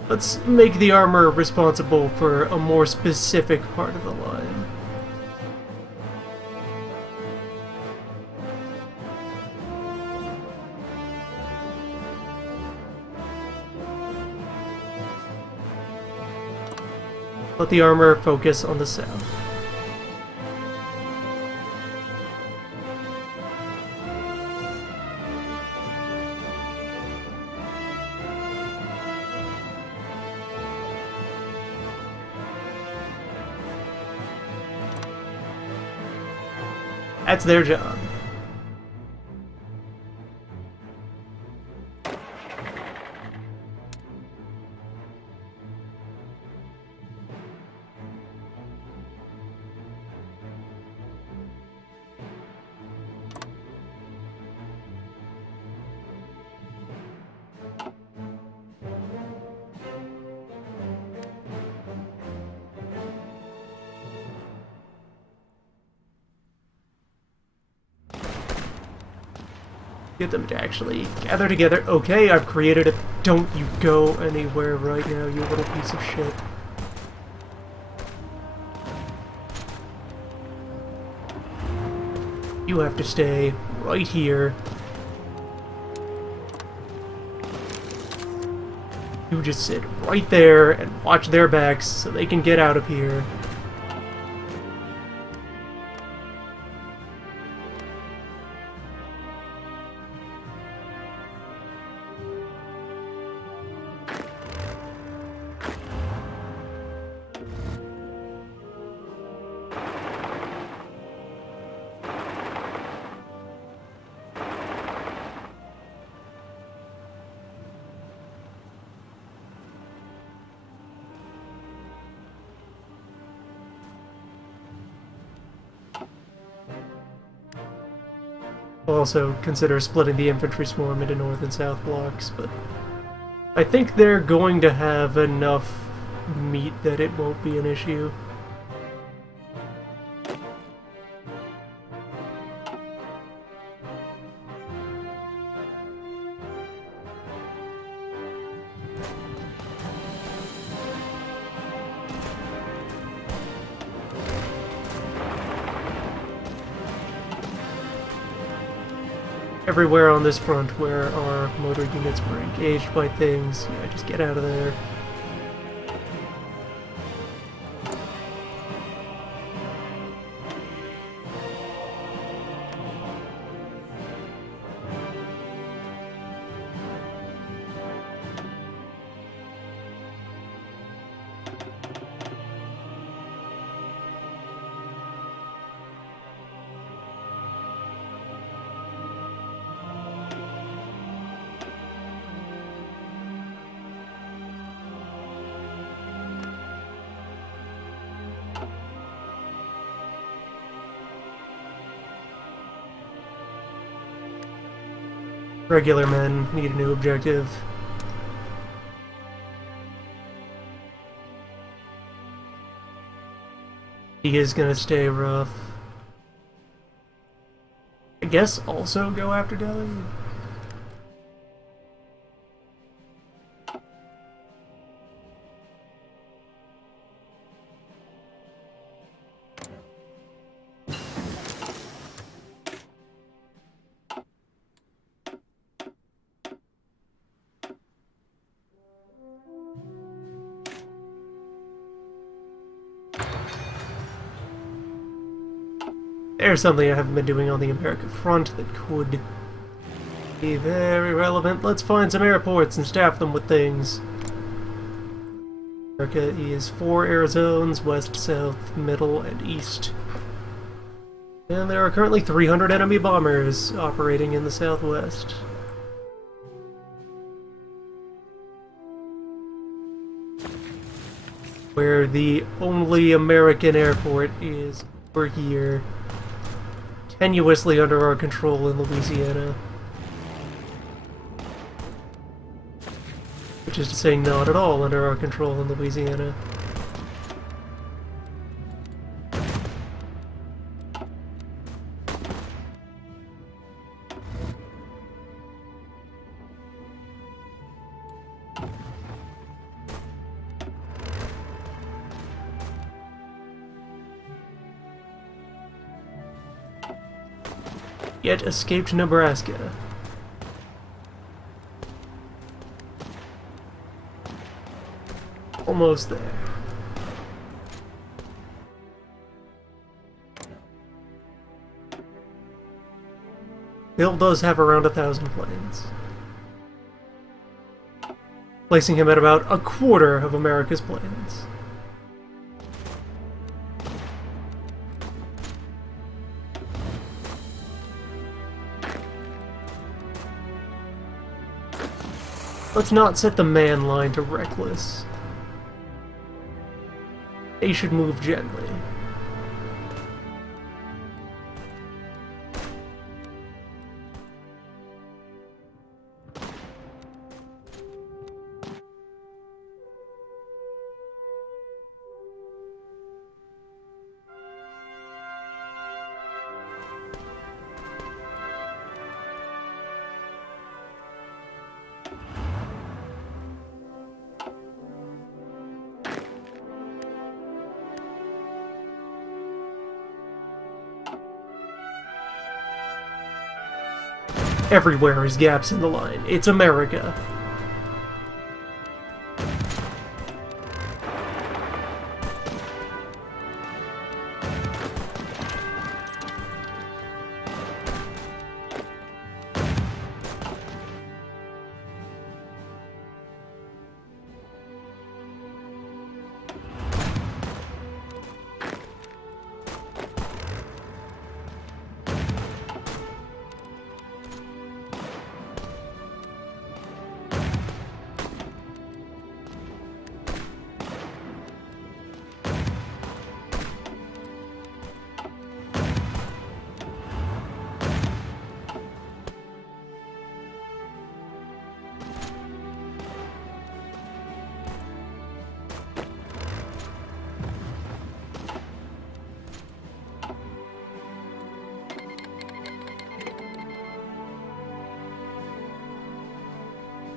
Let's make the armor responsible for a more specific part of the line. Let the armor focus on the south. That's their job. Get them to actually gather together. Okay, I've created a... Don't you go anywhere right now, you little piece of shit. You have to stay right here. You just sit right there and watch their backs so they can get out of here. I'll also consider splitting the infantry swarm into north and south blocks, but I think they're going to have enough meat that it won't be an issue. Everywhere on this front where our motor units were engaged by things, yeah, just get out of there. Regular men need a new objective. He is gonna stay rough. I guess also go after Delhi? There's something I haven't been doing on the American front that could be very relevant. Let's find some airports and staff them with things. America is 4 air zones, west, south, middle, and east. And there are currently 300 enemy bombers operating in the southwest. Where the only American airport is over here, tenuously under our control in Louisiana. Which is to say, not at all under our control in Louisiana. Yet escaped Nebraska. Almost there. Bill does have around 1,000 planes, placing him at about a quarter of America's planes. Let's not set the man line to reckless. They should move gently. Everywhere is gaps in the line. It's America.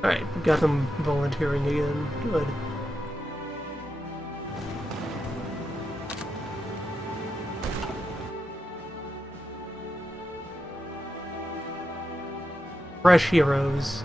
Alright, we got them volunteering again. Good. Fresh heroes.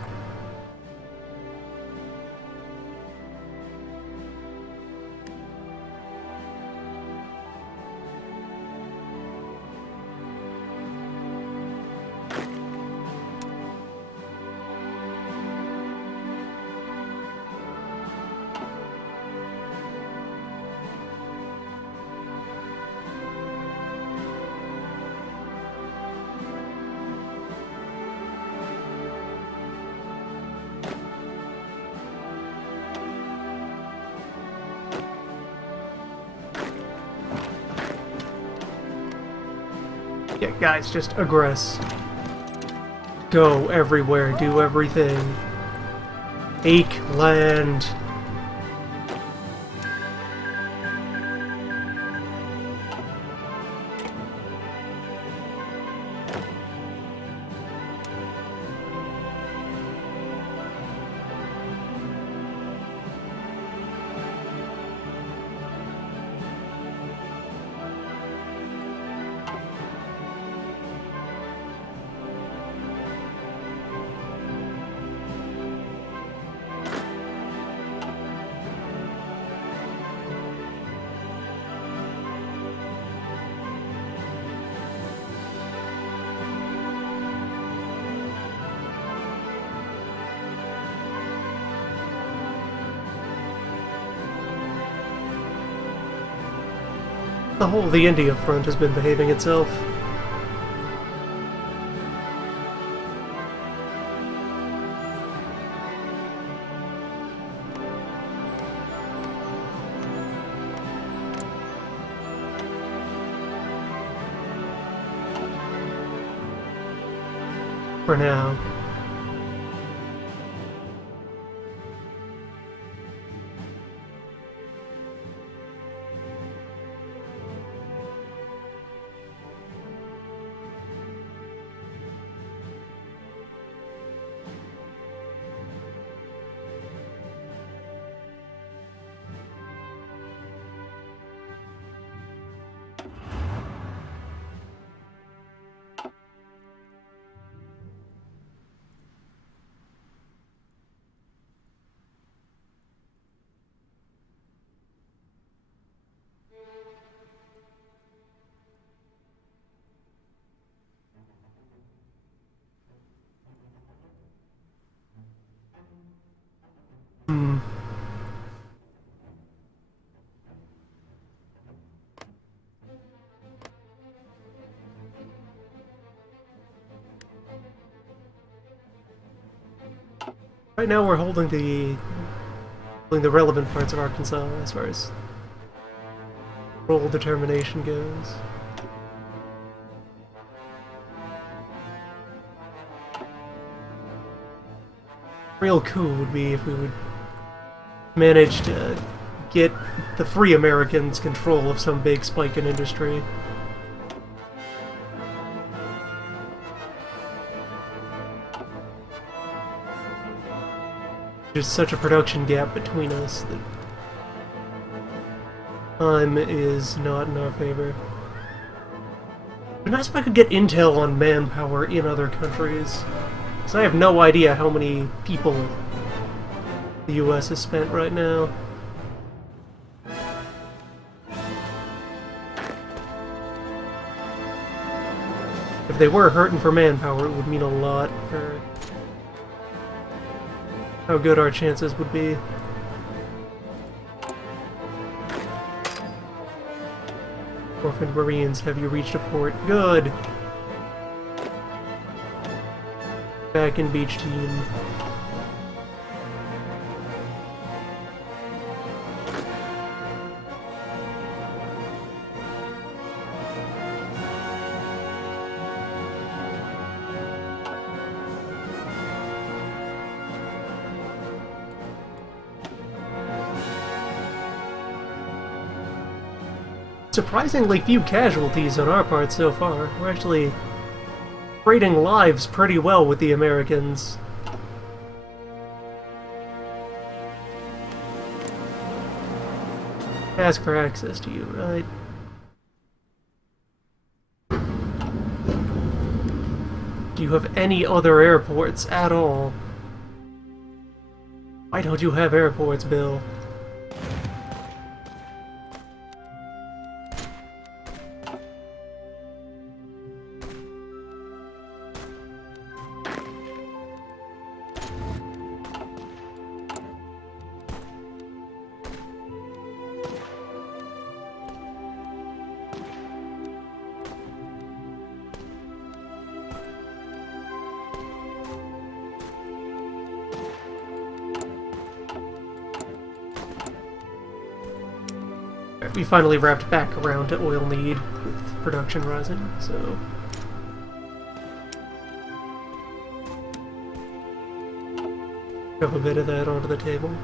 Yeah, guys, just aggress. Go everywhere, do everything. Take land. The India front has been behaving itself. For now. Right now we're holding the relevant parts of Arkansas as far as role determination goes. Real cool would be if we would manage to get the free Americans control of some big spike in industry. There's such a production gap between us that time is not in our favor. It'd be nice if I could get intel on manpower in other countries, because I have no idea how many people the US has spent right now. If they were hurting for manpower, it would mean a lot for how good our chances would be. Orphaned Marines, have you reached a port? Good! Back in beach team. Surprisingly few casualties on our part so far. We're actually trading lives pretty well with the Americans. Ask for access to you, right? Do you have any other airports at all? Why don't you have airports, Bill? We finally wrapped back around to oil need with production rising, so... Shove a bit of that onto the table.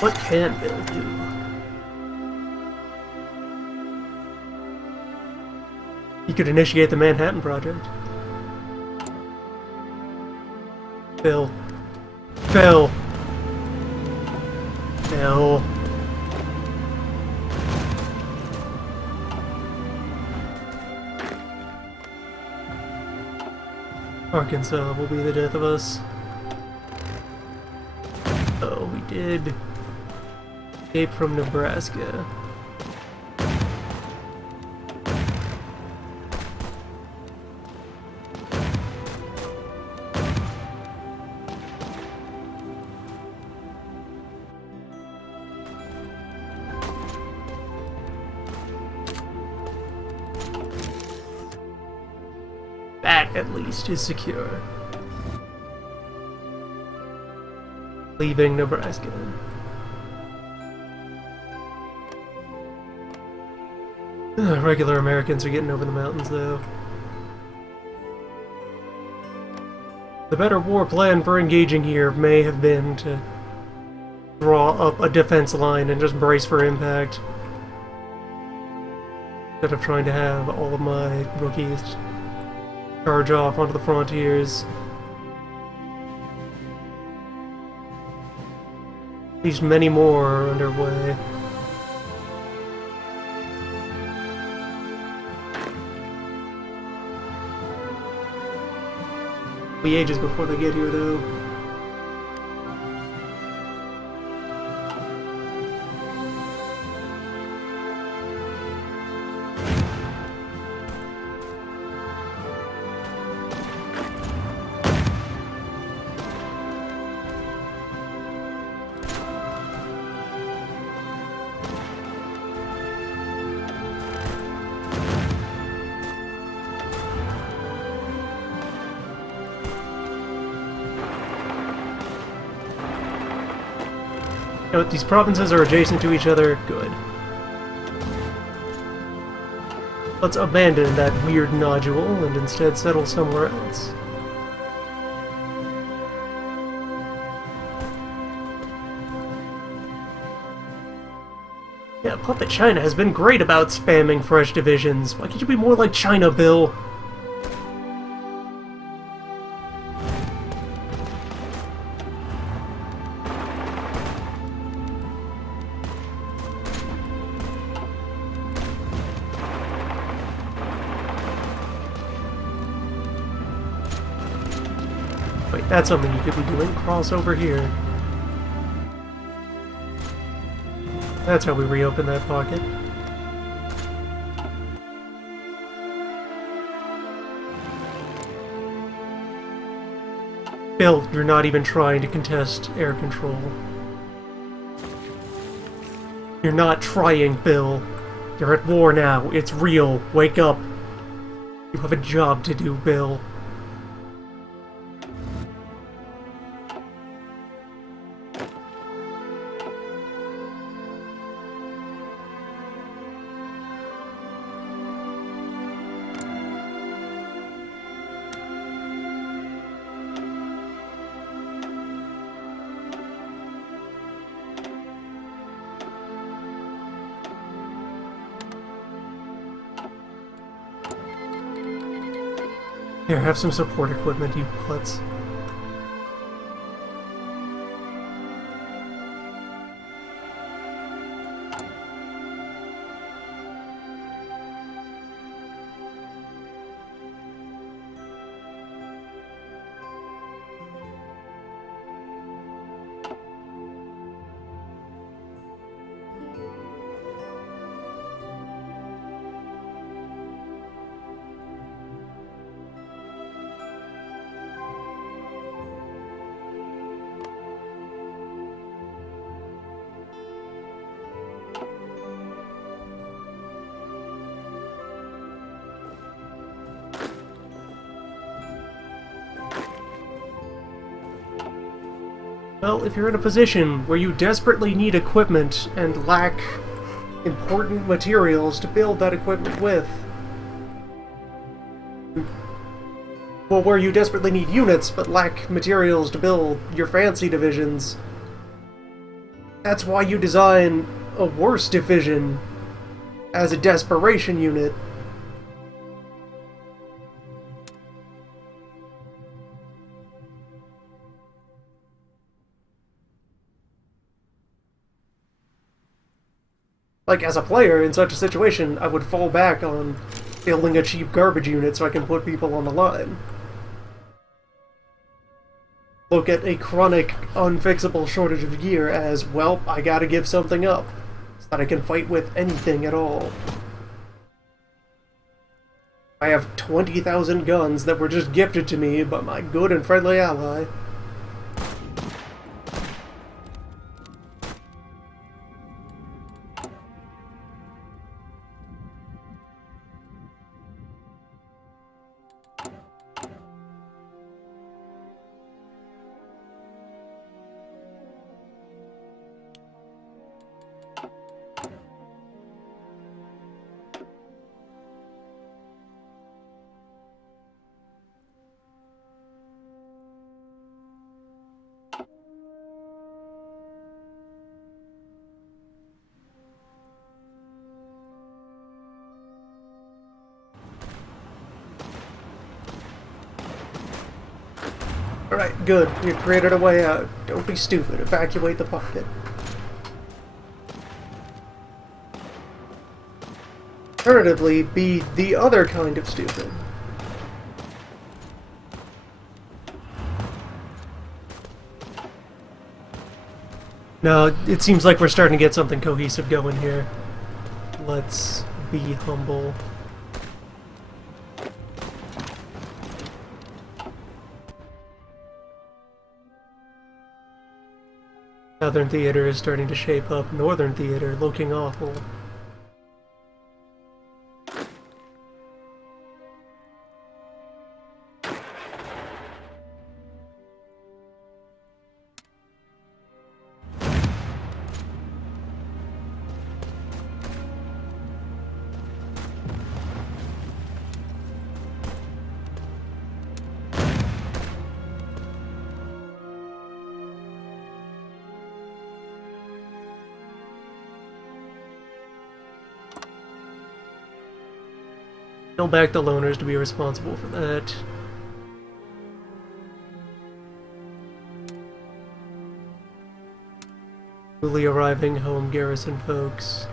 What can Bill do? He could initiate the Manhattan Project. Bill. Bill! Bill. Arkansas will be the death of us. Oh, we did escape from Nebraska. That, at least, is secure. Leaving Nebraska. Regular Americans are getting over the mountains, though. The better war plan for engaging here may have been to draw up a defense line and just brace for impact, instead of trying to have all of my rookies charge off onto the frontiers. At least many more are underway. It'll be ages before they get here, though. You know, these provinces are adjacent to each other. Good. Let's abandon that weird nodule and instead settle somewhere else. Yeah, Puppet China has been great about spamming fresh divisions. Why can't you be more like China, Bill? Wait, that's something you could be doing. Cross over here. That's how we reopen that pocket. Bill, you're not even trying to contest air control. You're not trying, Bill. You're at war now. It's real. Wake up. You have a job to do, Bill. Here, have some support equipment, you putz. Well, if you're in a position where you desperately need equipment and lack important materials to build that equipment with, well, where you desperately need units but lack materials to build your fancy divisions, that's why you design a worse division as a desperation unit. Like, as a player in such a situation, I would fall back on building a cheap garbage unit so I can put people on the line. Look at a chronic, unfixable shortage of gear as, well, I gotta give something up, so that I can fight with anything at all. I have 20,000 guns that were just gifted to me by my good and friendly ally. Alright, good. You created a way out. Don't be stupid. Evacuate the pocket. Alternatively, be the other kind of stupid. No, it seems like we're starting to get something cohesive going here. Let's be humble. Southern Theater is starting to shape up. Northern Theater looking awful. Tell back the loners to be responsible for that. Newly arriving home garrison folks.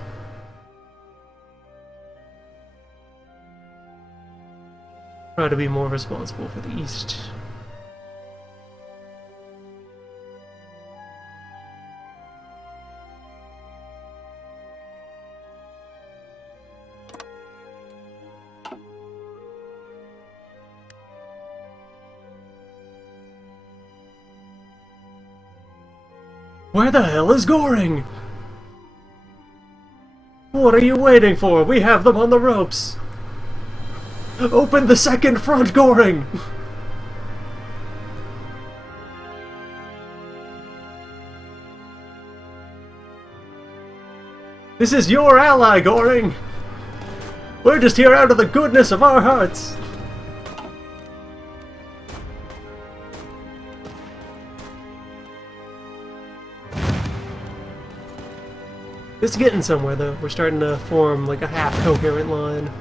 Try to be more responsible for the East. Where the hell is Goring? What are you waiting for? We have them on the ropes. Open the second front, Goring! This is your ally, Goring! We're just here out of the goodness of our hearts! It's getting somewhere, though. We're starting to form like a half-coherent line.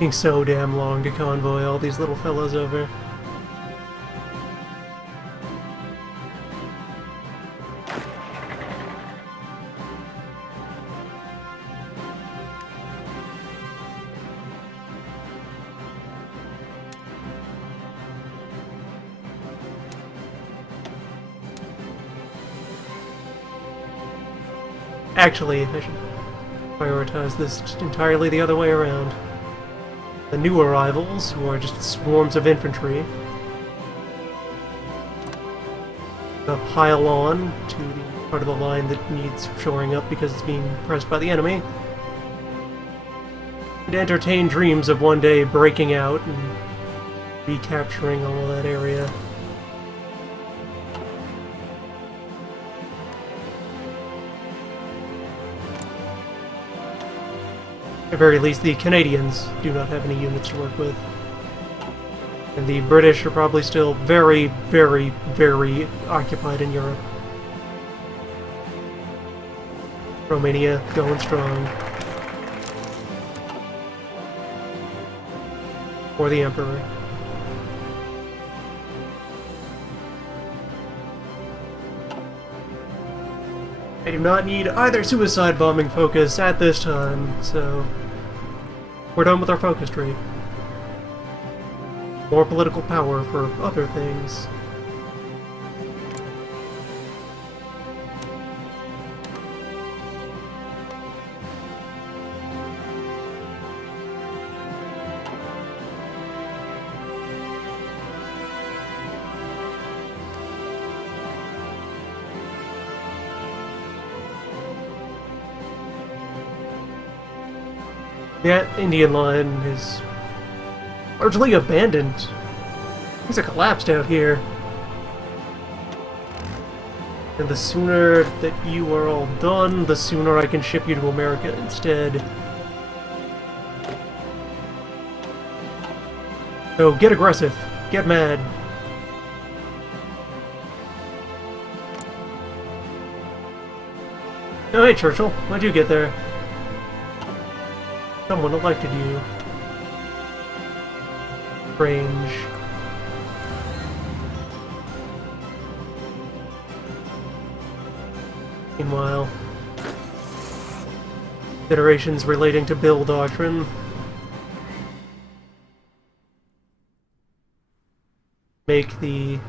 Taking so damn long to convoy all these little fellows over. Actually, I should prioritize this entirely the other way around. The new arrivals, who are just swarms of infantry, pile on to the part of the line that needs shoring up because it's being pressed by the enemy, and entertain dreams of one day breaking out and recapturing all of that area. At the very least, the Canadians do not have any units to work with. And the British are probably still very, very, very occupied in Europe. Romania going strong. For the Emperor. I do not need either suicide bombing focus at this time, so we're done with our focus tree. More political power for other things. That Indian line is largely abandoned. Things are collapsed out here. And the sooner that you are all done, the sooner I can ship you to America instead. So get aggressive. Get mad. Oh, hey, Churchill. Why'd you get there? Someone elected you. Range. Meanwhile, considerations relating to Bill Doctrine. Make the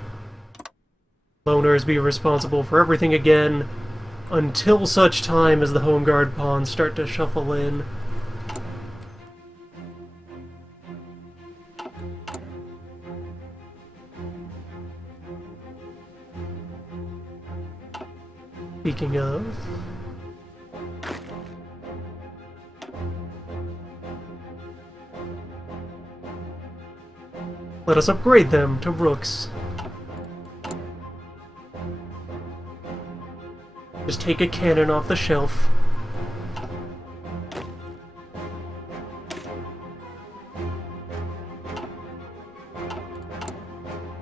loners be responsible for everything again until such time as the Home Guard pawns start to shuffle in. Speaking of, Let us upgrade them to rooks. Just take a cannon off the shelf.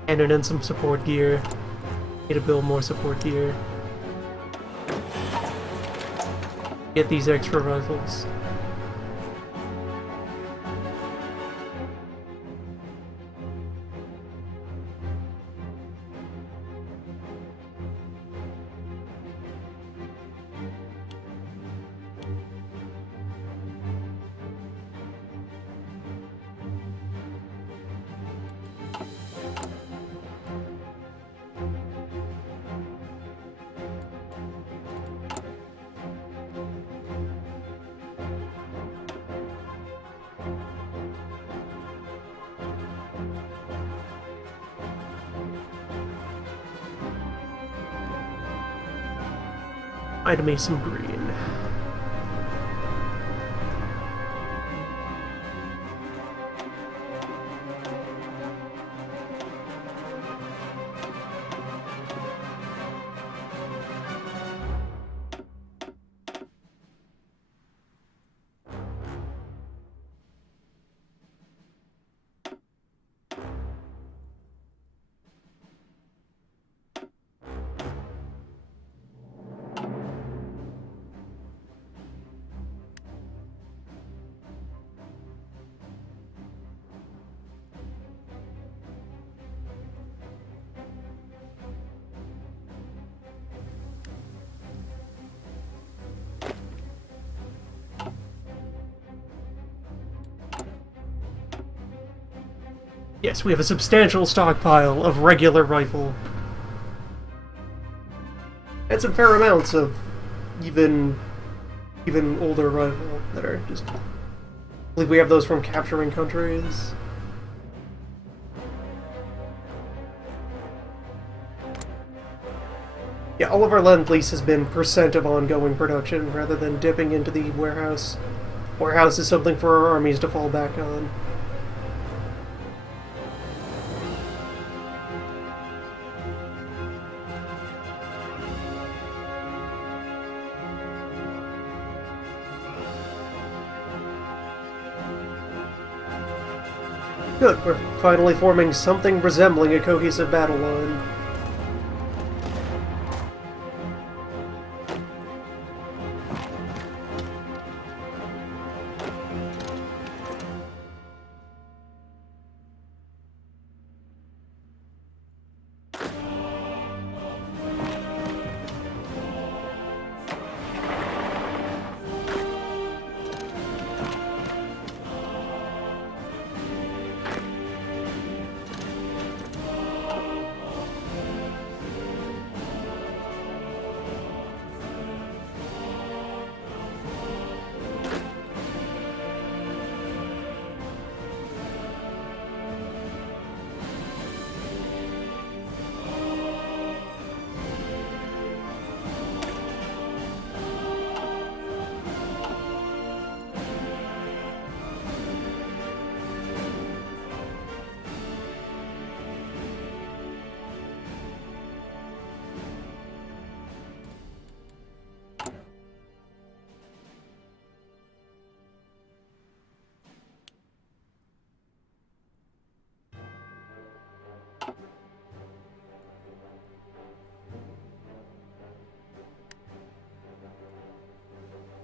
Cannon and some support gear. Need to build more support gear. Get these extra rifles. Find me some green. Yes, we have a substantial stockpile of regular rifle. And some fair amounts of even older rifle that are just... I believe we have those from capturing countries. Yeah, all of our Lend-Lease has been percent of ongoing production rather than dipping into the warehouse. Warehouse is something for our armies to fall back on. Good, we're finally forming something resembling a cohesive battle line.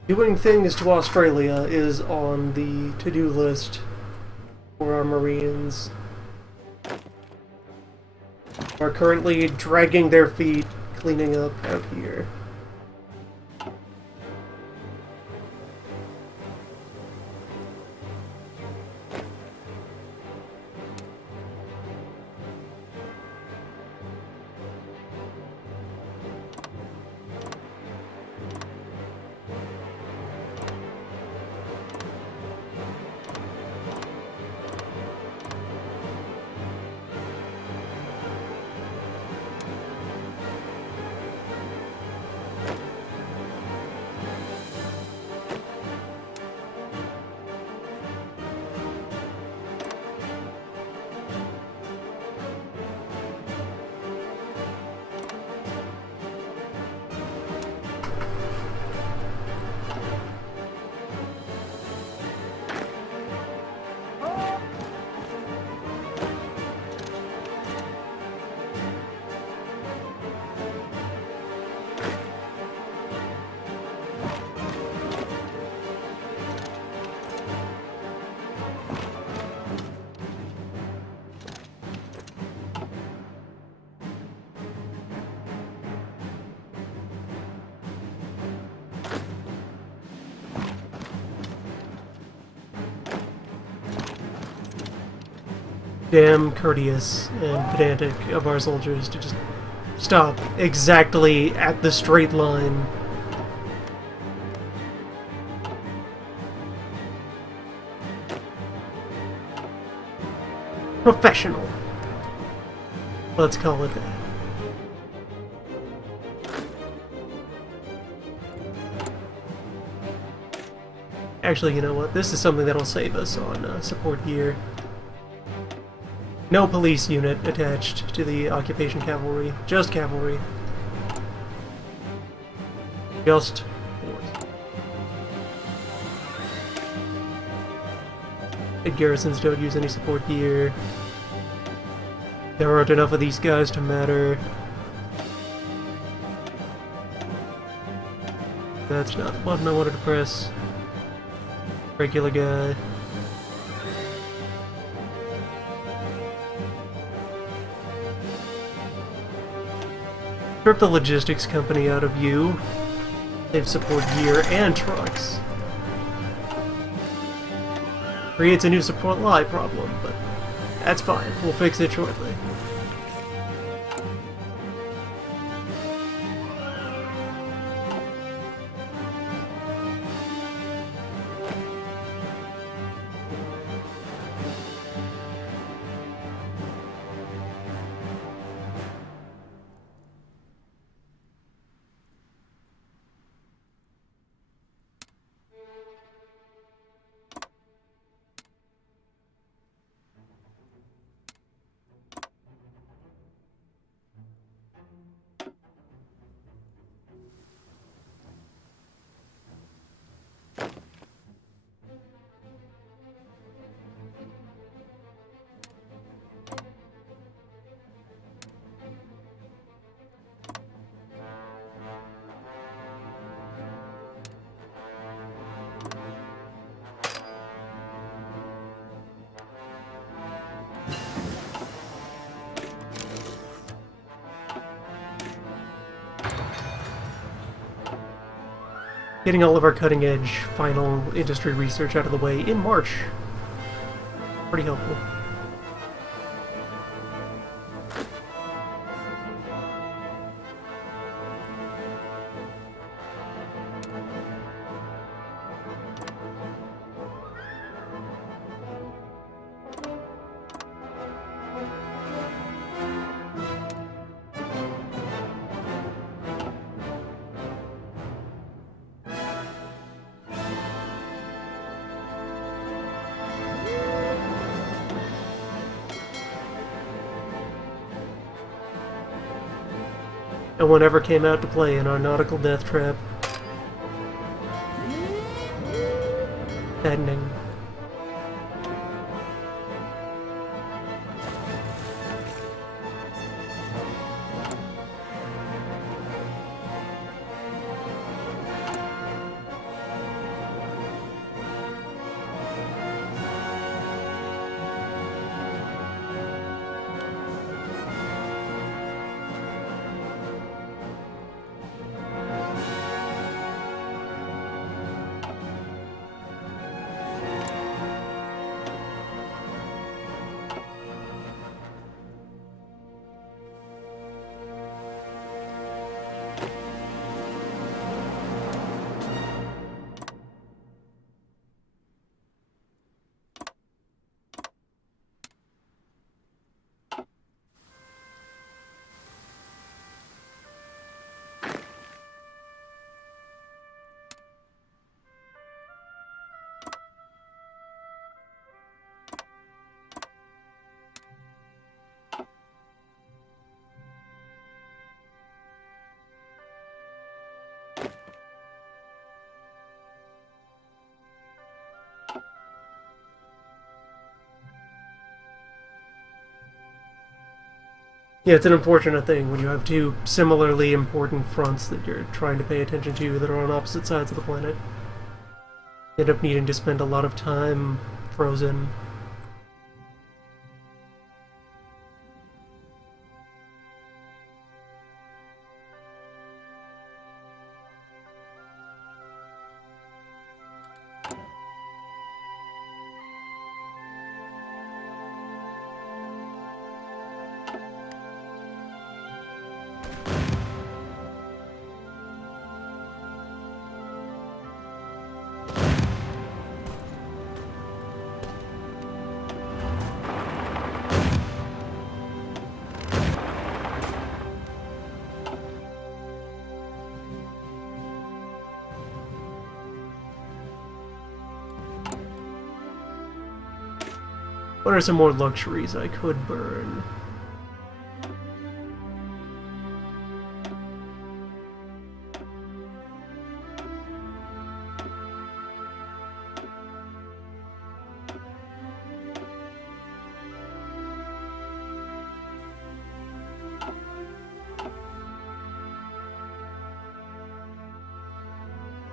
Doing things to Australia is on the to-do list for our Marines. Are currently dragging their feet cleaning up out here. damn courteous and pedantic of our soldiers to just stop exactly at the straight line. Professional. Let's call it that. Actually, you know what? This is something that'll save us on support gear. No police unit attached to the occupation cavalry. Just cavalry. Just horse. And garrisons don't use any support gear. There aren't enough of these guys to matter. That's not the button I wanted to press. Regular guy. Strip the logistics company out of you. Save support gear and trucks. Creates a new supply problem, but that's fine. We'll fix it shortly. Getting all of our cutting-edge final industry research out of the way in March. Pretty helpful. No one ever came out to play in our nautical death trap. Saddening. Yeah, it's an unfortunate thing when you have two similarly important fronts that you're trying to pay attention to that are on opposite sides of the planet. You end up needing to spend a lot of time frozen. What are some more luxuries I could burn?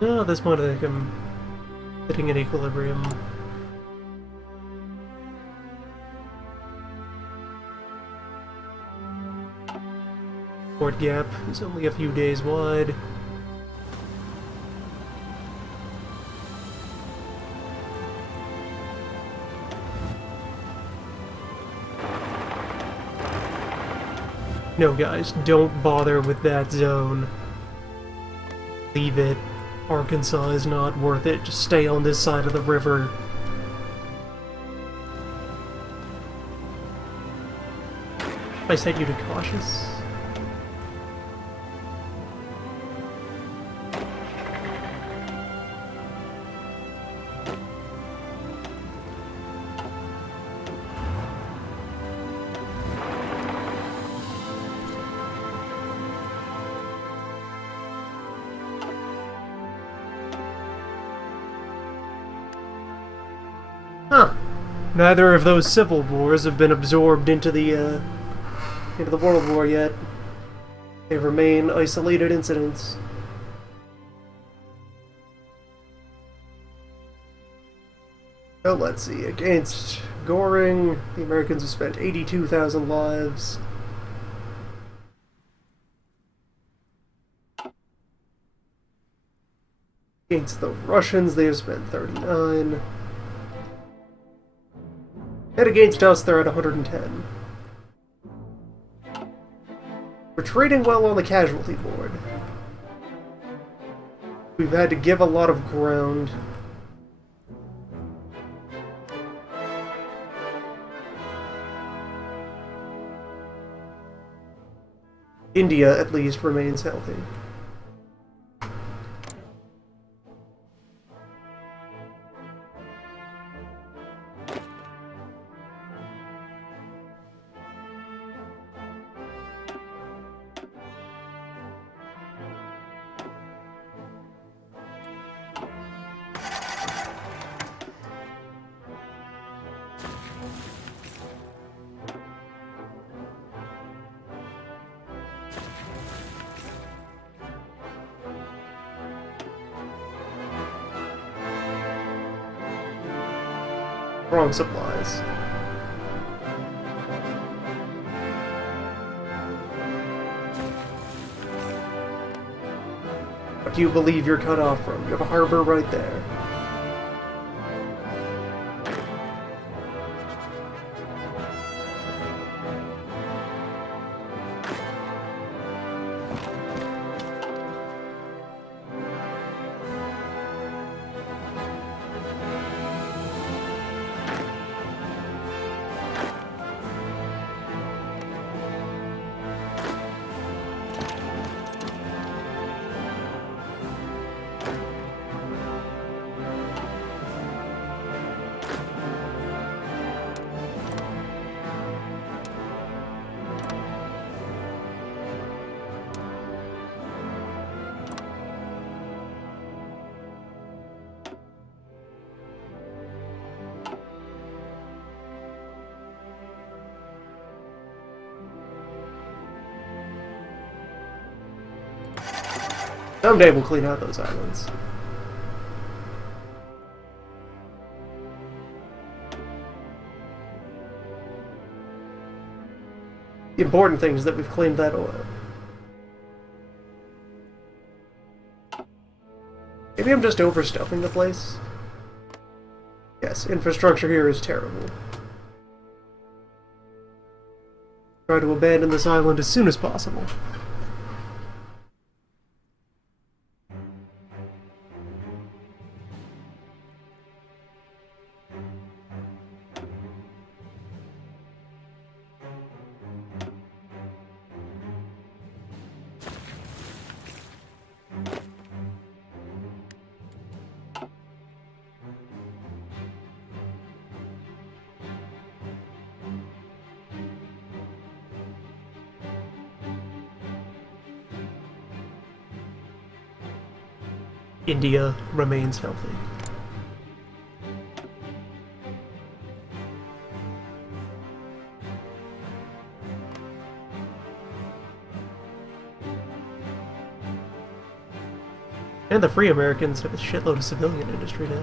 No, at this point I think I'm hitting an equilibrium. Port gap is only a few days wide. No, guys, don't bother with that zone. Leave it. Arkansas is not worth it. Just stay on this side of the river. I set you to cautious. Huh. Neither of those civil wars have been absorbed into the World War yet. They remain isolated incidents. Well, let's see. Against Goring, the Americans have spent 82,000 lives. Against the Russians, they have spent 39. And against us, they're at 110. We're trading well on the casualty board. We've had to give a lot of ground. India, at least, remains healthy. Wrong supplies. What do you believe you're cut off from? You have a harbor right there. Someday we'll clean out those islands. The important thing is that we've claimed that oil. Maybe I'm just overstuffing the place? Yes, infrastructure here is terrible. Try to abandon this island as soon as possible. India remains healthy. And the Free Americans have a shitload of civilian industry now.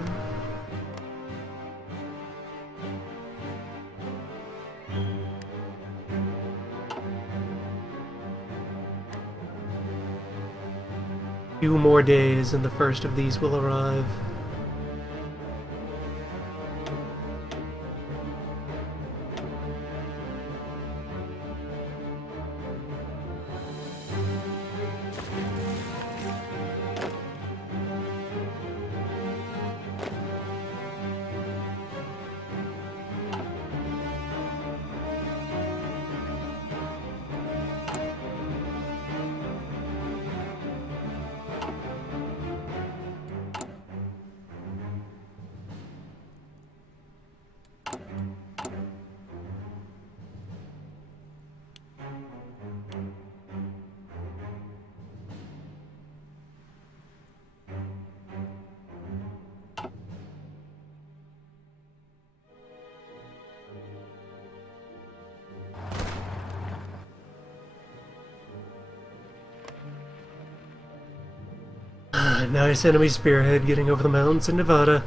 Few more days and the first of these will arrive. Nice enemy spearhead getting over the mountains in Nevada.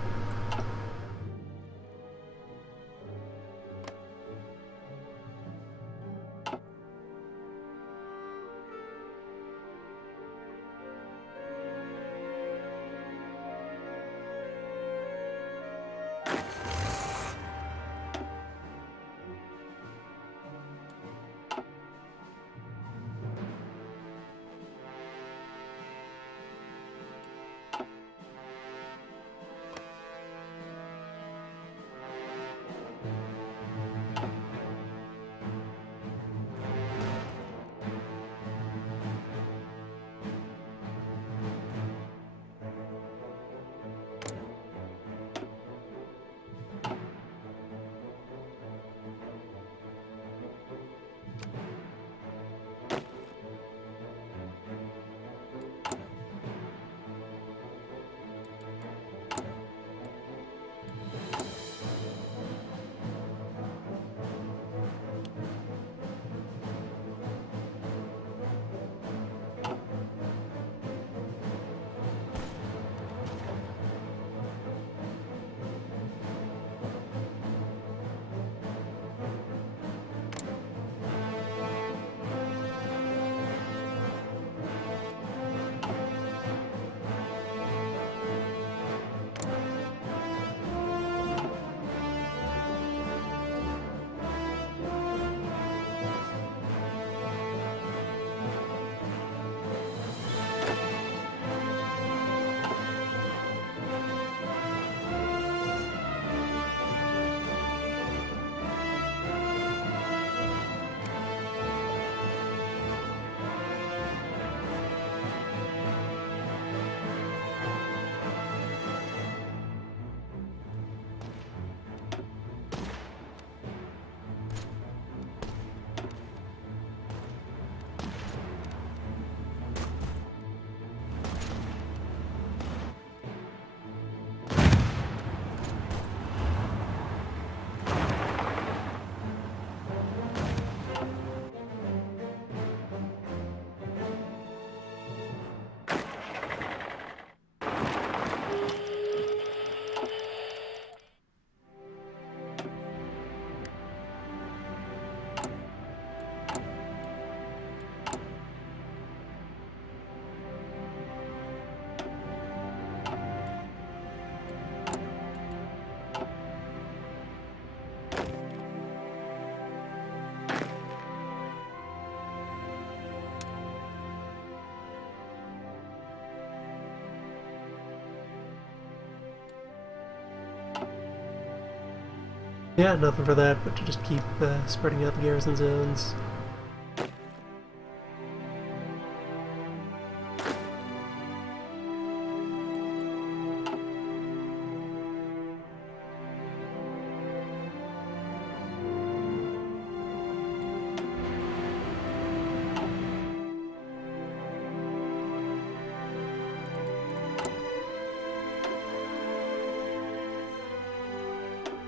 Yeah, nothing for that, but to just keep spreading out the garrison zones.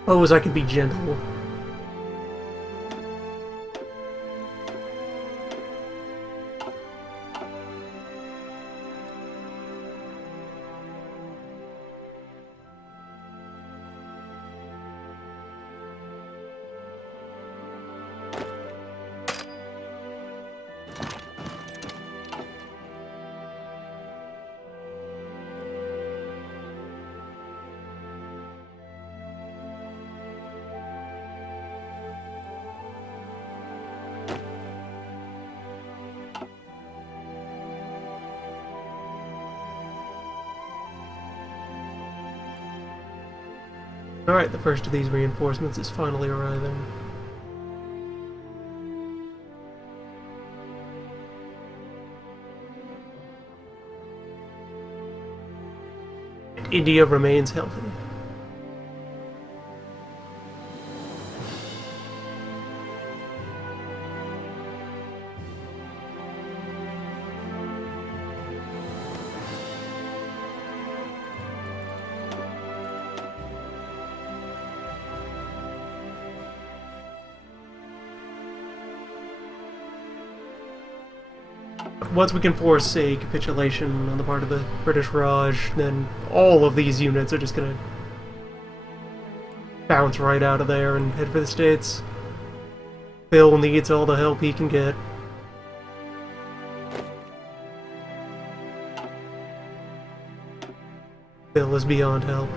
suppose I can be gentle. Alright, the first of these reinforcements is finally arriving. And India remains healthy. Once we can force a capitulation on the part of the British Raj, then all of these units are just gonna bounce right out of there and head for the States. Bill needs all the help he can get. Bill is beyond help.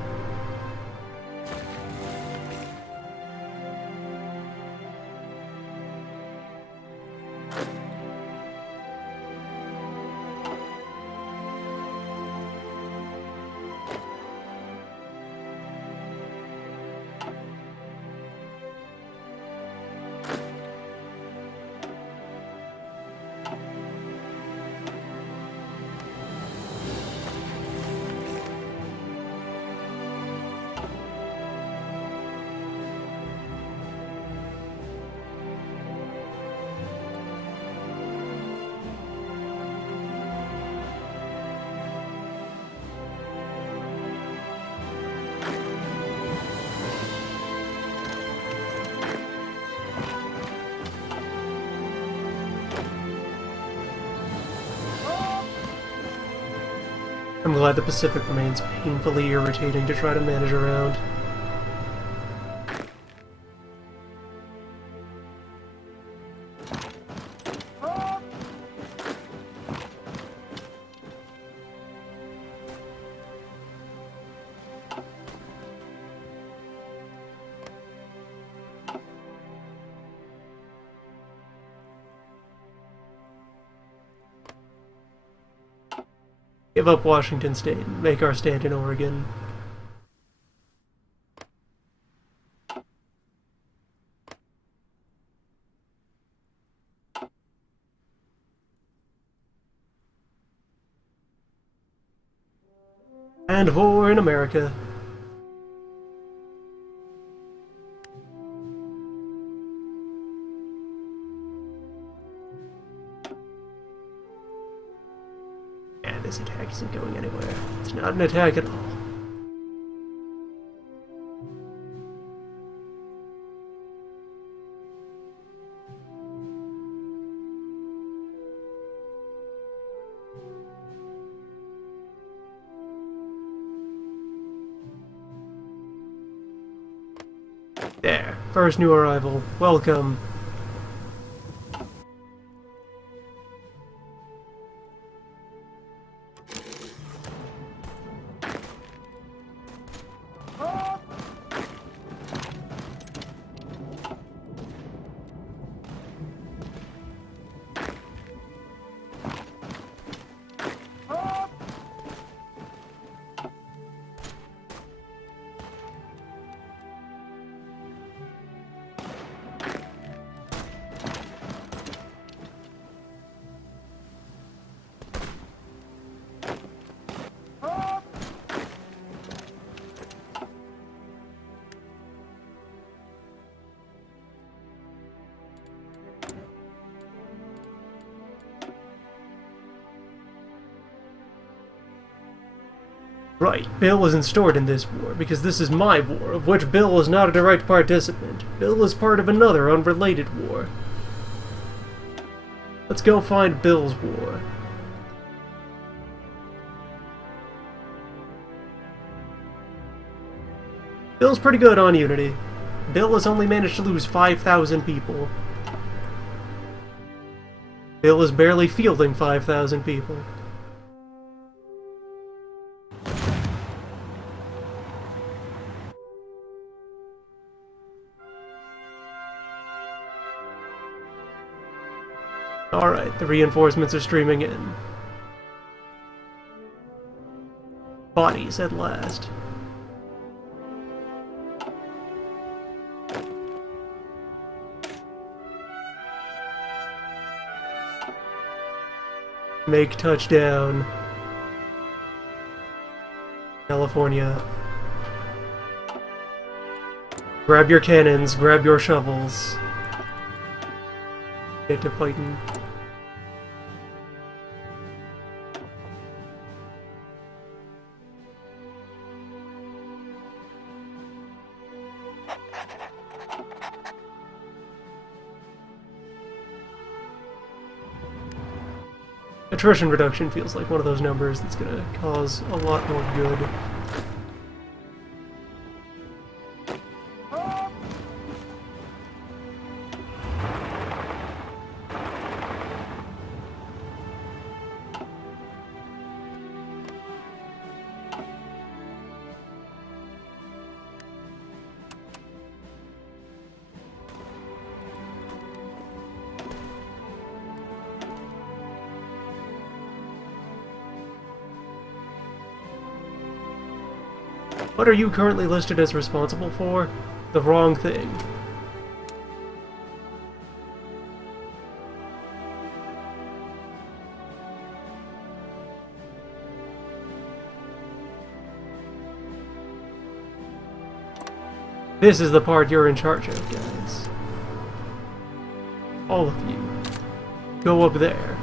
I'm glad the Pacific remains painfully irritating to try to manage around. Give up Washington State and make our stand in Oregon. And war in America. This attack isn't going anywhere. It's not an attack at all. There. First new arrival. Welcome. Right, Bill isn't stored in this war, because this is my war, of which Bill is not a direct participant. Bill is part of another, unrelated war. Let's go find Bill's war. Bill's pretty good on Unity. Bill has only managed to lose 5,000 people. Bill is barely fielding 5,000 people. Alright, the reinforcements are streaming in. Bodies at last. Make touchdown. California. Grab your cannons, grab your shovels. Get to fighting. Attrition reduction feels like one of those numbers that's gonna cause a lot more good. What are you currently listed as responsible for? The wrong thing. This is the part you're in charge of, guys. All of you. Go up there.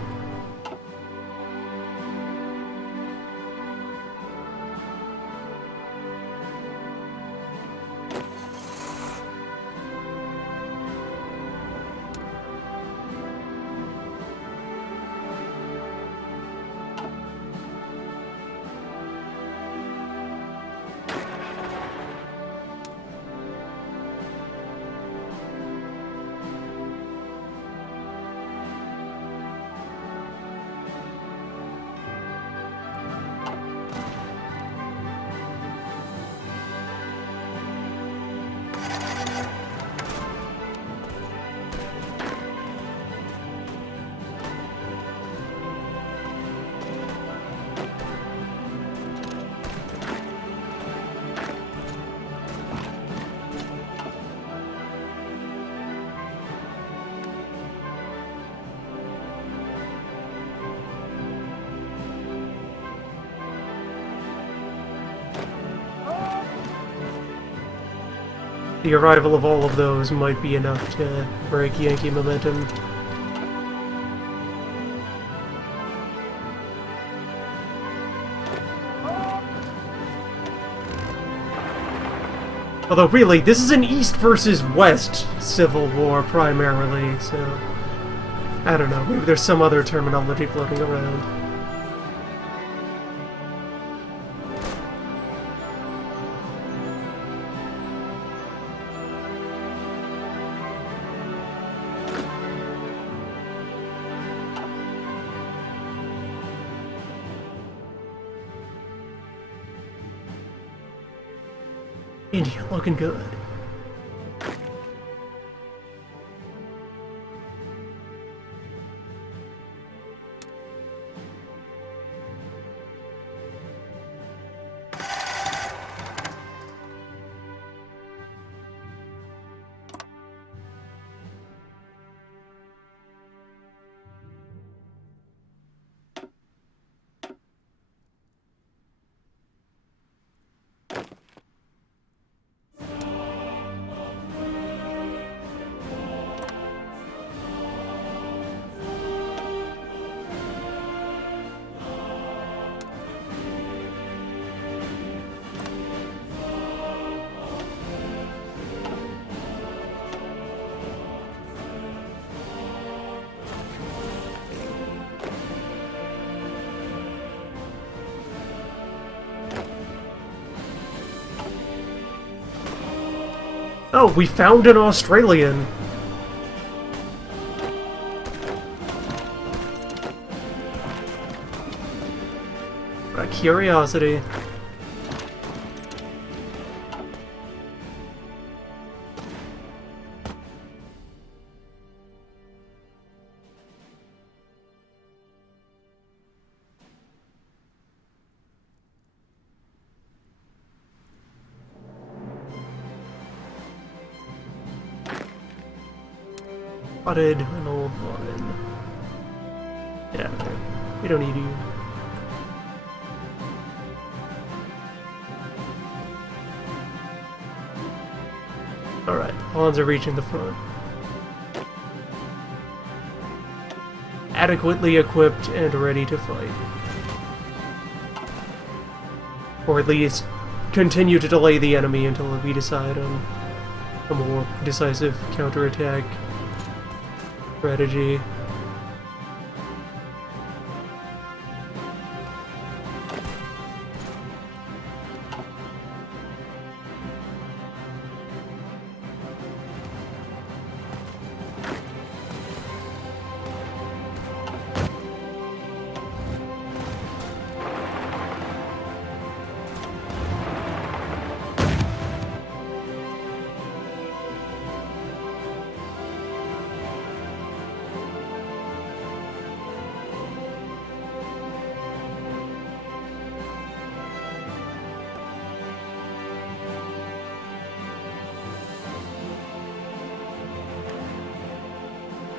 The arrival of all of those might be enough to break Yankee momentum. Although really, this is an East versus West civil war primarily, so I don't know, maybe there's some other terminology floating around. India looking good. Oh, we found an Australian! What a curiosity. Spotted an old woman. Get out of there. We don't need you. Alright, pawns are reaching the front. Adequately equipped and ready to fight. Or at least continue to delay the enemy until we decide on a more decisive counterattack strategy.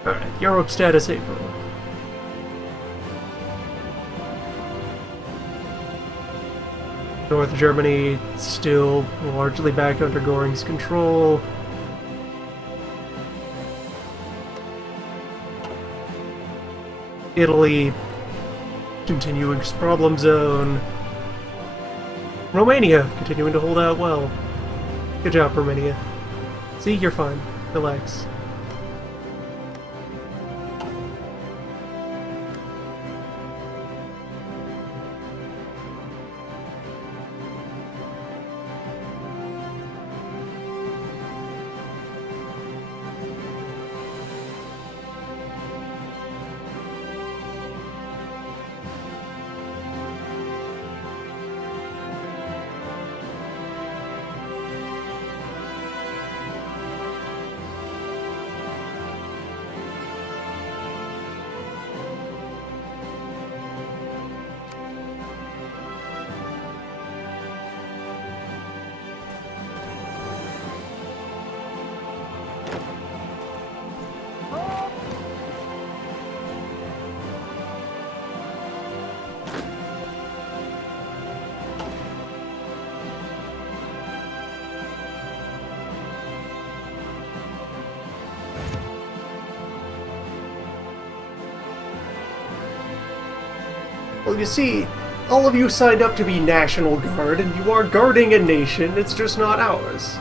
Alright, Europe status April. North Germany still largely back under Göring's control. Italy continuing its problem zone. Romania continuing to hold out well. Good job, Romania. See, you're fine. Relax. Well, you see, all of you signed up to be National Guard, and you are guarding a nation, it's just not ours.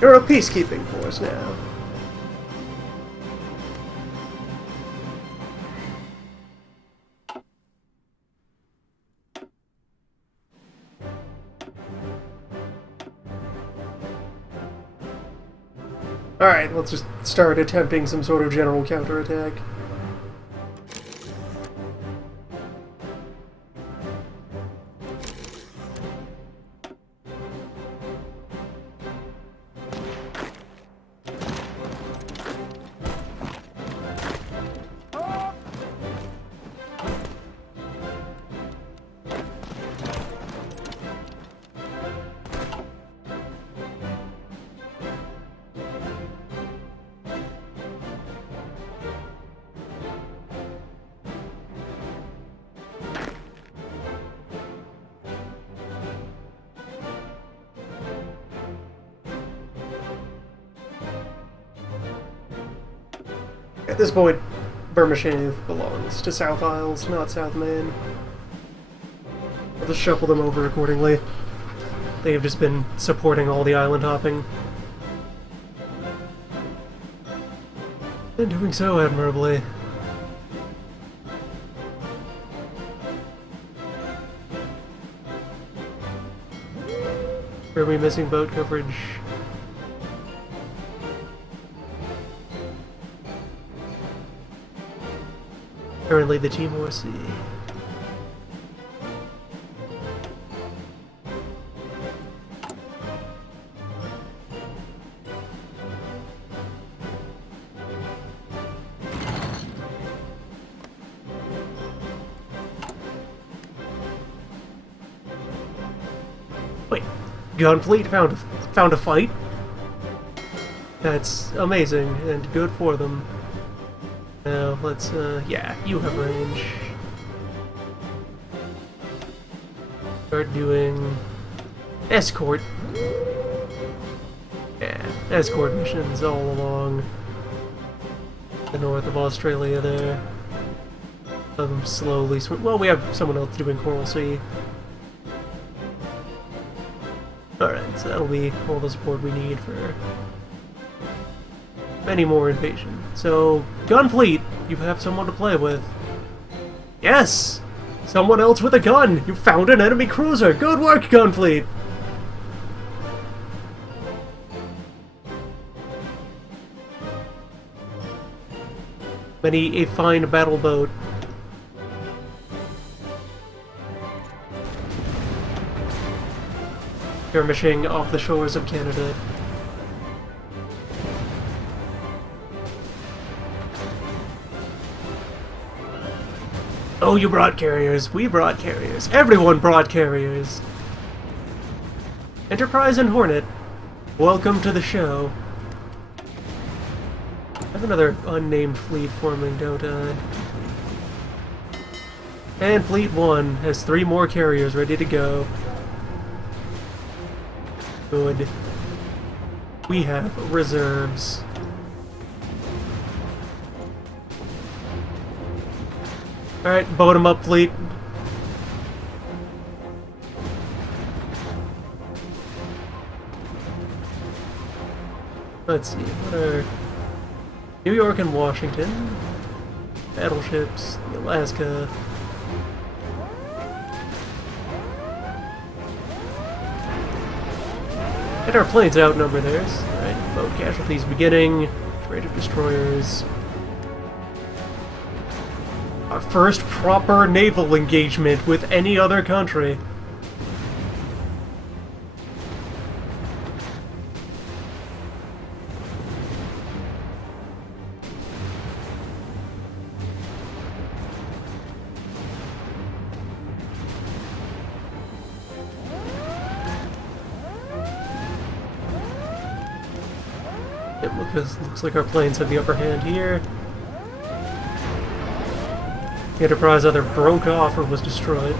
You're a peacekeeping force now. Alright, let's just start attempting some sort of general counterattack. At this point, Bermashev belongs to South Isles, not South Main. I'll just shuffle them over accordingly. They have just been supporting all the island hopping. And doing so admirably. Are we missing boat coverage? Currently the Timor Sea. Wait, Gunfleet found a fight? That's amazing and good for them. Now, let's, yeah, you have range. Start doing escort. Yeah, escort missions all along the north of Australia there. Slowly swim. Well, we have someone else doing Coral Sea. Alright, so that'll be all the support we need for many more invasion. So, Gunfleet, you have someone to play with. Yes! Someone else with a gun! You found an enemy cruiser! Good work, Gunfleet! Many a fine battle boat. Skirmishing off the shores of Canada. Oh, you brought carriers. We brought carriers. Everyone brought carriers. Enterprise and Hornet, welcome to the show. I have another unnamed fleet forming, don't I? And Fleet 1 has 3 more carriers ready to go. Good. We have reserves. Alright, boat 'em up, fleet. Let's see, what are... New York and Washington. Battleships, the Alaska. And our planes outnumber theirs. Alright, boat casualties beginning. Trade of destroyers. Our first proper naval engagement with any other country. It looks like our planes have the upper hand here. The Enterprise either broke off or was destroyed.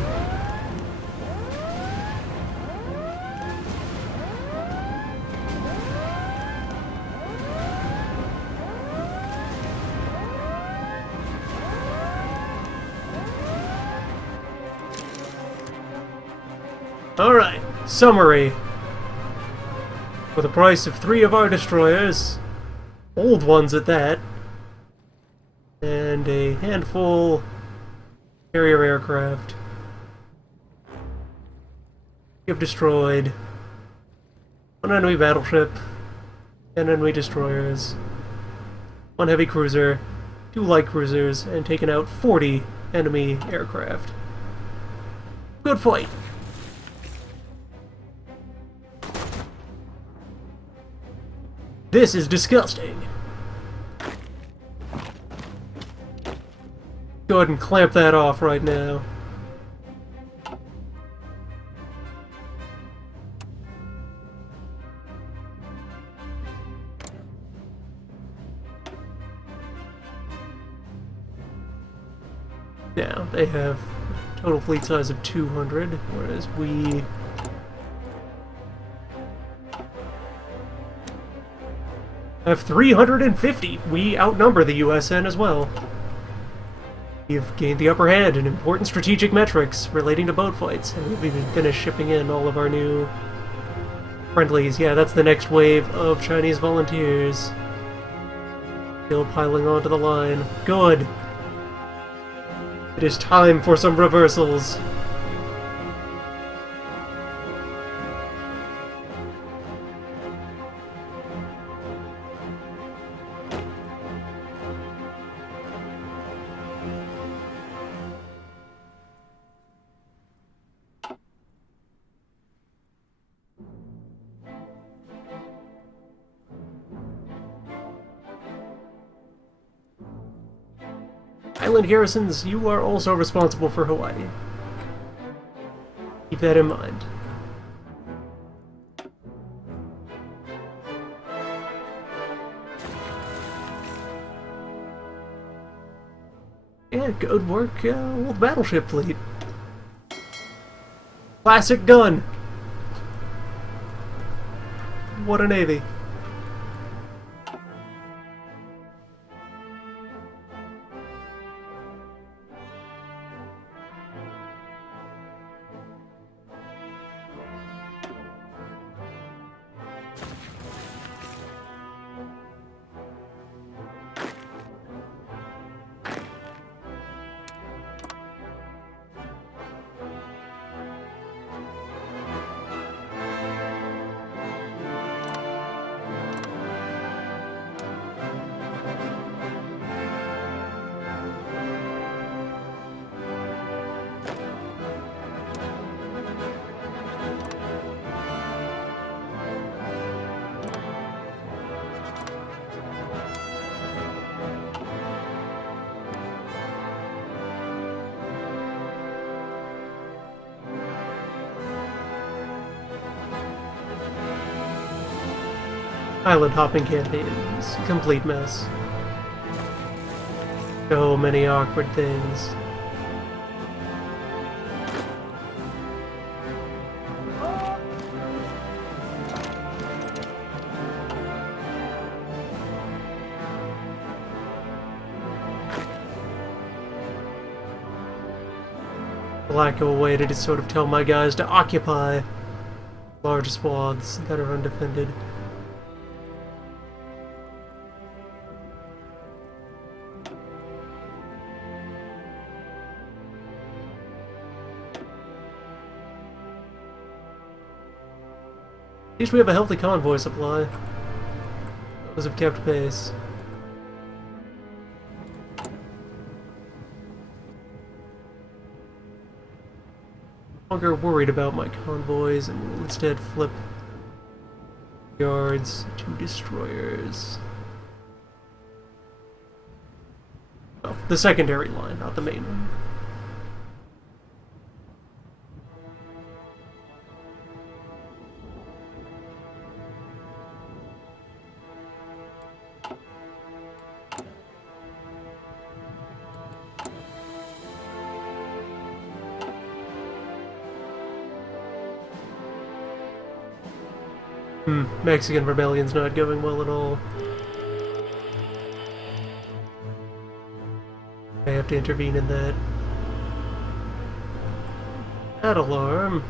Alright, summary. For the price of 3 of our destroyers, old ones at that, and a handful carrier aircraft, we have destroyed 1 enemy battleship, 10 enemy destroyers, 1 heavy cruiser, 2 light cruisers, and taken out 40 enemy aircraft. Good fight! This is disgusting. Go ahead and clamp that off right now. Now, they have a total fleet size of 200, whereas we... have 350. We outnumber the USN as well. We've gained the upper hand in important strategic metrics relating to boat fights, and we've even finished shipping in all of our new friendlies. Yeah, that's the next wave of Chinese volunteers. Still piling onto the line. Good. It is time for some reversals. island garrisons, you are also responsible for Hawaii. Keep that in mind. Yeah, good work, old battleship fleet. Classic gun! What a navy. Island hopping campaigns. Complete mess. So many awkward things. Lack of a way to just sort of tell my guys to occupy large swaths that are undefended. At least we have a healthy convoy supply. Those have kept pace. No longer worried about my convoys and will instead flip yards to destroyers. Oh, the secondary line, not the main one. Mexican rebellion's not going well at all. I have to intervene in that. That alarm.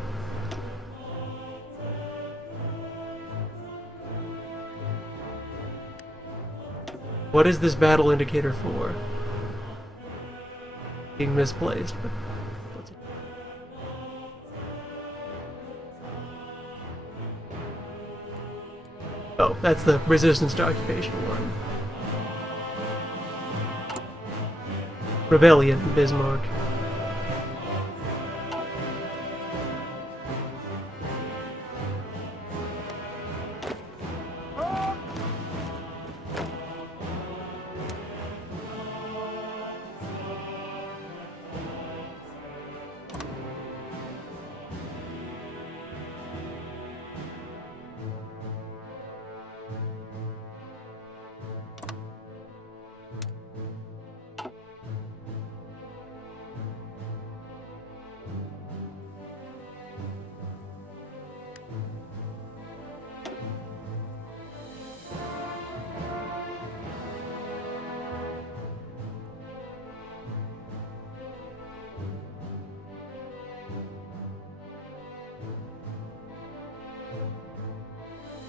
What is this battle indicator for? Being misplaced, but what's it? Oh, that's the resistance to occupation one. Rebellion in Bismarck.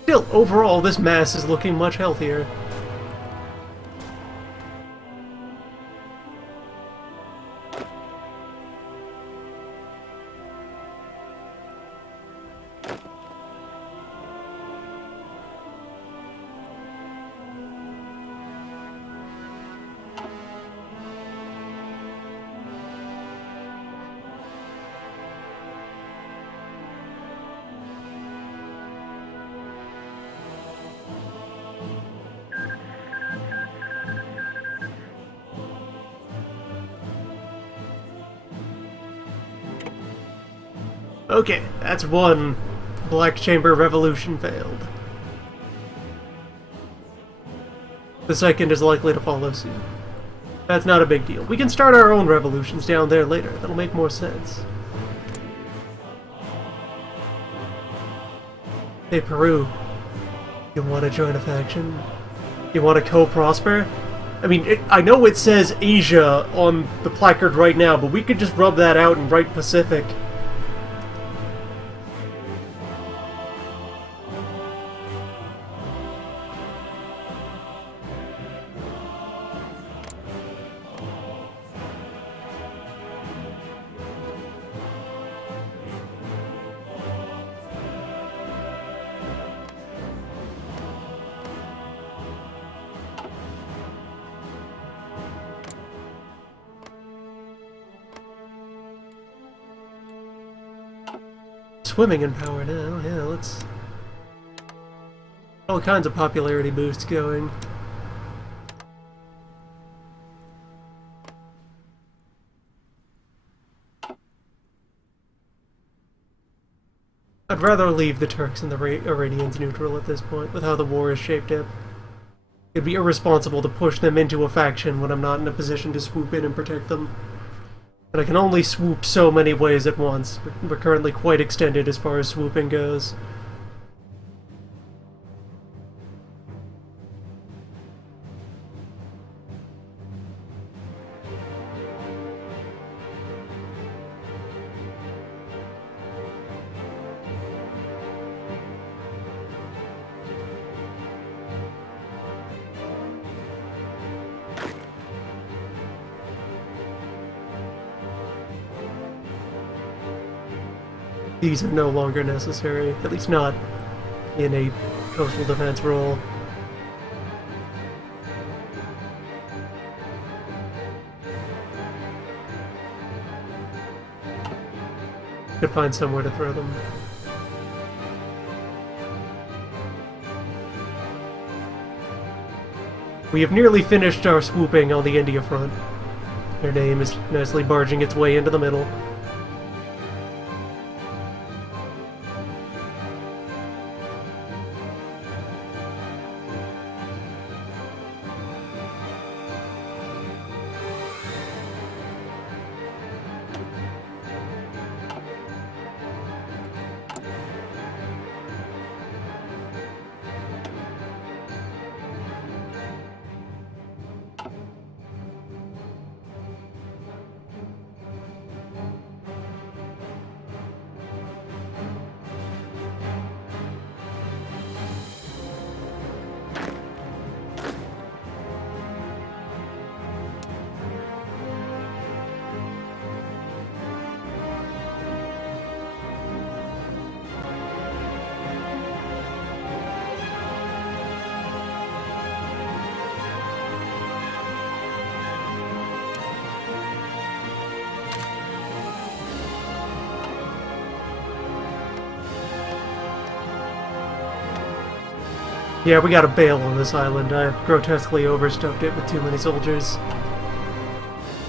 Still, overall, this mass is looking much healthier. Okay, that's one Black Chamber revolution failed. The second is likely to follow soon. That's not a big deal. We can start our own revolutions down there later. That'll make more sense. Hey, Peru. You want to join a faction? You want to co-prosper? I mean, I know it says Asia on the placard right now, but we could just rub that out and write Pacific. Swimming in power now, yeah, let's... all kinds of popularity boosts going. I'd rather leave the Turks and the Iranians neutral at this point, with how the war is shaped up. It'd be irresponsible to push them into a faction when I'm not in a position to swoop in and protect them. And I can only swoop so many ways at once. We're currently quite extended as far as swooping goes. These are no longer necessary, at least not in a coastal defense role. Could find somewhere to throw them. We have nearly finished our swooping on the India front. Their name is nicely barging its way into the middle. Yeah, we gotta bail on this island. I grotesquely overstuffed it with too many soldiers.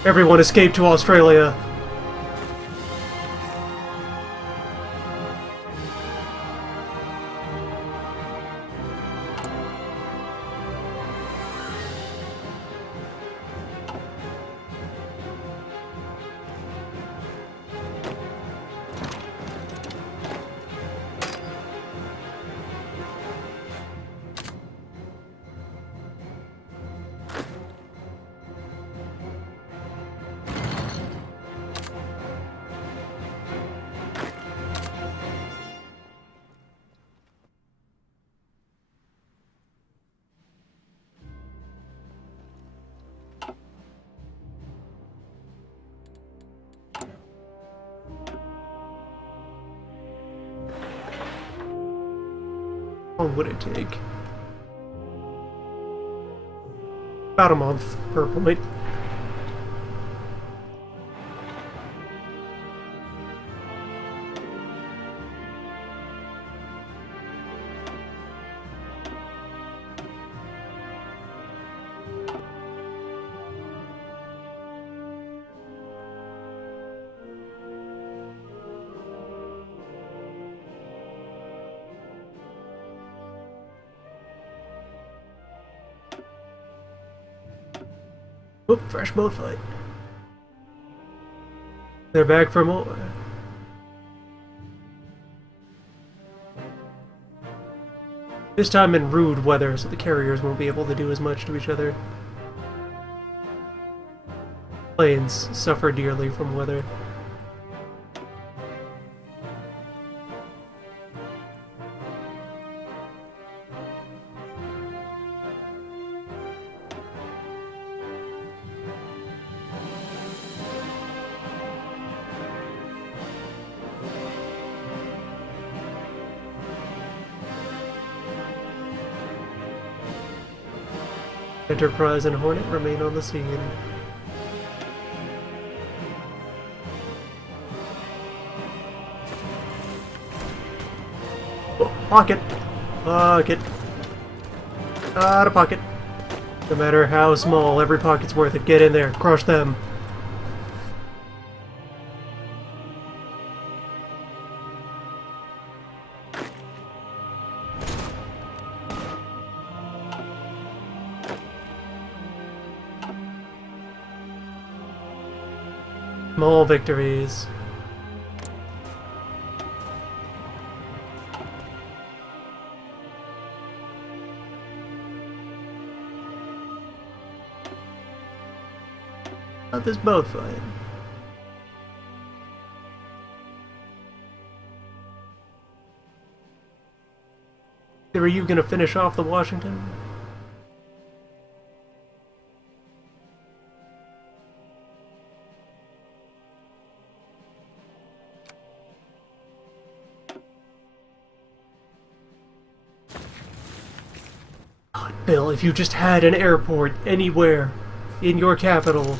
Everyone escape to Australia. How long would it take? About a month per point. Oop, fresh boat fight. They're back for more. This time in rude weather, so the carriers won't be able to do as much to each other. Planes suffer dearly from weather. Enterprise and Hornet remain on the scene. Oh, pocket! Pocket! Out of pocket! No matter how small, every pocket's worth it. Get in there, crush them. Small victories. Not this boat fight. Are you gonna finish off the Washington? God, Bill, if you just had an airport anywhere in your capital.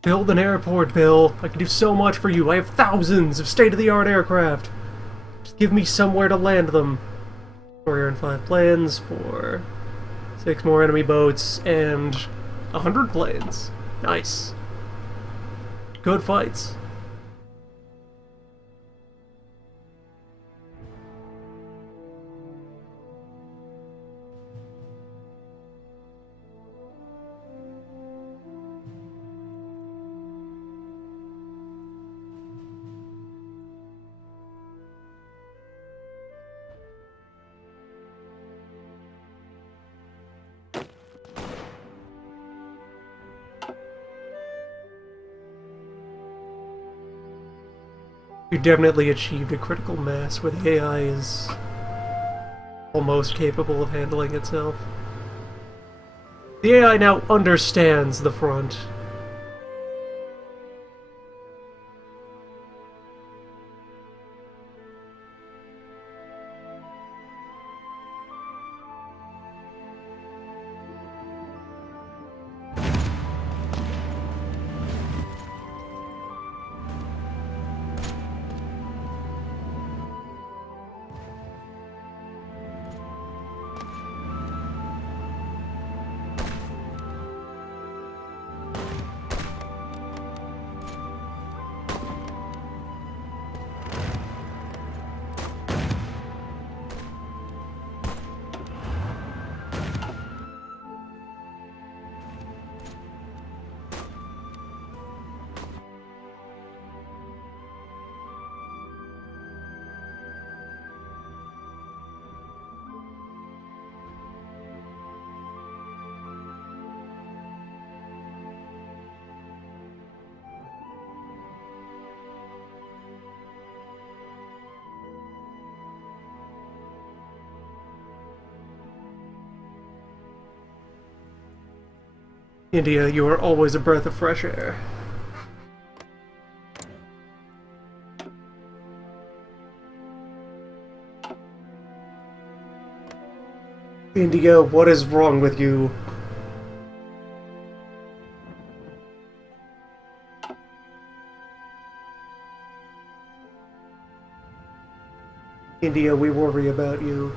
Build an airport, Bill. I can do so much for you. I have thousands of state-of-the-art aircraft. Just give me somewhere to land them. Warrior and 5 planes for 6 more enemy boats and 100 planes. Nice. Good fights. You definitely achieved a critical mass where the AI is almost capable of handling itself. The AI now understands the front. India, you are always a breath of fresh air. India, what is wrong with you? India, we worry about you.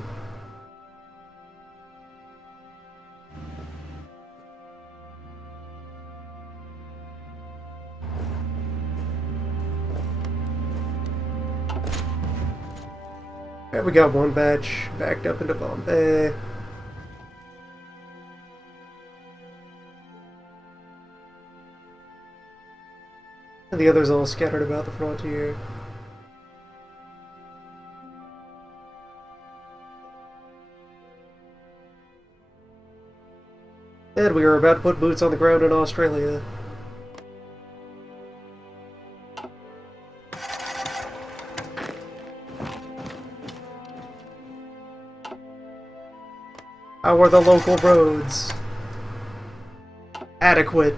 Alright, we got one batch backed up into Bombay. And the others all scattered about the frontier. And we are about to put boots on the ground in Australia. How are the local roads? Adequate.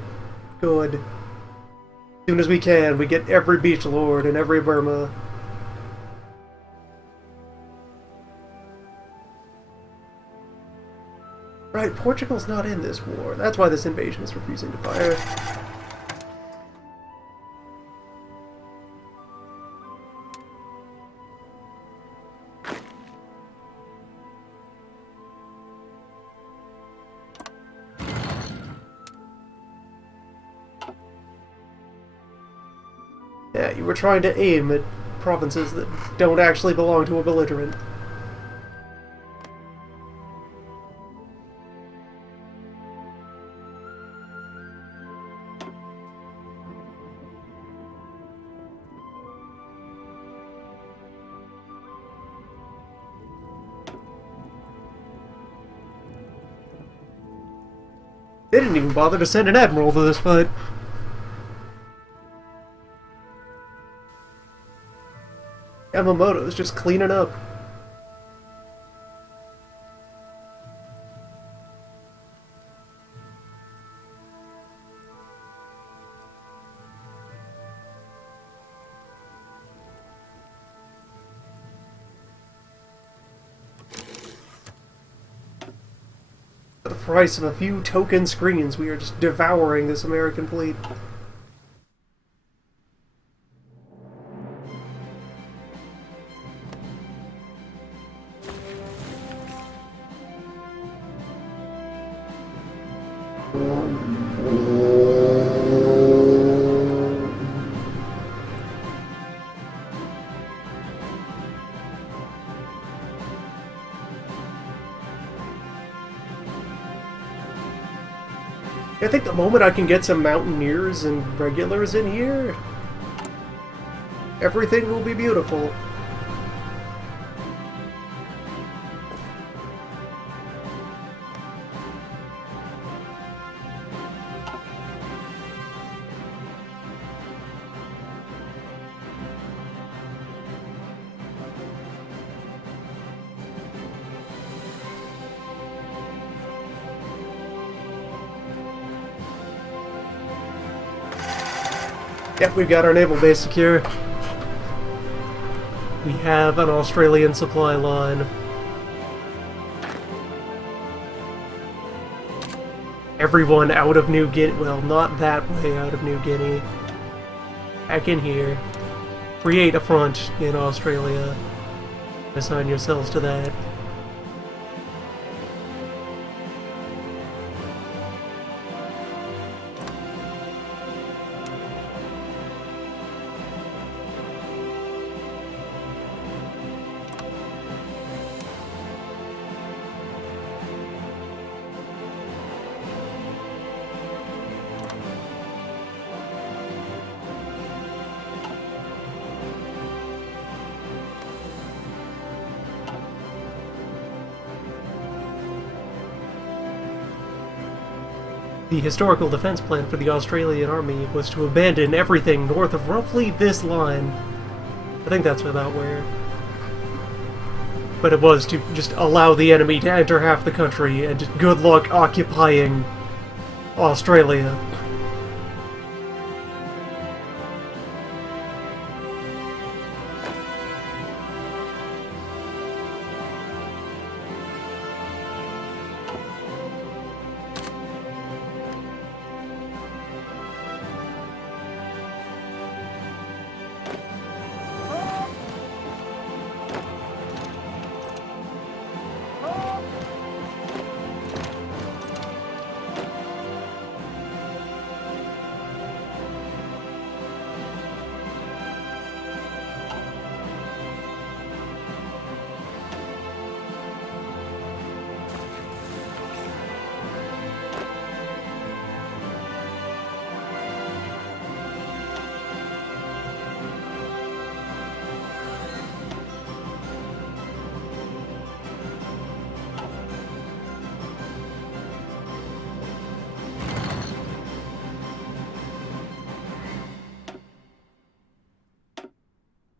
Good. As soon as we can, we get every beach lord in every Burma. Right, Portugal's not in this war. That's why this invasion is refusing to fire. Yeah, you were trying to aim at provinces that don't actually belong to a belligerent. They didn't even bother to send an admiral to this fight. Yamamoto's just cleaning up. For the price of a few token screens, we are just devouring this American fleet. I think the moment I can get some mountaineers and regulars in here, everything will be beautiful. Yep, we've got our naval base secure. We have an Australian supply line. Everyone out of New Guinea, well, not that way out of New Guinea. Back in here. Create a front in Australia. Assign yourselves to that. The historical defense plan for the Australian army was to abandon everything north of roughly this line. I think that's about where. But it was to just allow the enemy to enter half the country and just good luck occupying Australia.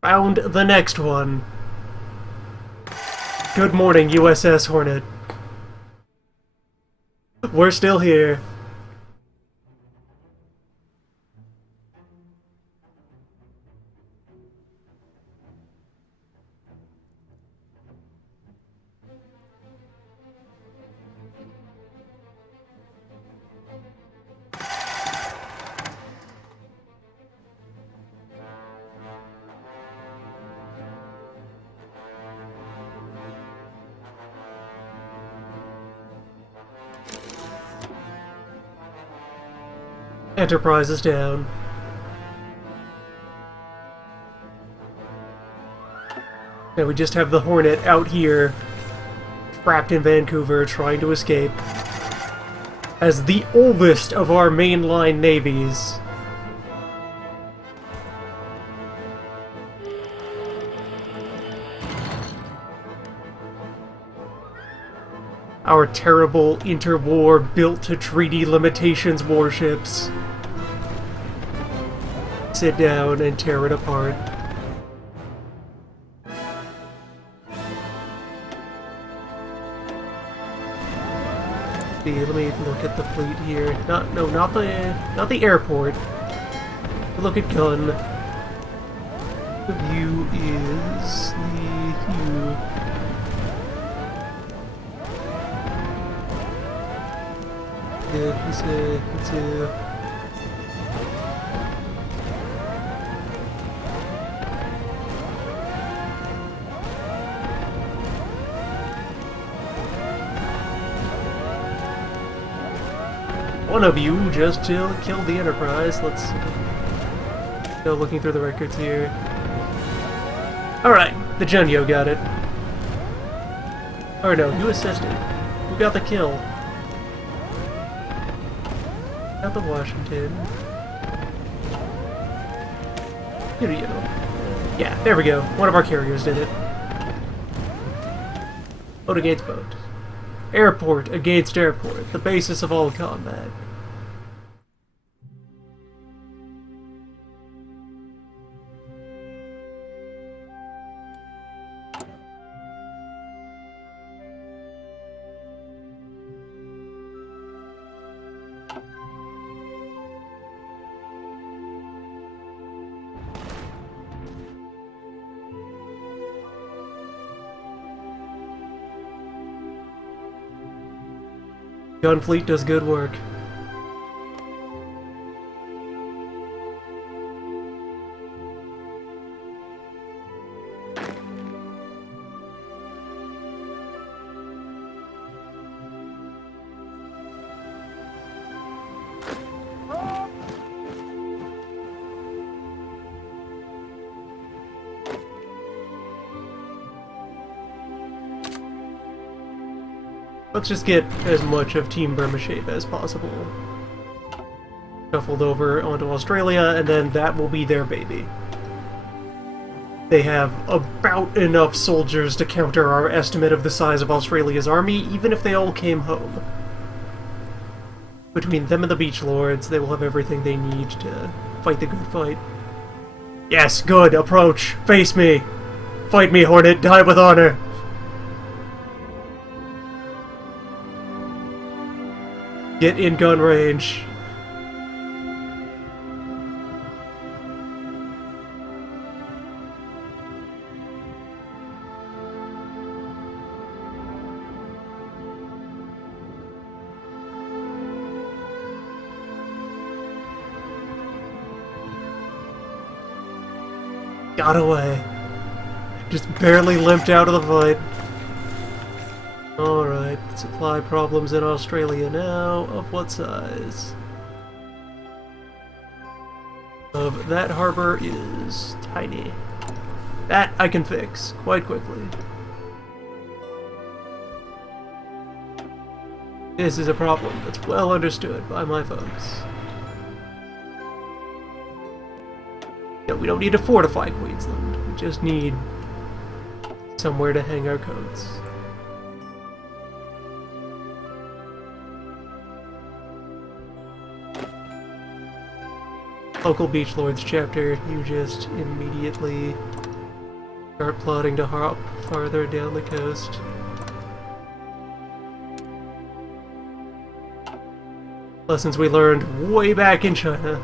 Found the next one. Good morning, USS Hornet. We're still here. Enterprise is down. And we just have the Hornet out here, trapped in Vancouver, trying to escape. As the oldest of our mainline navies. Our terrible interwar built-to-treaty limitations warships sit down and tear it apart. Let me look at the fleet here. Not the airport. Look at gun. The view is the view. Yeah, it's a one of you just killed the Enterprise. Let's go looking through the records here. Alright, the Genyo got it. Or no, who assisted? Who got the kill? Got the Washington. Yeah, there we go. One of our carriers did it. Boat against boat. Airport against airport. The basis of all combat. Gunfleet does good work. Let's just get as much of Team Burma shape as possible. Shuffled over onto Australia, and then that will be their baby. They have about enough soldiers to counter our estimate of the size of Australia's army, even if they all came home. Between them and the Beach Lords, they will have everything they need to fight the good fight. Yes, good, approach, face me! Fight me, Hornet, die with honor! Get in gun range. Got away. Just barely limped out of the fight. Alright, supply problems in Australia now. Of what size? That harbor is tiny. That I can fix quite quickly. This is a problem that's well understood by my folks. No, we don't need to fortify Queensland. We just need somewhere to hang our coats. Local Beach Lords chapter, you just immediately Start plotting to hop farther down the coast. Lessons we learned way back in China.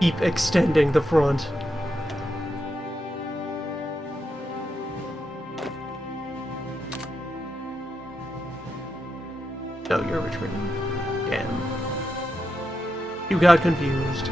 Keep extending the front. Oh, you're retreating. Damn. You got confused.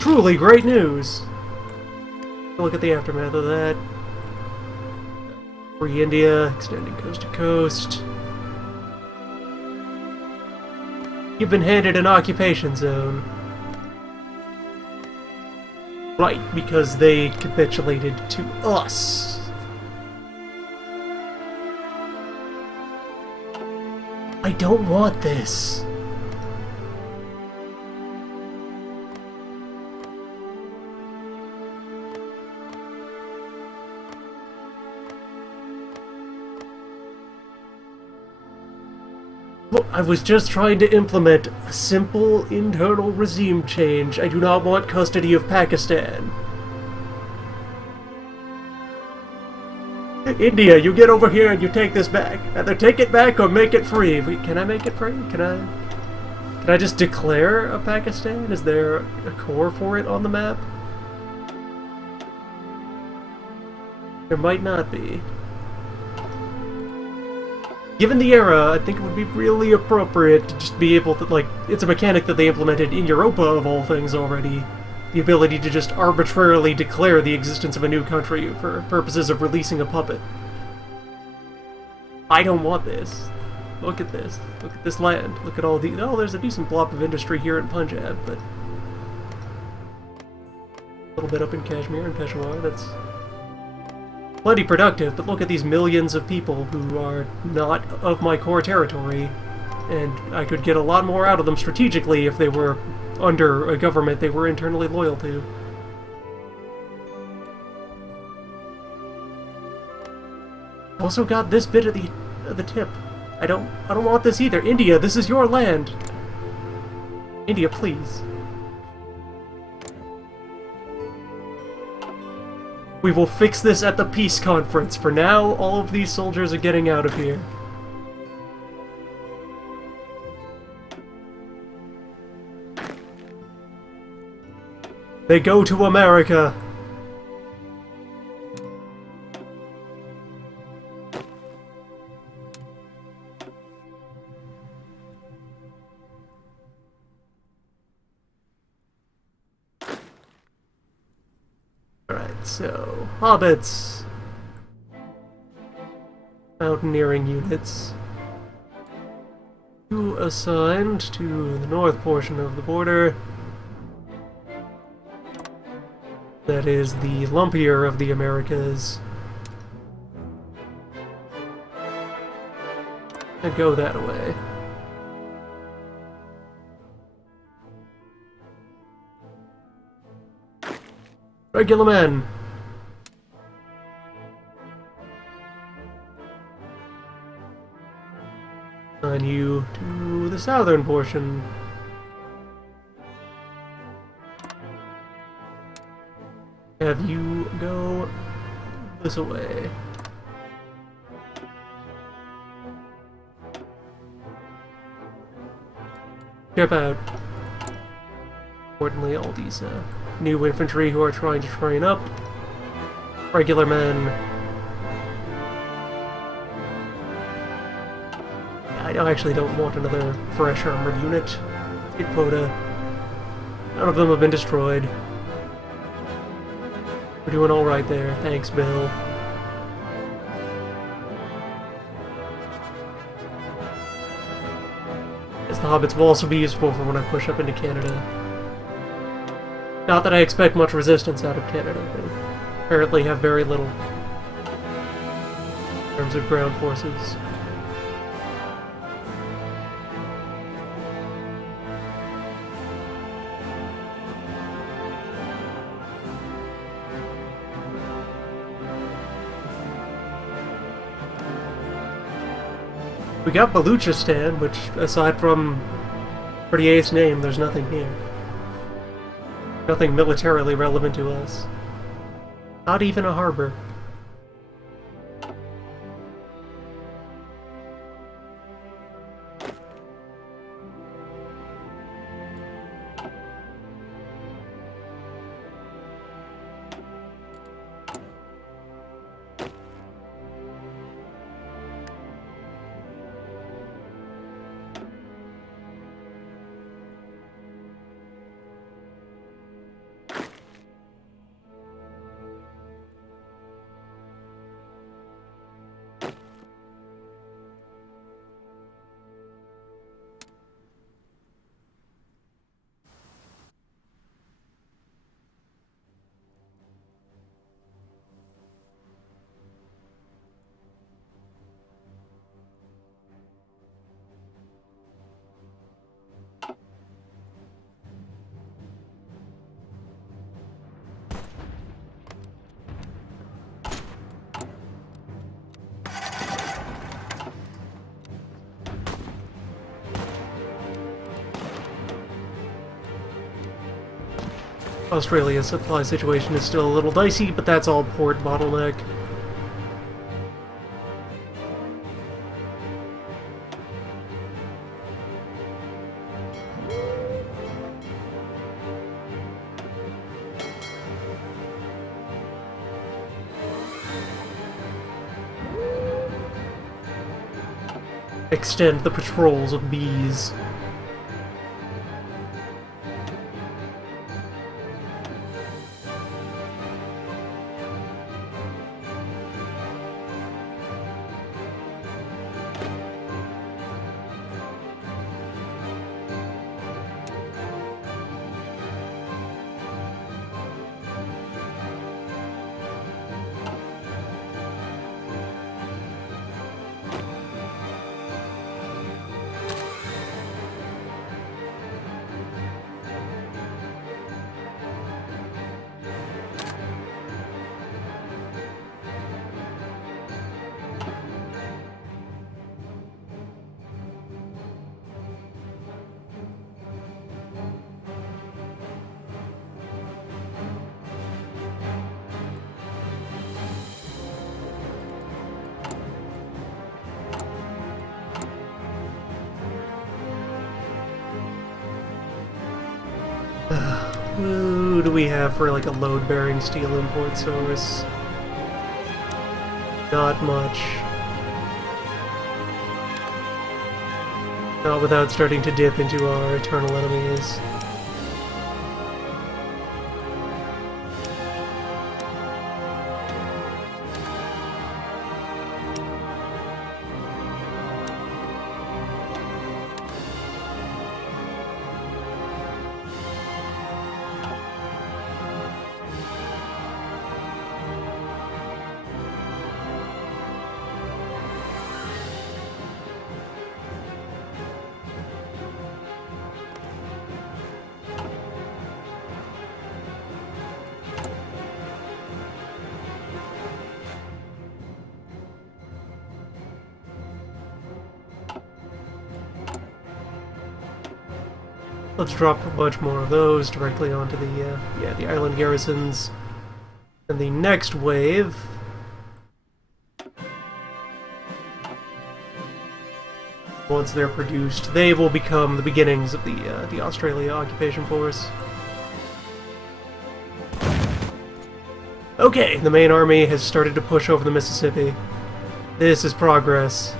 Truly great news! Look at the aftermath of that. Free India, extending coast to coast. You've been handed an occupation zone. Right, because they capitulated to us. I don't want this. I was just trying to implement a simple internal regime change. I do not want custody of Pakistan. India, you get over here and you take this back. Either take it back or make it free. Wait, can I make it free? Can I just declare a Pakistan? Is there a core for it on the map? There might not be. Given the era, I think it would be really appropriate to just be able to, like, it's a mechanic that they implemented in Europa, of all things, already. The ability to just arbitrarily declare the existence of a new country for purposes of releasing a puppet. I don't want this. Look at this. Look at this land. Look at all the... Oh, there's a decent blob of industry here in Punjab, but... a little bit up in Kashmir and Peshawar, that's... plenty productive, but look at these millions of people who are not of my core territory, and I could get a lot more out of them strategically if they were under a government they were internally loyal to. Also got this bit of the tip. I don't want this either. India, this is your land. India, please. We will fix this at the peace conference. For now, all of these soldiers are getting out of here. They go to America. So, hobbits. Mountaineering units. Two assigned to the north portion of the border. That is the lumpier of the Americas. And go that way. Regular men. Assign you to the southern portion. Have you go this way. Ship out. Importantly, all these new infantry who are trying to train up. Regular men. I actually don't want another fresh armored unit. Hit quota. None of them have been destroyed. We're doing alright there. Thanks, Bill. As the hobbits will also be useful for when I push up into Canada. Not that I expect much resistance out of Canada. They apparently have very little in terms of ground forces. We got Baluchistan, which, aside from pretty ace name, there's nothing here. Nothing militarily relevant to us. Not even a harbor. Australia's supply situation is still a little dicey, but that's all port bottleneck. Extend the patrols of bees. Who do we have for like a load-bearing steel import source? Not much. Not without starting to dip into our eternal enemies. Let's drop a bunch more of those directly onto the island garrisons. And the next wave... Once they're produced, they will become the beginnings of the Australia occupation force. Okay, the main army has started to push over the Mississippi. This is progress.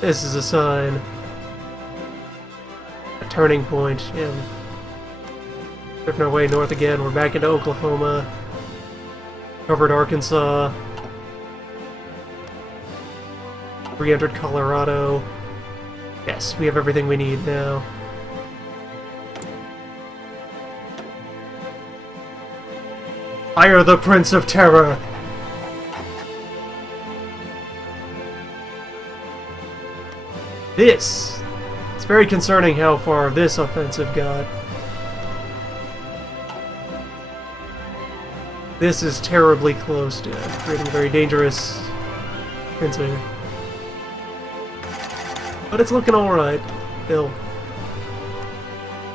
This is a sign. A turning point. Yeah. Drifting our way north again. We're back into Oklahoma. Covered Arkansas. Re-entered Colorado. Yes, we have everything we need now. Fire the Prince of Terror! This! It's very concerning how far this offensive got. This is terribly close to creating a very dangerous incident. But it's looking alright, Bill.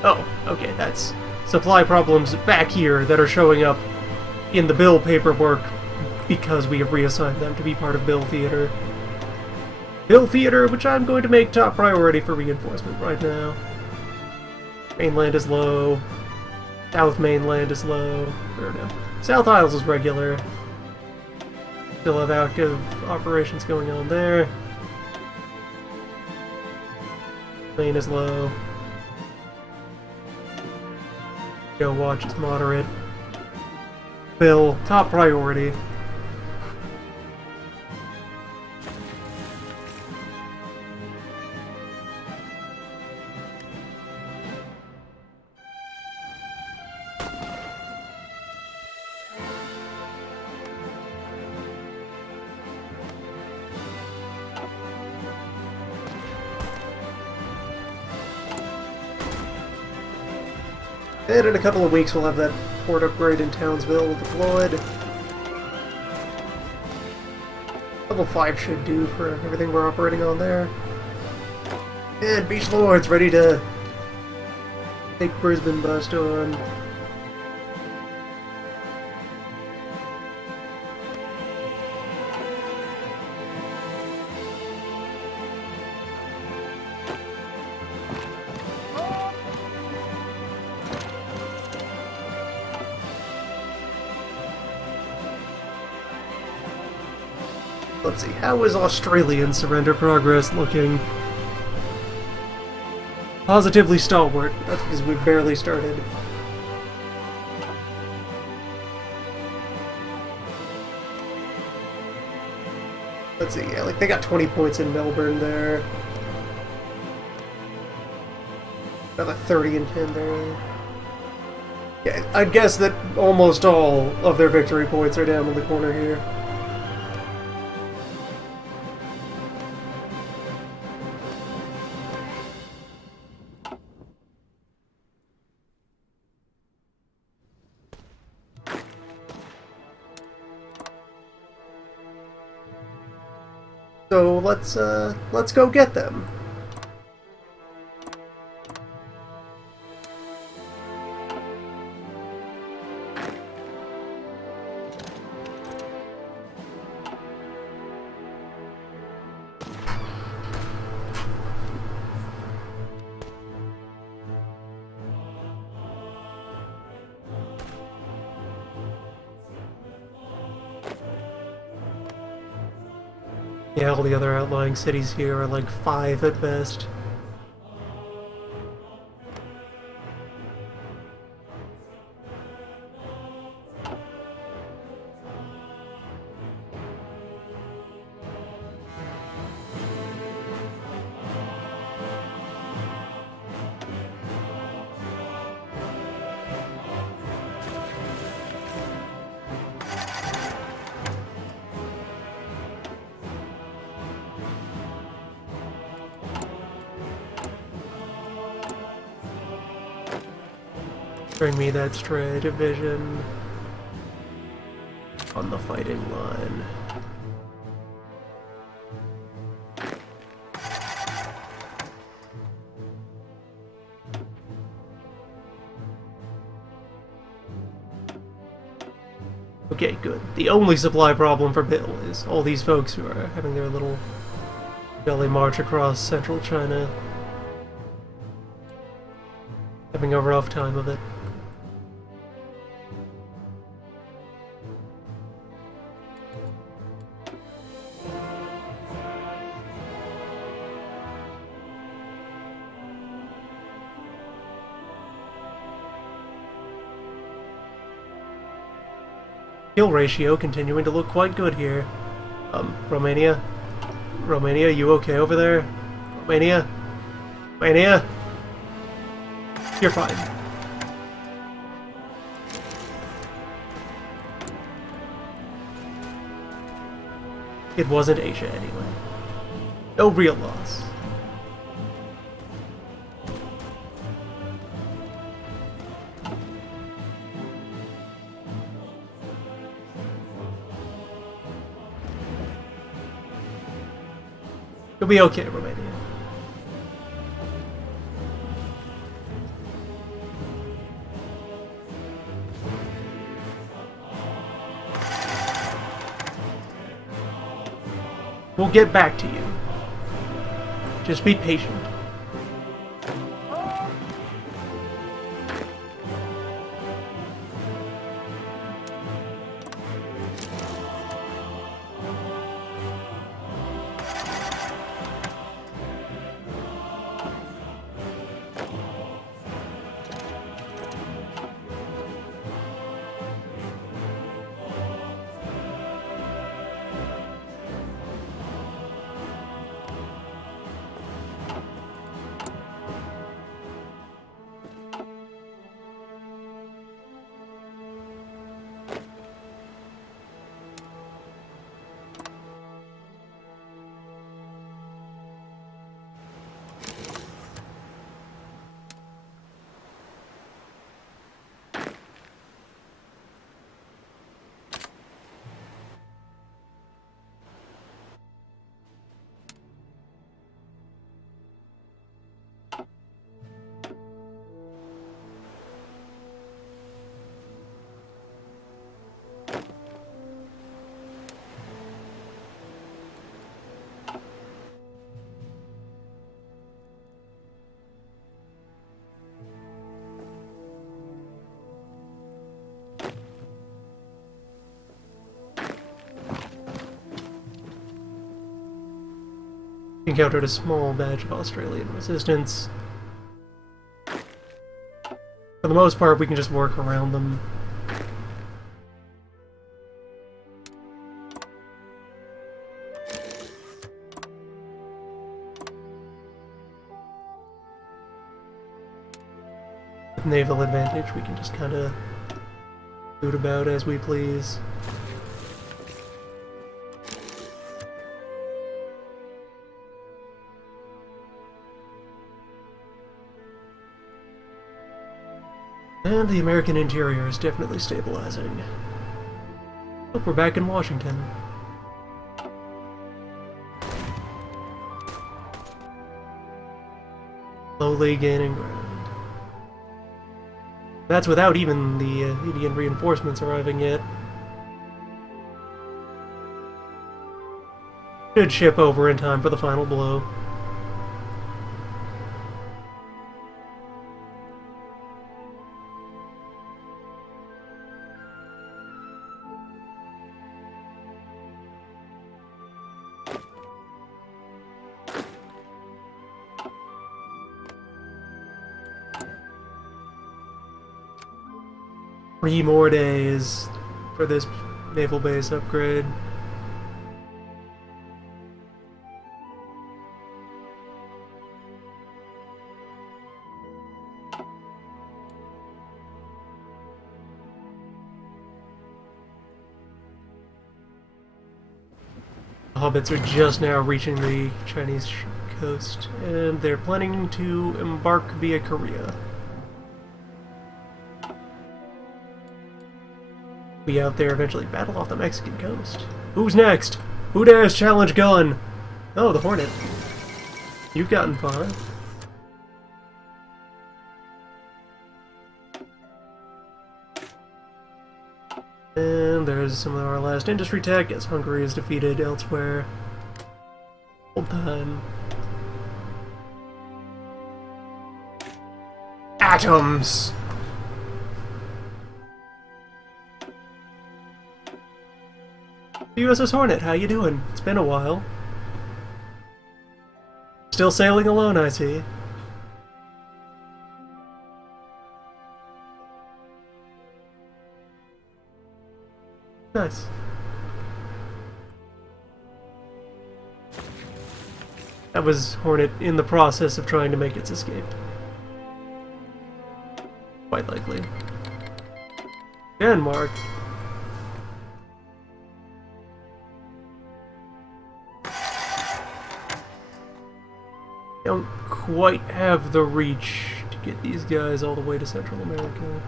Oh, okay, that's supply problems back here that are showing up in the bill paperwork because we have reassigned them to be part of Bill Theater. Bill Theater, which I'm going to make top priority for reinforcement right now. Mainland is low. South Mainland is low. Or no. South Isles is regular. Still have active operations going on there. Maine is low. Go Watch is moderate. Bill, top priority. And in a couple of weeks we'll have that port upgrade in Townsville deployed. Level 5 should do for everything we're operating on there. And Beach Lords ready to take Brisbane by storm. Let's see, how is Australian surrender progress looking? Positively stalwart. That's because we've barely started. Let's see, yeah, like they got 20 points in Melbourne there. Another 30 in Canberra. Yeah, I'd guess that almost all of their victory points are down in the corner here. So let's go get them. Yeah, all the other outlying cities here are like 5 at best. Bring me that stray division on the fighting line. Okay, good. The only supply problem for Bill is all these folks who are having their little Belly march across central China. Having a rough time of it. Skill ratio continuing to look quite good here. Romania? Romania, you okay over there? Romania? Romania? You're fine. It wasn't Asia anyway. No real loss. You'll be okay, Romania. We'll get back to you. Just be patient. Encountered a small batch of Australian resistance. For the most part, we can just work around them. With naval advantage, we can just kind of boot about as we please. And the American interior is definitely stabilizing. Look, we're back in Washington. Slowly gaining ground. That's without even the Indian reinforcements arriving yet. Should ship over in time for the final blow. Three more days for this naval base upgrade. The hobbits are just now reaching the Chinese coast, and they're planning to embark via Korea. Be out there eventually battle off the Mexican coast. Who's next? Who dares challenge Gun? Oh, the Hornet. You've gotten far. And there's some of our last industry tech as Hungary is defeated elsewhere. Hold on. Atoms! USS Hornet, how you doing? It's been a while. Still sailing alone, I see. Nice. That was Hornet in the process of trying to make its escape. Quite likely. Denmark. Don't quite have the reach to get these guys all the way to Central America.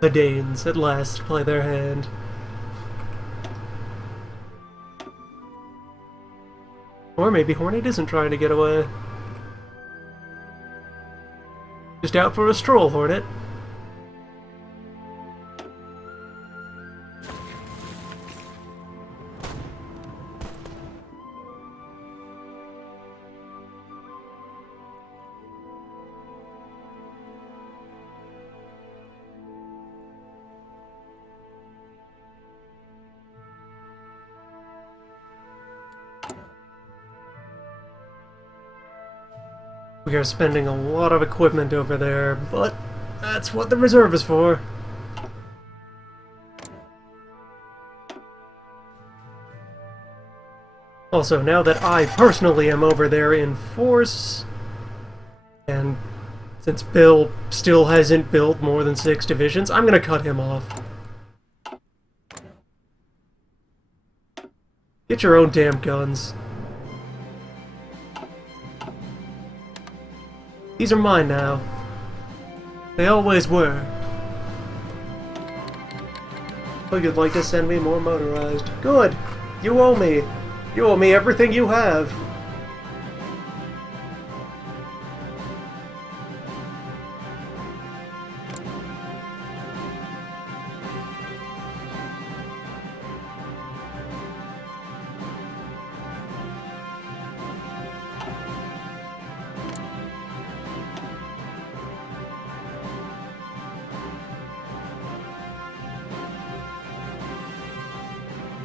The Danes, at last, play their hand. Or maybe Hornet isn't trying to get away. Just out for a stroll, Hornet. We are spending a lot of equipment over there, but that's what the reserve is for. Also, now that I personally am over there in force, and since Bill still hasn't built more than 6 divisions, I'm gonna cut him off. Get your own damn guns. These are mine now. They always were. Oh, you'd like to send me more motorized. Good! You owe me! You owe me everything you have!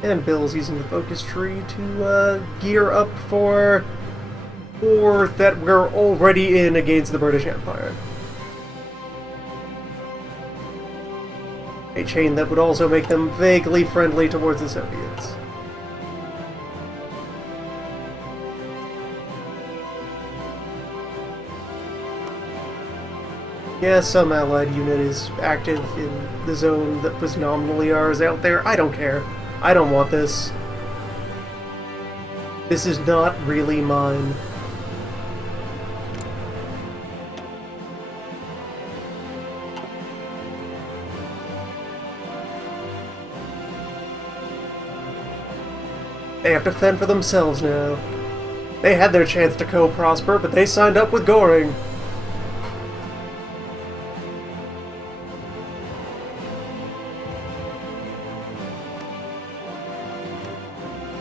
And Bill's using the focus tree to gear up for war that we're already in against the British Empire. A chain that would also make them vaguely friendly towards the Soviets. Yeah, some allied unit is active in the zone that was nominally ours out there. I don't care. I don't want this. This is not really mine. They have to fend for themselves now. They had their chance to co-prosper, but they signed up with Goring.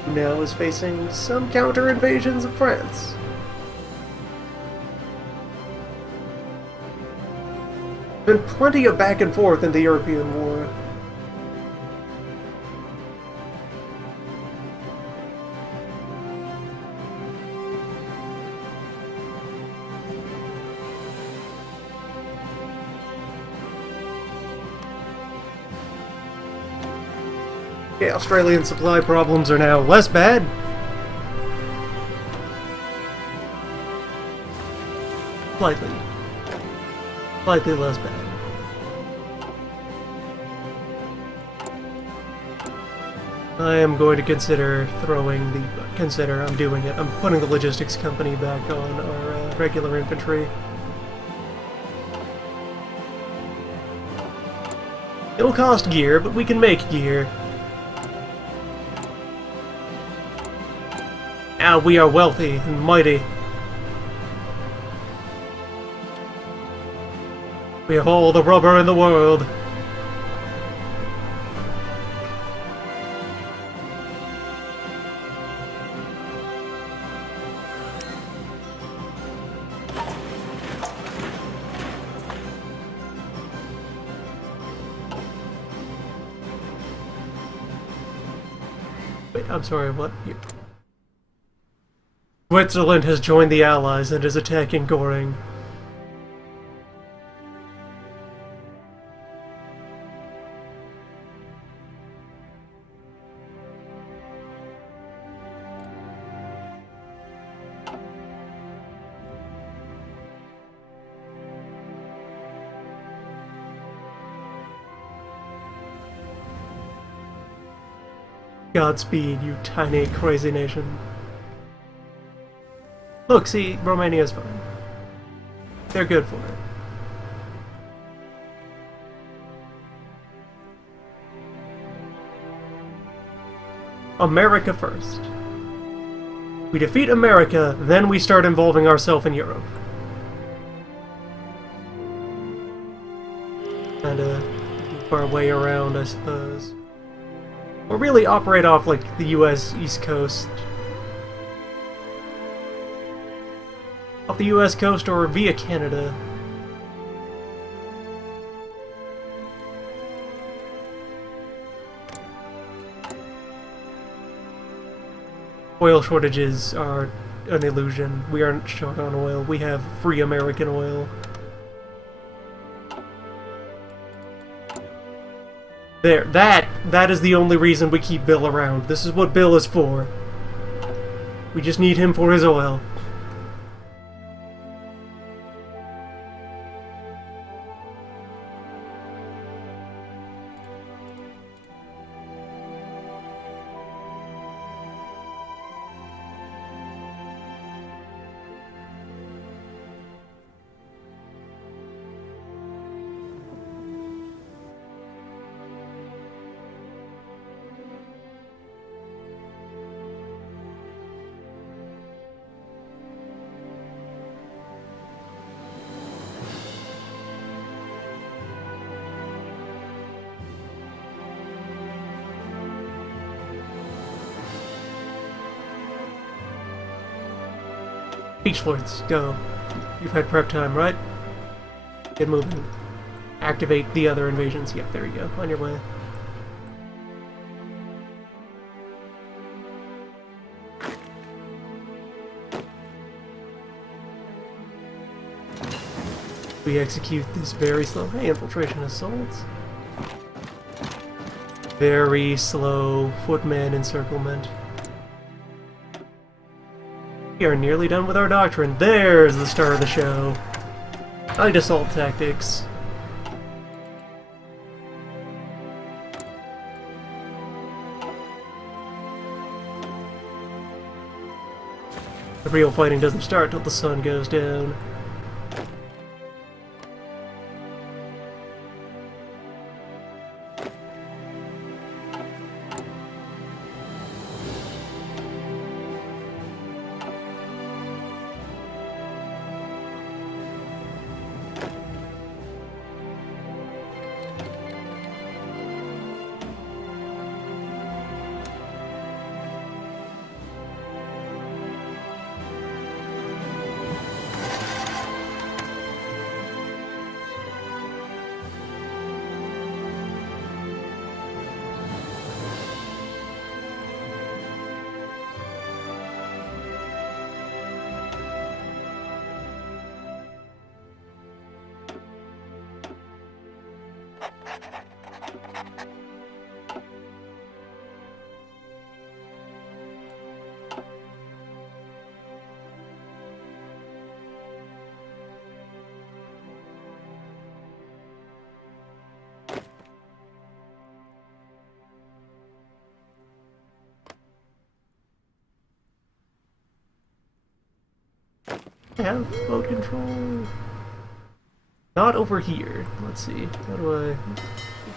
Now is facing some counter-invasions of France. There's been plenty of back and forth in the European War. Okay, Australian supply problems are now less bad. Slightly. Slightly less bad. I am going to consider I'm doing it. I'm putting the logistics company back on our regular infantry. It'll cost gear, but we can make gear. Now we are wealthy and mighty. We have all the rubber in the world. Wait, I'm sorry, what? Switzerland has joined the Allies and is attacking Goring. Godspeed, you tiny, crazy nation. Look, see, Romania's fine. They're good for it. America first. We defeat America, then we start involving ourselves in Europe. Kinda move our way around, I suppose. Or really operate off, like, the US East Coast. Off the US coast or via Canada. Oil shortages are an illusion. We aren't short on oil. We have free American oil. There, that is the only reason we keep Bill around. This is what Bill is for. We just need him for his oil. Beach Lords, go. You've had prep time, right? Get moving. Activate the other invasions. Yep, there you go. On your way. We execute this very slow... Hey, infiltration assault. Very slow footman encirclement. We are nearly done with our doctrine. There's the start of the show. Light assault tactics. The real fighting doesn't start till the sun goes down. Have boat control. Not over here. Let's see. How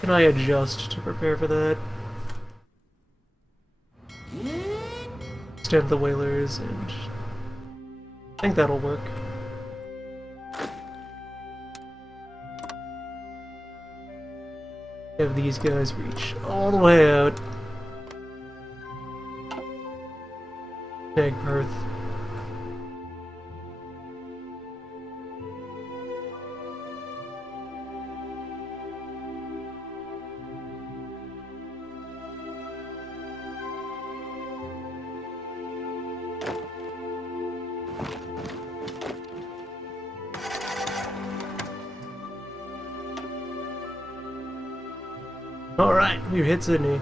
can I adjust to prepare for that? extend the whalers, and I think that'll work. Have these guys reach all the way out. Egg Perth. Alright, we've hit Sydney.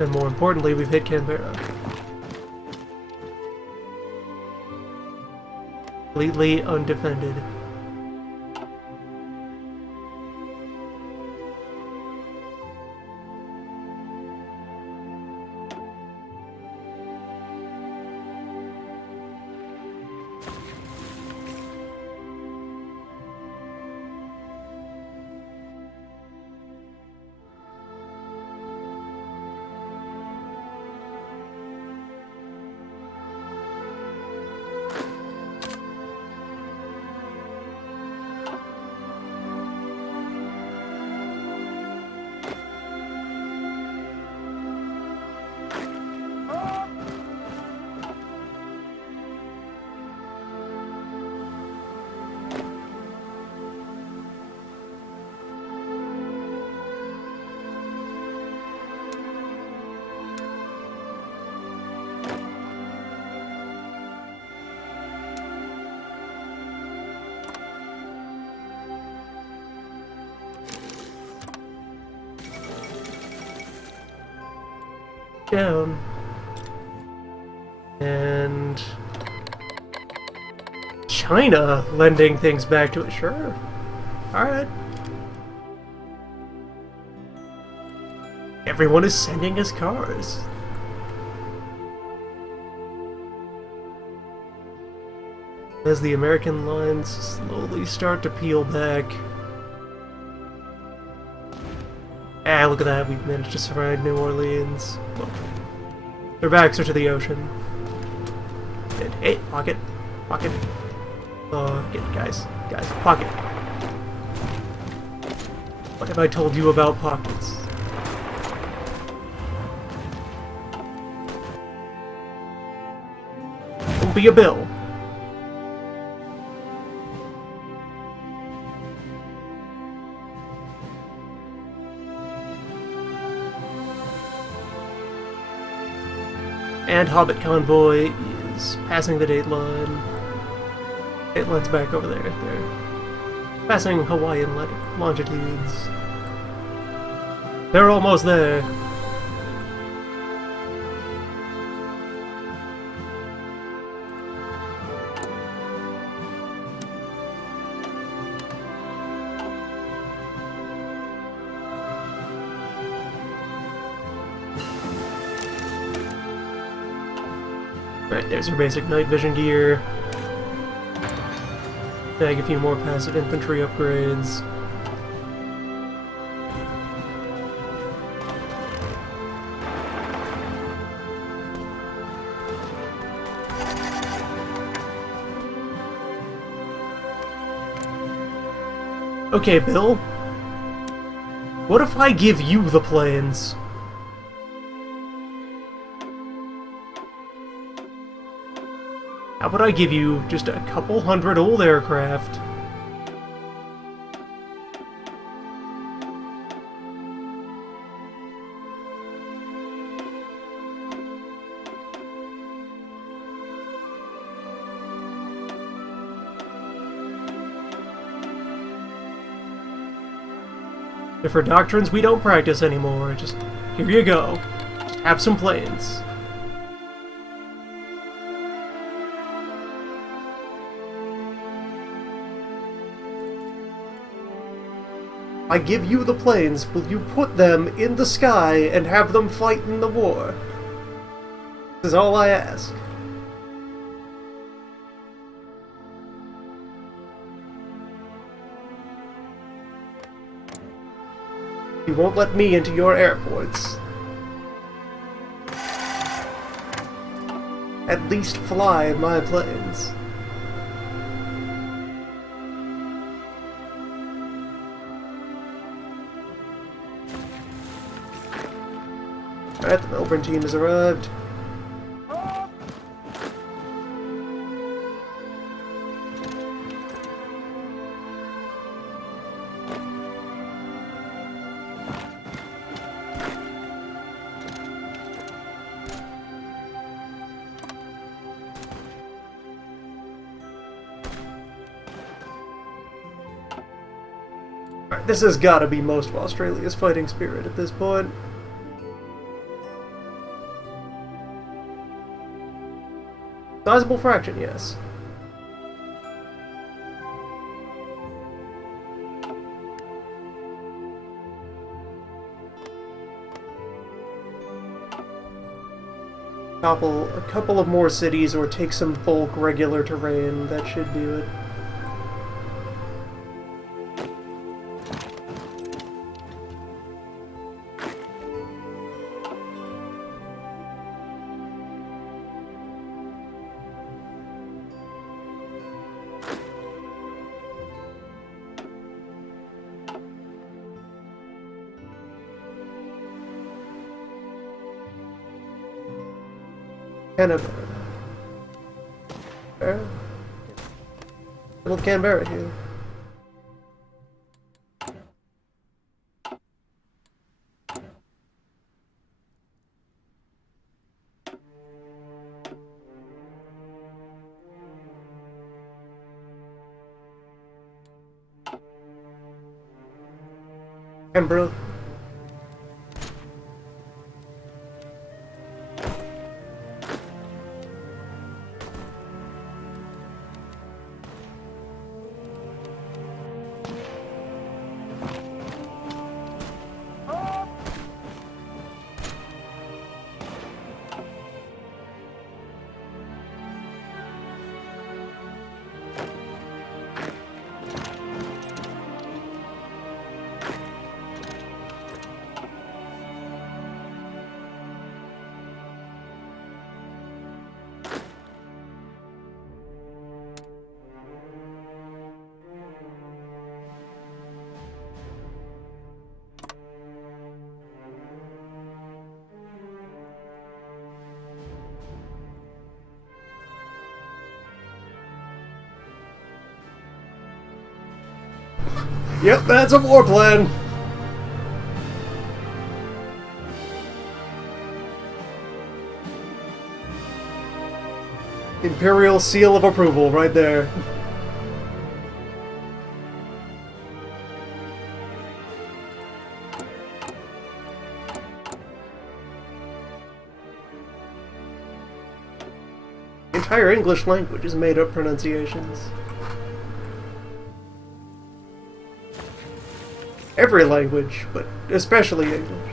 And more importantly, we've hit Canberra. Completely undefended. Down. And China lending things back to it. Sure. Alright. Everyone is sending us cars. As the American lines slowly start to peel back. Ah, look at that, we've managed to surround New Orleans. Well, their backs are to the ocean. And, hey, pocket. Pocket. Get it, guys. Guys, pocket. What have I told you about pockets? Don't be a bill. And Hobbit Convoy is passing the date line. Date line's back over there. They're passing Hawaiian longitudes. They're almost there. Right, there's our basic night vision gear. Bag a few more passive infantry upgrades. Okay, Bill. What if I give you the planes? How about I give you just a couple hundred old aircraft? Different doctrines we don't practice anymore. Just, here you go. Just have some planes. I give you the planes, will you put them in the sky and have them fight in the war? This is all I ask. You won't let me into your airports. at least fly my planes. Alright, the Melbourne team has arrived. Alright, this has got to be most of Australia's fighting spirit at this point. Sizable fraction, yes. A couple of more cities or take some bulk regular terrain, that should do it. Canberra. Little Canberra here. Canberra. Yep, that's a war plan. Imperial seal of approval right there. The entire English language is made up pronunciations. Every language, but especially English.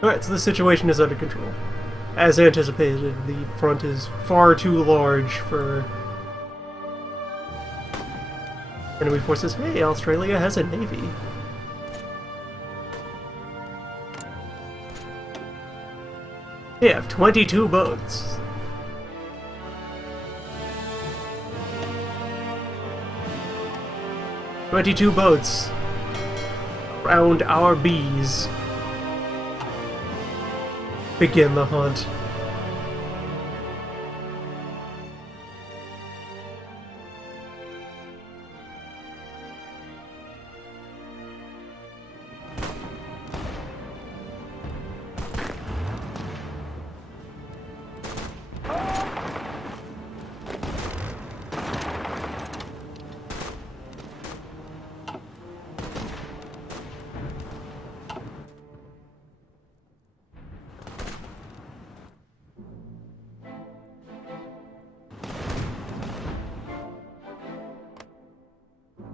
Alright, so the situation is under control. As anticipated, the front is far too large for enemy forces. Hey, Australia has a navy. They have 22 boats. "22 boats around our bees. Begin the hunt."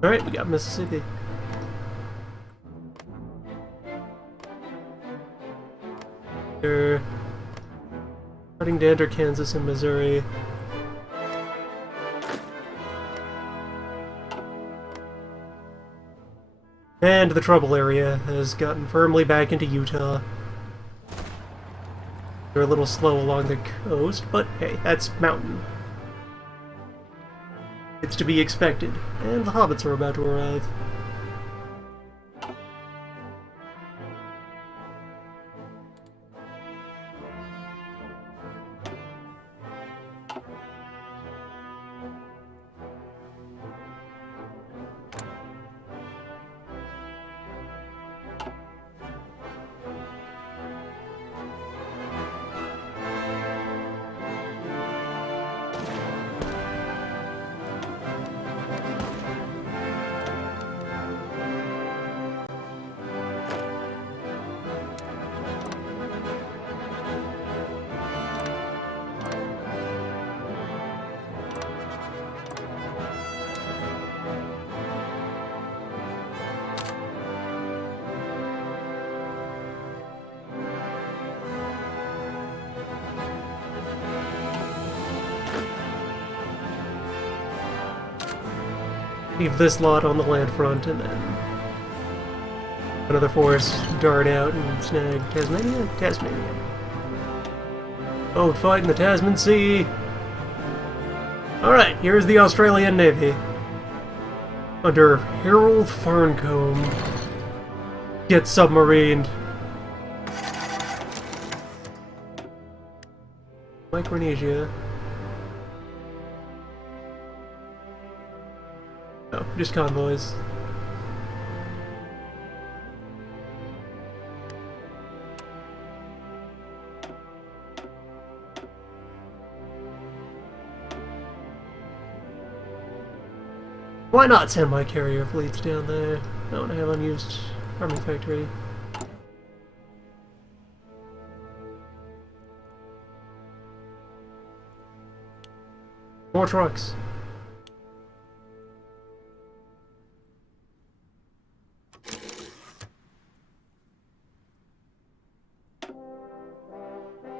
Alright, we got Mississippi. They're starting to enter Kansas and Missouri. And the trouble area has gotten firmly back into Utah. They're a little slow along the coast, but hey, that's mountain. It's to be expected. And the hobbits are about to arrive. Leave this lot on the land front, and then another force dart out and snag Tasmania? Tasmania. Boat fight in the Tasman Sea! Alright, here's the Australian Navy. Under Harold Farncombe. Get submarined. Micronesia. Oh, just convoys. Why not send my carrier fleets down there? I want to have unused army factory. More trucks.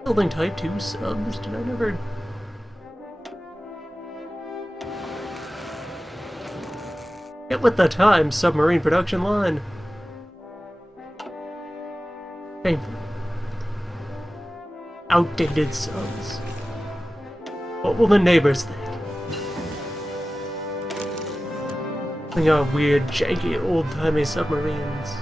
Building Type 2 subs? Did I never... Get with the times, submarine production line. Painful. Outdated subs. What will the neighbors think? They got weird, janky, old-timey submarines.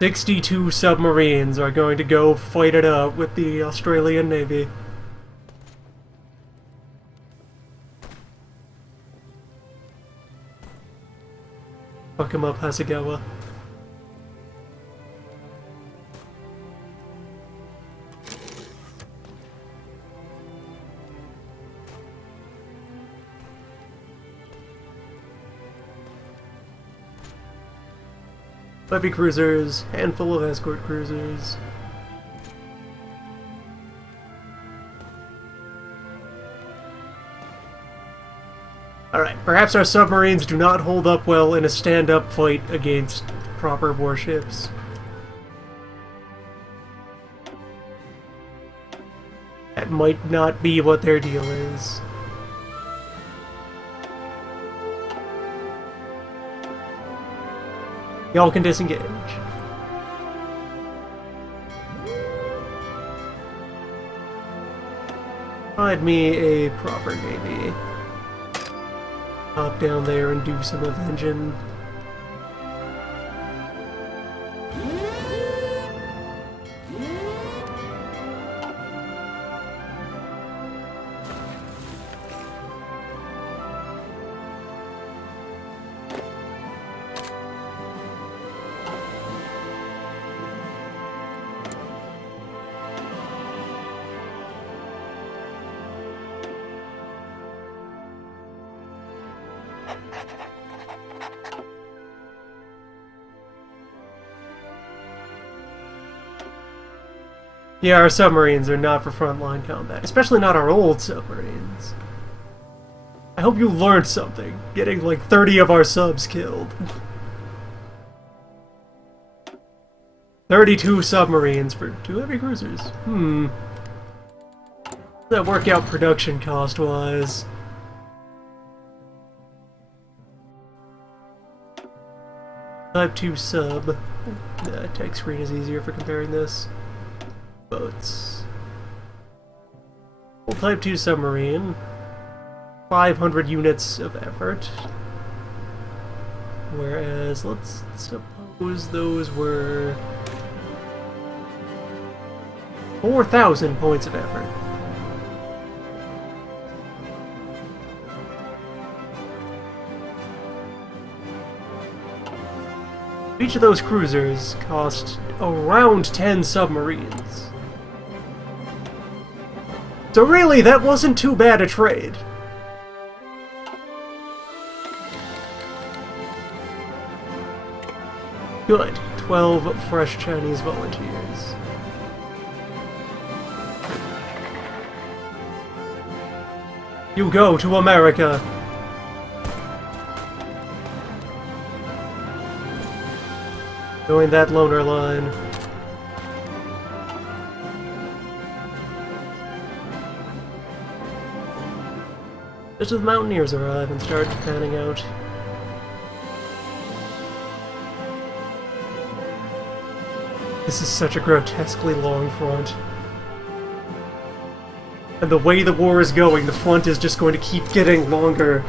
"62 submarines are going to go fight it out with the Australian Navy." Fuck him up, Hasegawa. Levy cruisers, handful of escort cruisers. Alright, perhaps our submarines do not hold up well in a stand-up fight against proper warships. That might not be what their deal is. Y'all can disengage. Find me a proper navy. Hop down there and do some avenging. Yeah, our submarines are not for frontline combat, especially not our old submarines. I hope you learned something, getting like 30 of our subs killed. 32 submarines for 2 heavy cruisers. How does that work out production cost-wise? Type 2 sub. Tech screen is easier for comparing this. Boats. Full Type 2 submarine. 500 units of effort. Whereas, let's suppose those were 4,000 points of effort. Each of those cruisers cost around 10 submarines. So really, that wasn't too bad a trade. Good. 12 fresh Chinese volunteers. You go to America! Join that loner line. Just as the Mountaineers arrive and start panning out. This is such a grotesquely long front. And the way the war is going, the front is just going to keep getting longer.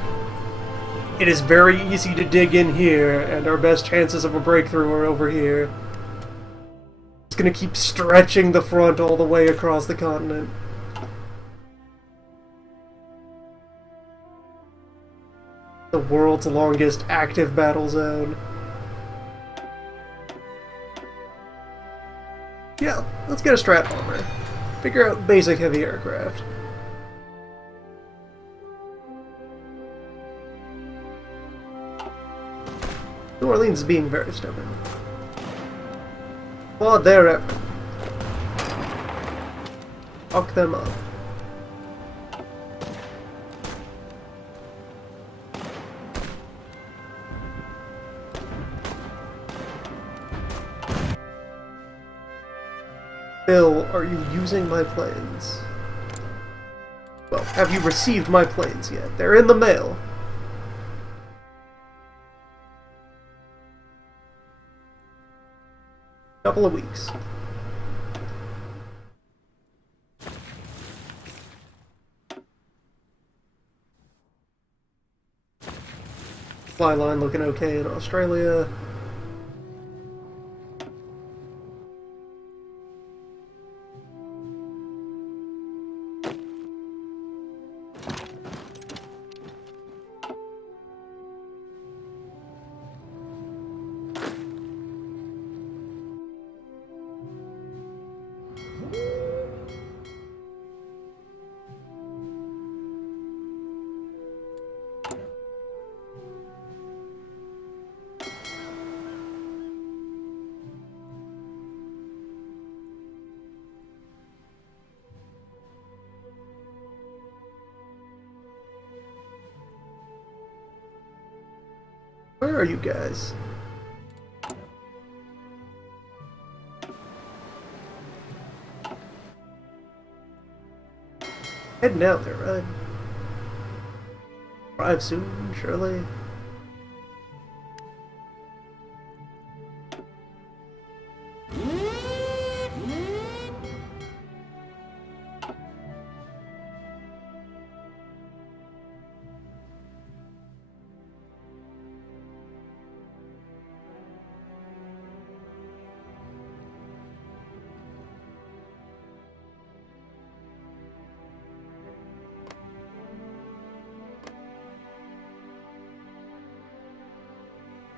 It is very easy to dig in here, and our best chances of a breakthrough are over here. It's gonna keep stretching the front all the way across the continent. The world's longest active battle zone. Yeah, let's get a strat bomber. Figure out basic heavy aircraft. New Orleans is being very stubborn. Applaud their effort. Fuck them up. Bill, are you using my planes? Well, have you received my planes yet? They're in the mail. Couple of weeks. Fly line looking okay in Australia. Where are you guys? Heading out there, right? Arrive soon, surely.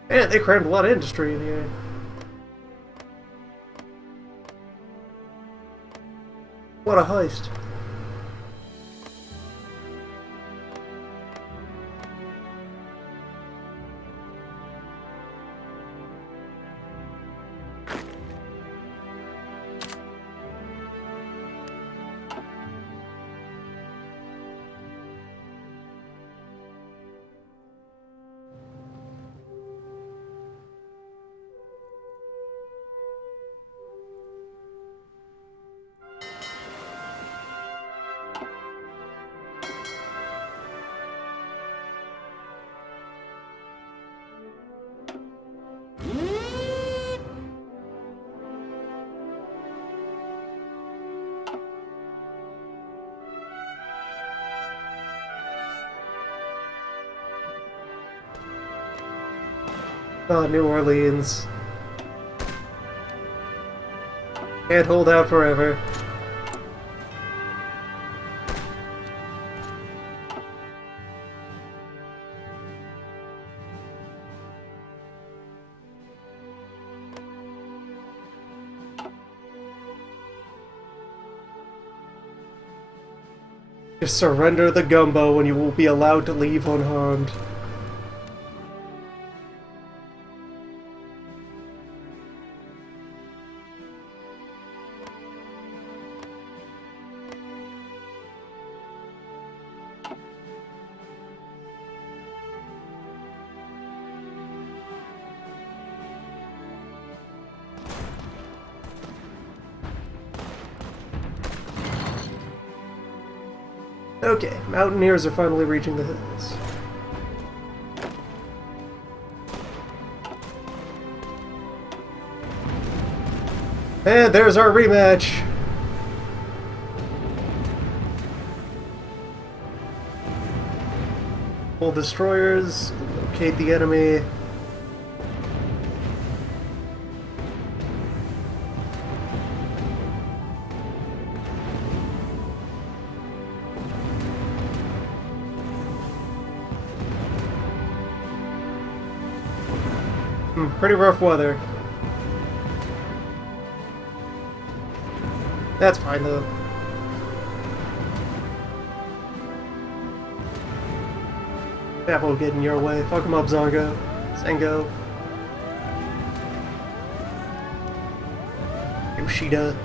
Man, they crammed a lot of industry in here. What a heist. New Orleans. Can't hold out forever. Just surrender the gumbo and you will be allowed to leave unharmed. Okay, mountaineers are finally reaching the hills. And there's our rematch! Full destroyers, locate the enemy. Pretty rough weather. That's fine though. That won't get in your way. Fuck him up, Zango. Zango. Yoshida.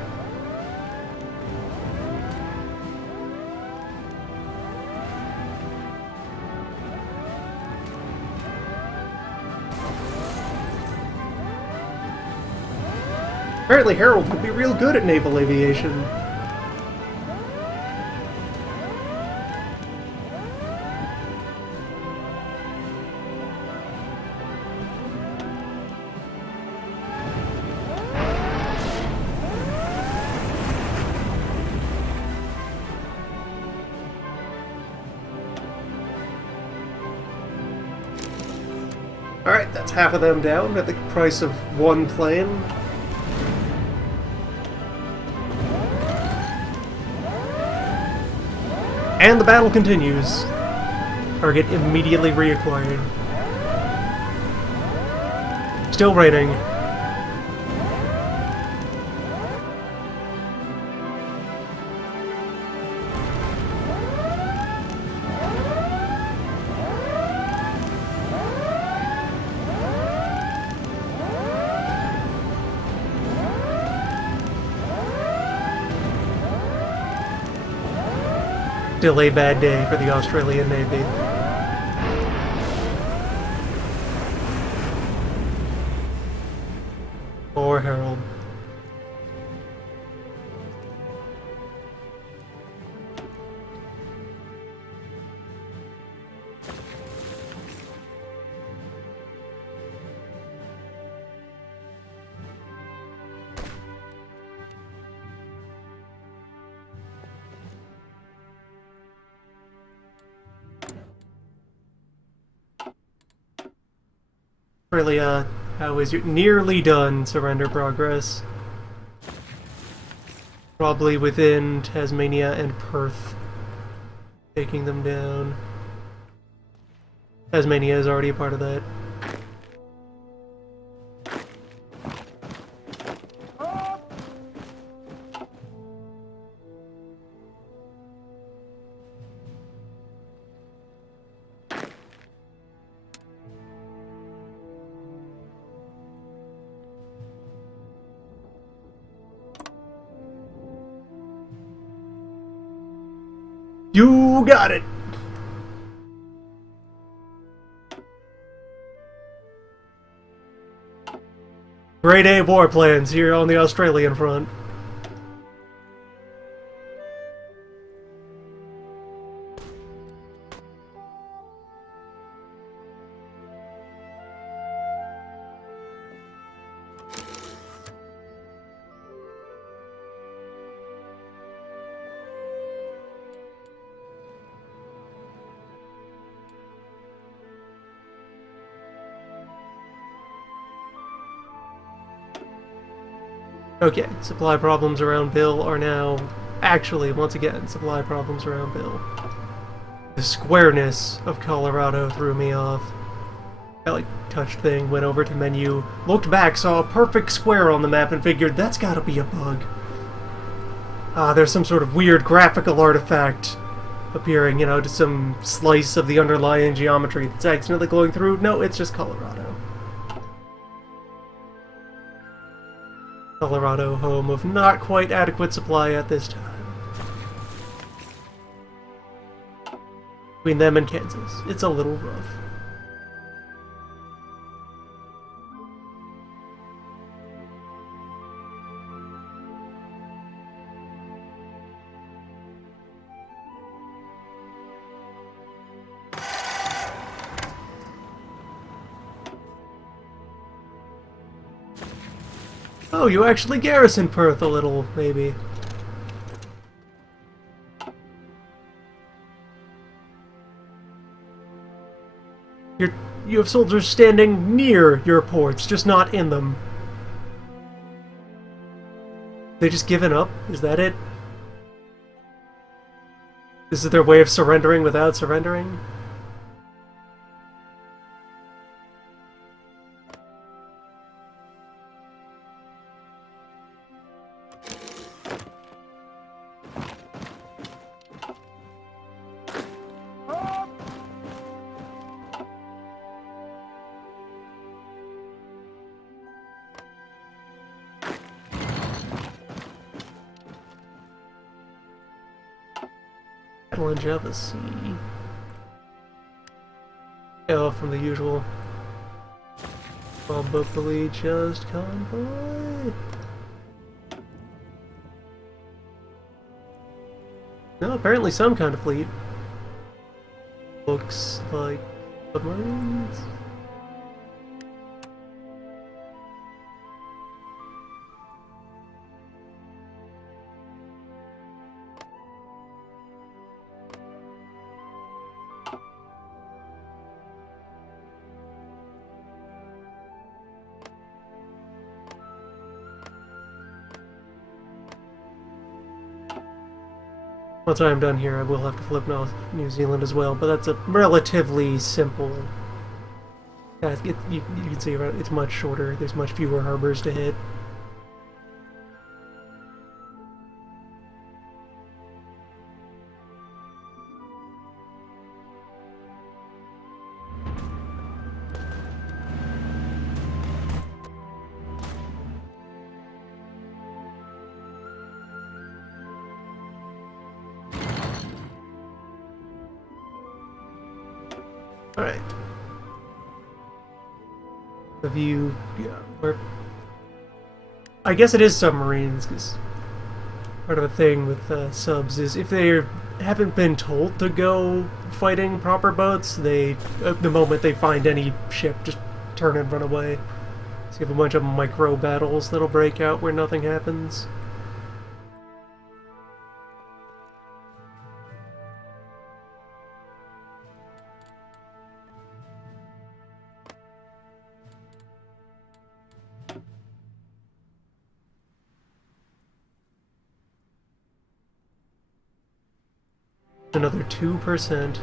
Apparently Harold could be real good at naval aviation. Alright, that's half of them down at the price of one plane. And the battle continues. Target immediately reacquired. Still raining. Still a bad day for the Australian Navy. Poor Harold. Australia, how is your nearly done surrender progress? Probably within Tasmania and Perth. Taking them down. Tasmania is already a part of that. You got it! Grade A war plans here on the Australian front. Okay, supply problems around Bill are now actually, once again, supply problems around Bill. The squareness of Colorado threw me off. I touched thing, went over to menu, looked back, saw a perfect square on the map, and figured that's gotta be a bug. There's some sort of weird graphical artifact appearing, just some slice of the underlying geometry that's accidentally glowing through. No, it's just Colorado. Colorado, home of not quite adequate supply at this time. Between them and Kansas, it's a little rough. Oh, you actually garrison Perth a little, maybe. You have soldiers standing near your ports, just not in them. They just given up? Is that it? This is their way of surrendering without surrendering? Battle in Java Sea. Oh, from the usual. Well, bookily just convoy. No, apparently some kind of fleet. Looks like submarines. Once I'm done here, I will have to flip New Zealand as well, but that's a relatively simple task. You can see it's much shorter. There's much fewer harbors to hit. Alright. The view, yeah, where... I guess it is submarines, because part of the thing with subs is if they haven't been told to go fighting proper boats, they, the moment they find any ship, just turn and run away. So you have a bunch of micro battles that'll break out where nothing happens. Another 2%.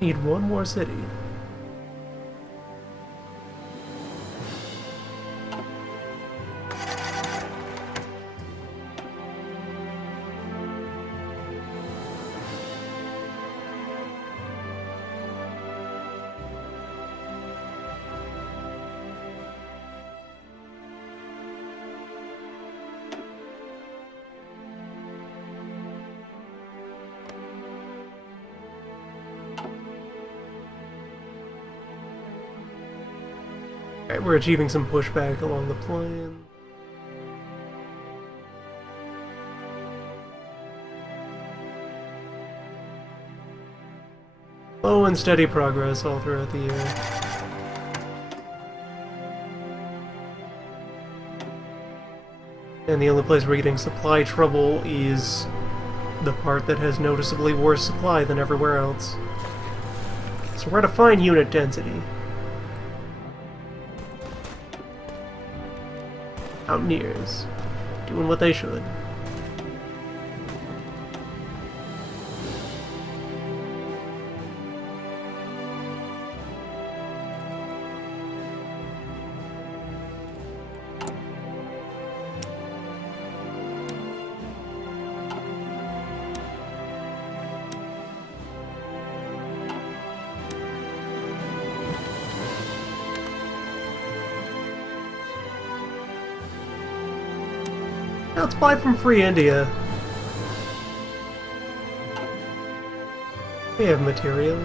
Need one more city. Alright, we're achieving some pushback along the plan. Slow and steady progress all throughout the year. And the only place we're getting supply trouble is the part that has noticeably worse supply than everywhere else. So we're at a fine unit density. Mountaineers, doing what they should. Now let's buy from Free India. We have material.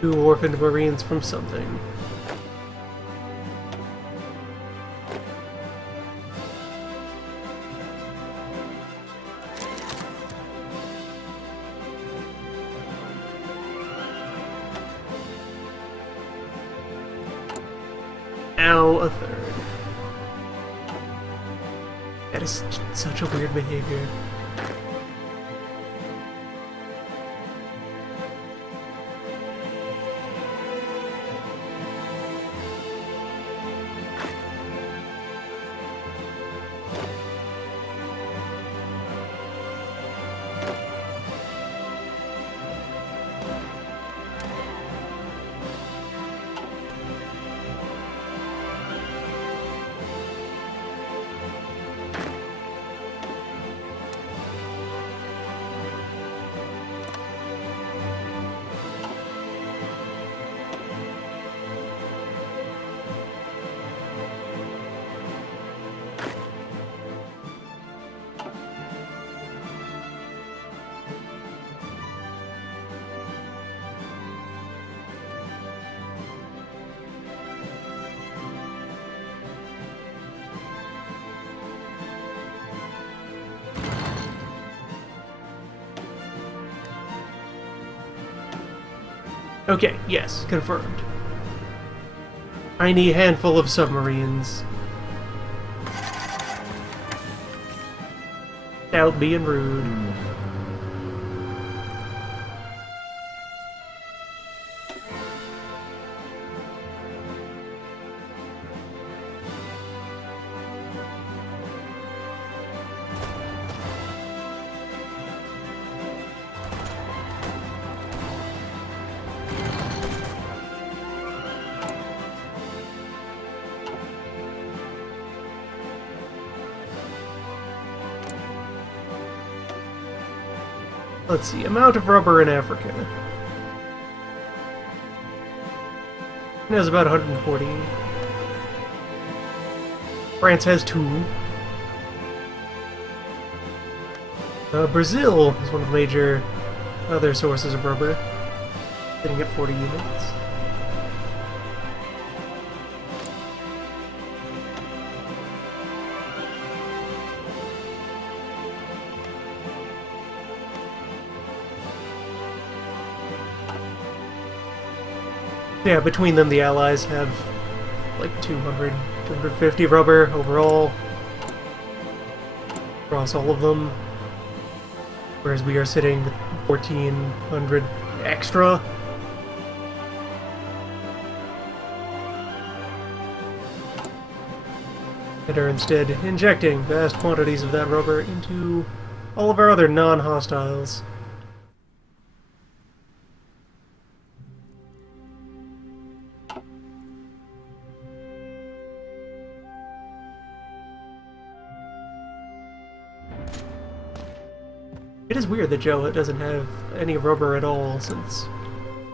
Two orphaned Marines from something. Now a third. That is such a weird behavior. Okay, yes, confirmed. Tiny handful of submarines. Without being rude. Let's see, amount of rubber in Africa. It has about 140. France has 2. Brazil is one of the major other sources of rubber, sitting at 40 units. Yeah, between them, the Allies have like 200, 250 rubber overall across all of them, whereas we are sitting with 1,400 extra. And are instead injecting vast quantities of that rubber into all of our other non-hostiles. It is weird that Joe doesn't have any rubber at all, since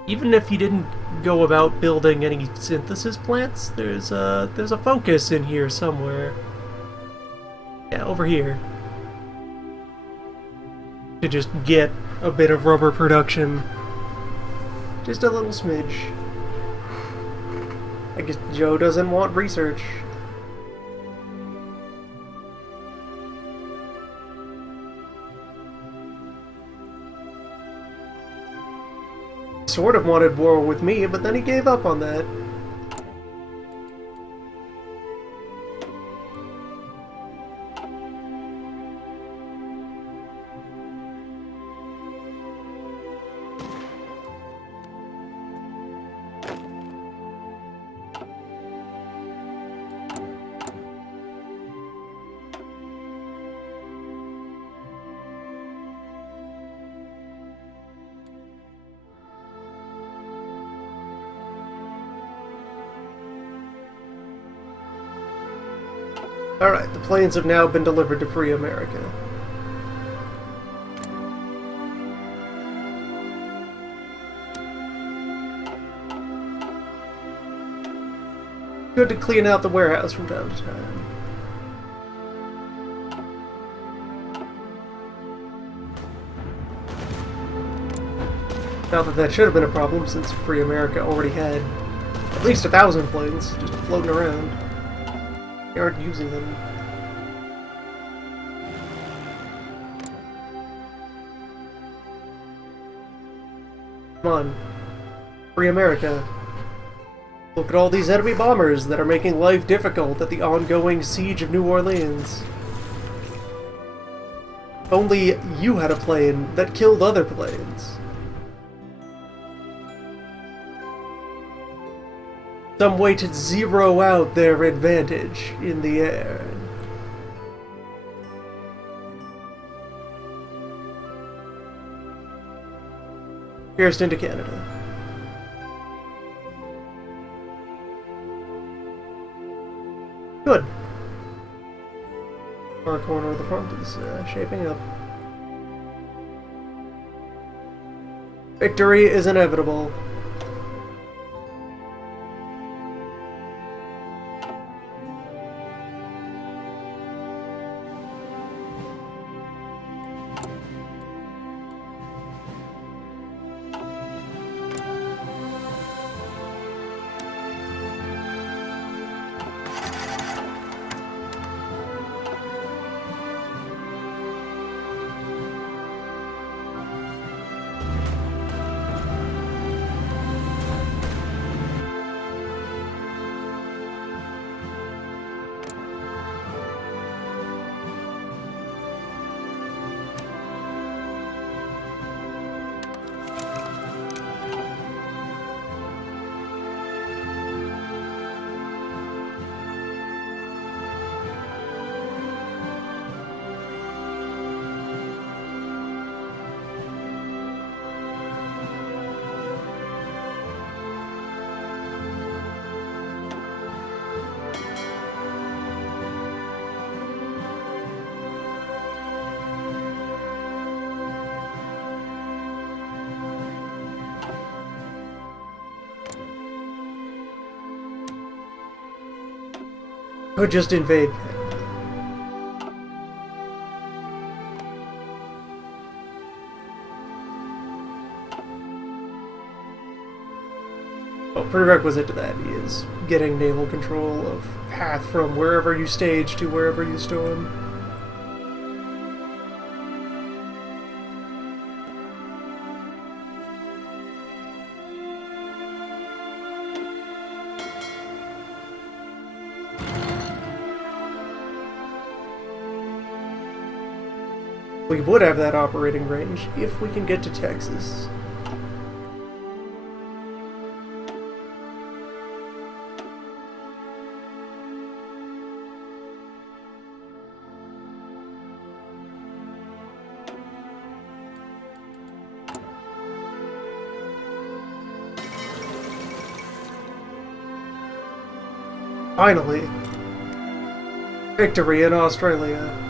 even if he didn't go about building any synthesis plants, there's a focus in here somewhere. Yeah, over here. To just get a bit of rubber production. Just a little smidge. I guess Joe doesn't want research. Sort of wanted war with me, but then he gave up on that. Alright, the planes have now been delivered to free America. Good to clean out the warehouse from time to time. Not that that should have been a problem, since free America already had at least 1,000 planes just floating around. They aren't using them. Come on. Free America. Look at all these enemy bombers that are making life difficult at the ongoing siege of New Orleans. Only you had a plane that killed other planes. Some way to zero out their advantage in the air. Pierced into Canada. Good. Our corner of the front is shaping up. Victory is inevitable. Or just invade. Well, prerequisite to that is getting naval control of path from wherever you stage to wherever you storm. We would have that operating range if we can get to Texas. Finally! Victory in Australia.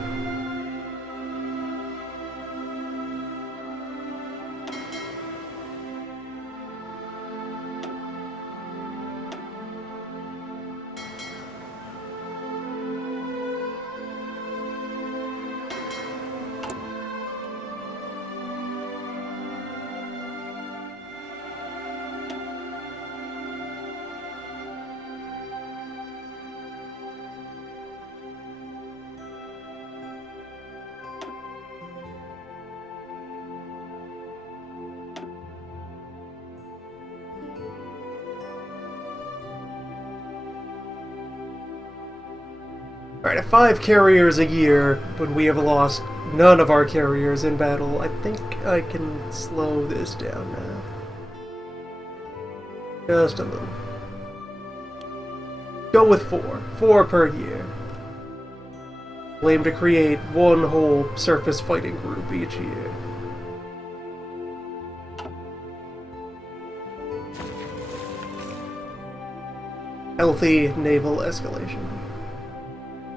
Alright, at 5 carriers a year, when we have lost none of our carriers in battle, I think I can slow this down now. Just a little. Go with 4. 4 per year. We'll aim to create one whole surface fighting group each year. Healthy naval escalation.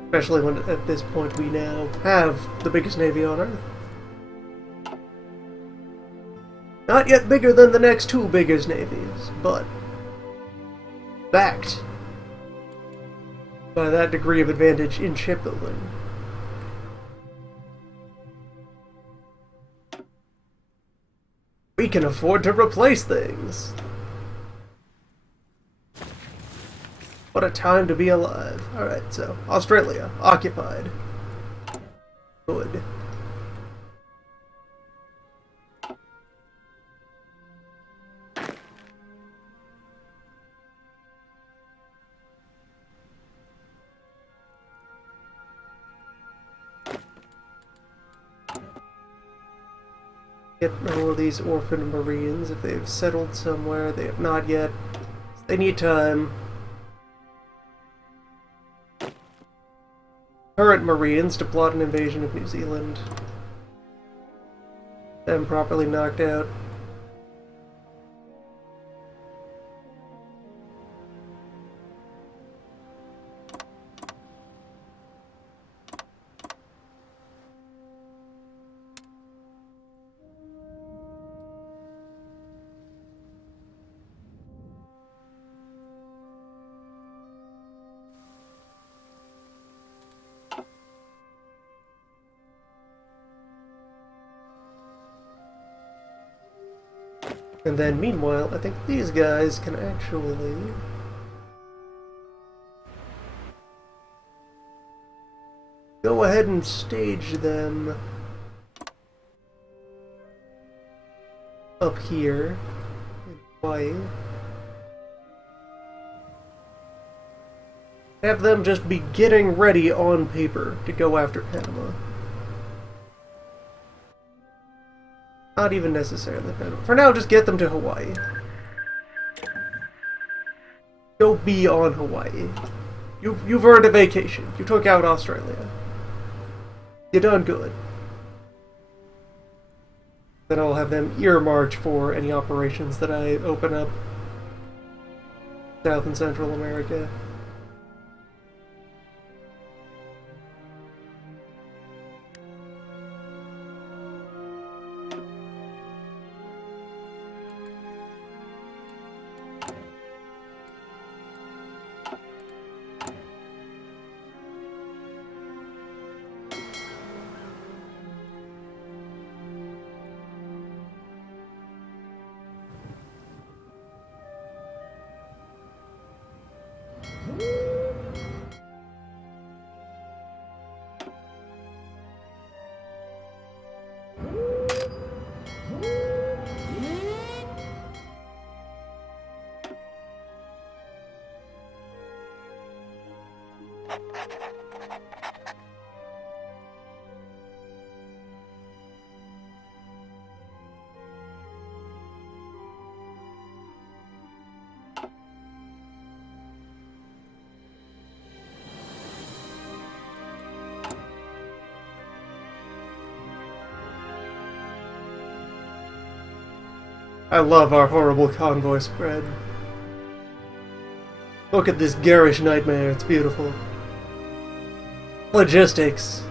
Especially when, at this point, we now have the biggest navy on Earth. Not yet bigger than the next 2 biggest navies, but backed by that degree of advantage in shipbuilding. We can afford to replace things. What a time to be alive. Alright, so, Australia, occupied. Good. Get all of these orphan Marines if they've settled somewhere. They have not yet. They need time. Current Marines to plot an invasion of New Zealand. Them properly knocked out. And then, meanwhile, I think these guys can actually go ahead and stage them up here in Hawaii. Have them just be getting ready on paper to go after Panama. Not even necessarily Panama. For now, just get them to Hawaii. Go be on Hawaii. You've earned a vacation. You took out Australia. You done good. Then I'll have them earmarked for any operations that I open up South and Central America. I love our horrible convoy spread. Look at this garish nightmare, it's beautiful. Logistics.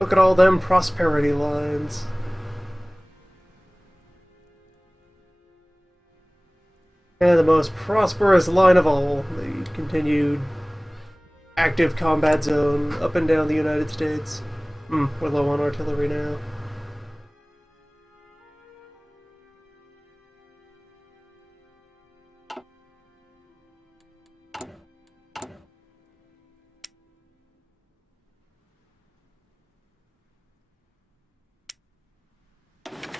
Look at all them prosperity lines. And the most prosperous line of all, the continued active combat zone up and down the United States. We're low on artillery now.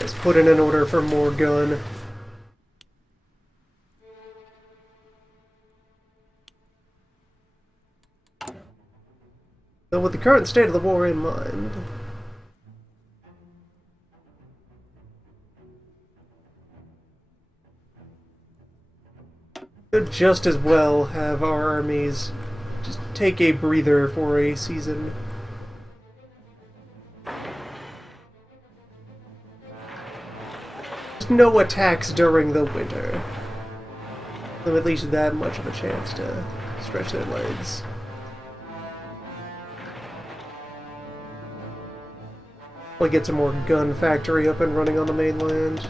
Let's put in an order for more gun. So with the current state of the war in mind, could just as well have our armies just take a breather for a season. Just no attacks during the winter. So at least that much of a chance to stretch their legs. We'll get some more gun factory up and running on the mainland.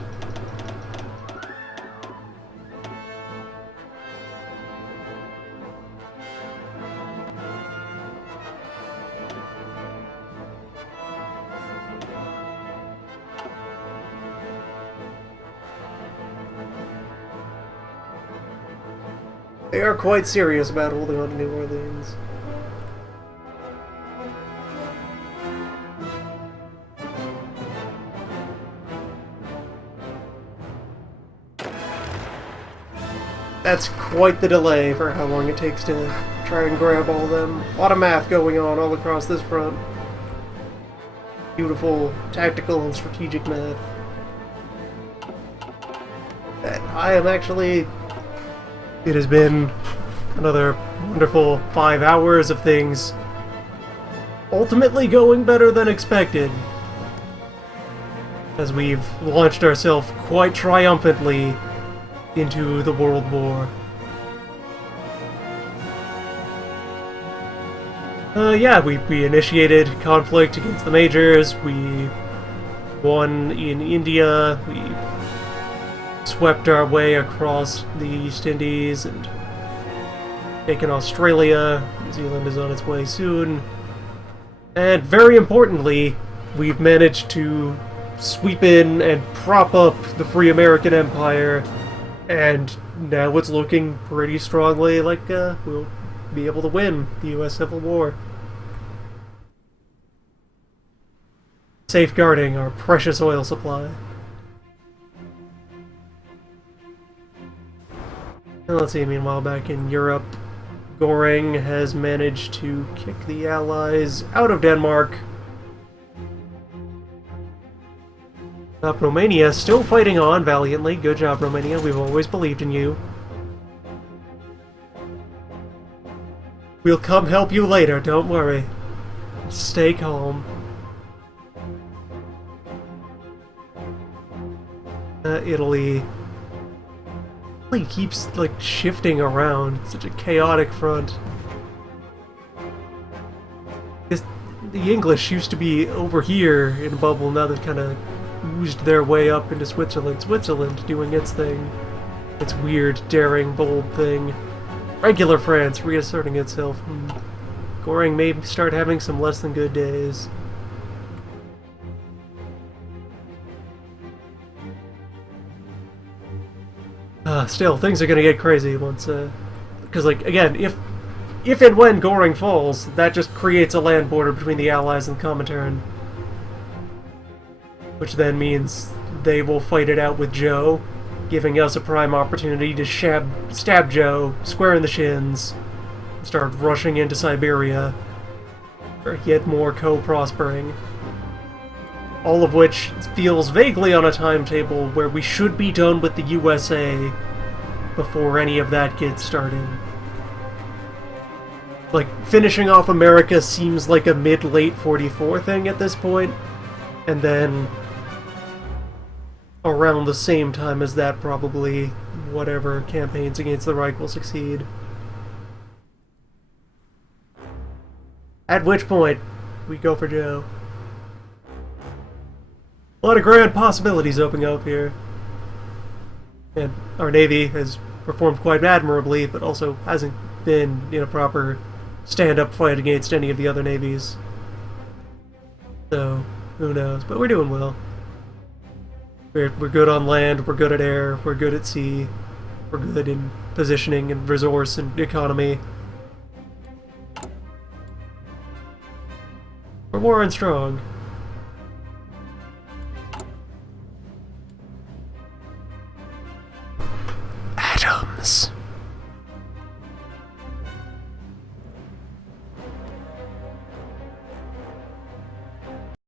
They are quite serious about holding on to New Orleans. That's quite the delay for how long it takes to try and grab all of them. A lot of math going on all across this front. Beautiful tactical and strategic math. I am actually... It has been another wonderful 5 hours of things ultimately going better than expected, as we've launched ourselves quite triumphantly into the World War. Yeah, we initiated conflict against the Majors, we won in India, we swept our way across the East Indies and taken Australia. New Zealand is on its way soon. And very importantly, we've managed to sweep in and prop up the Free American Empire, and now it's looking pretty strongly like we'll be able to win the U.S. Civil War. Safeguarding our precious oil supply. Let's see, meanwhile, back in Europe, Goring has managed to kick the Allies out of Denmark. Romania still fighting on valiantly. Good job, Romania. We've always believed in you. We'll come help you later, don't worry. Stay calm. Italy keeps, like, shifting around. It's such a chaotic front. the English used to be over here in a bubble, now they've kind of oozed their way up into Switzerland. Switzerland doing its thing. Its weird, daring, bold thing. Regular France reasserting itself. Goring may start having some less than good days. Still, things are gonna get crazy once, because, like, again, if and when Goring falls, that just creates a land border between the Allies and Comintern. Which then means they will fight it out with Joe, giving us a prime opportunity to stab Joe, square in the shins, start rushing into Siberia, or yet more co-prospering. All of which feels vaguely on a timetable where we should be done with the USA before any of that gets started. Like, finishing off America seems like a mid-late 44 thing at this point, and then around the same time as that, probably, whatever campaigns against the Reich will succeed. At which point, we go for Joe. A lot of grand possibilities opening up here. And our Navy has performed quite admirably, but also hasn't been in a proper stand-up fight against any of the other navies. So, who knows? But we're doing well. We're good on land, we're good at air, we're good at sea, we're good in positioning and resource and economy. We're warring strong. Atoms.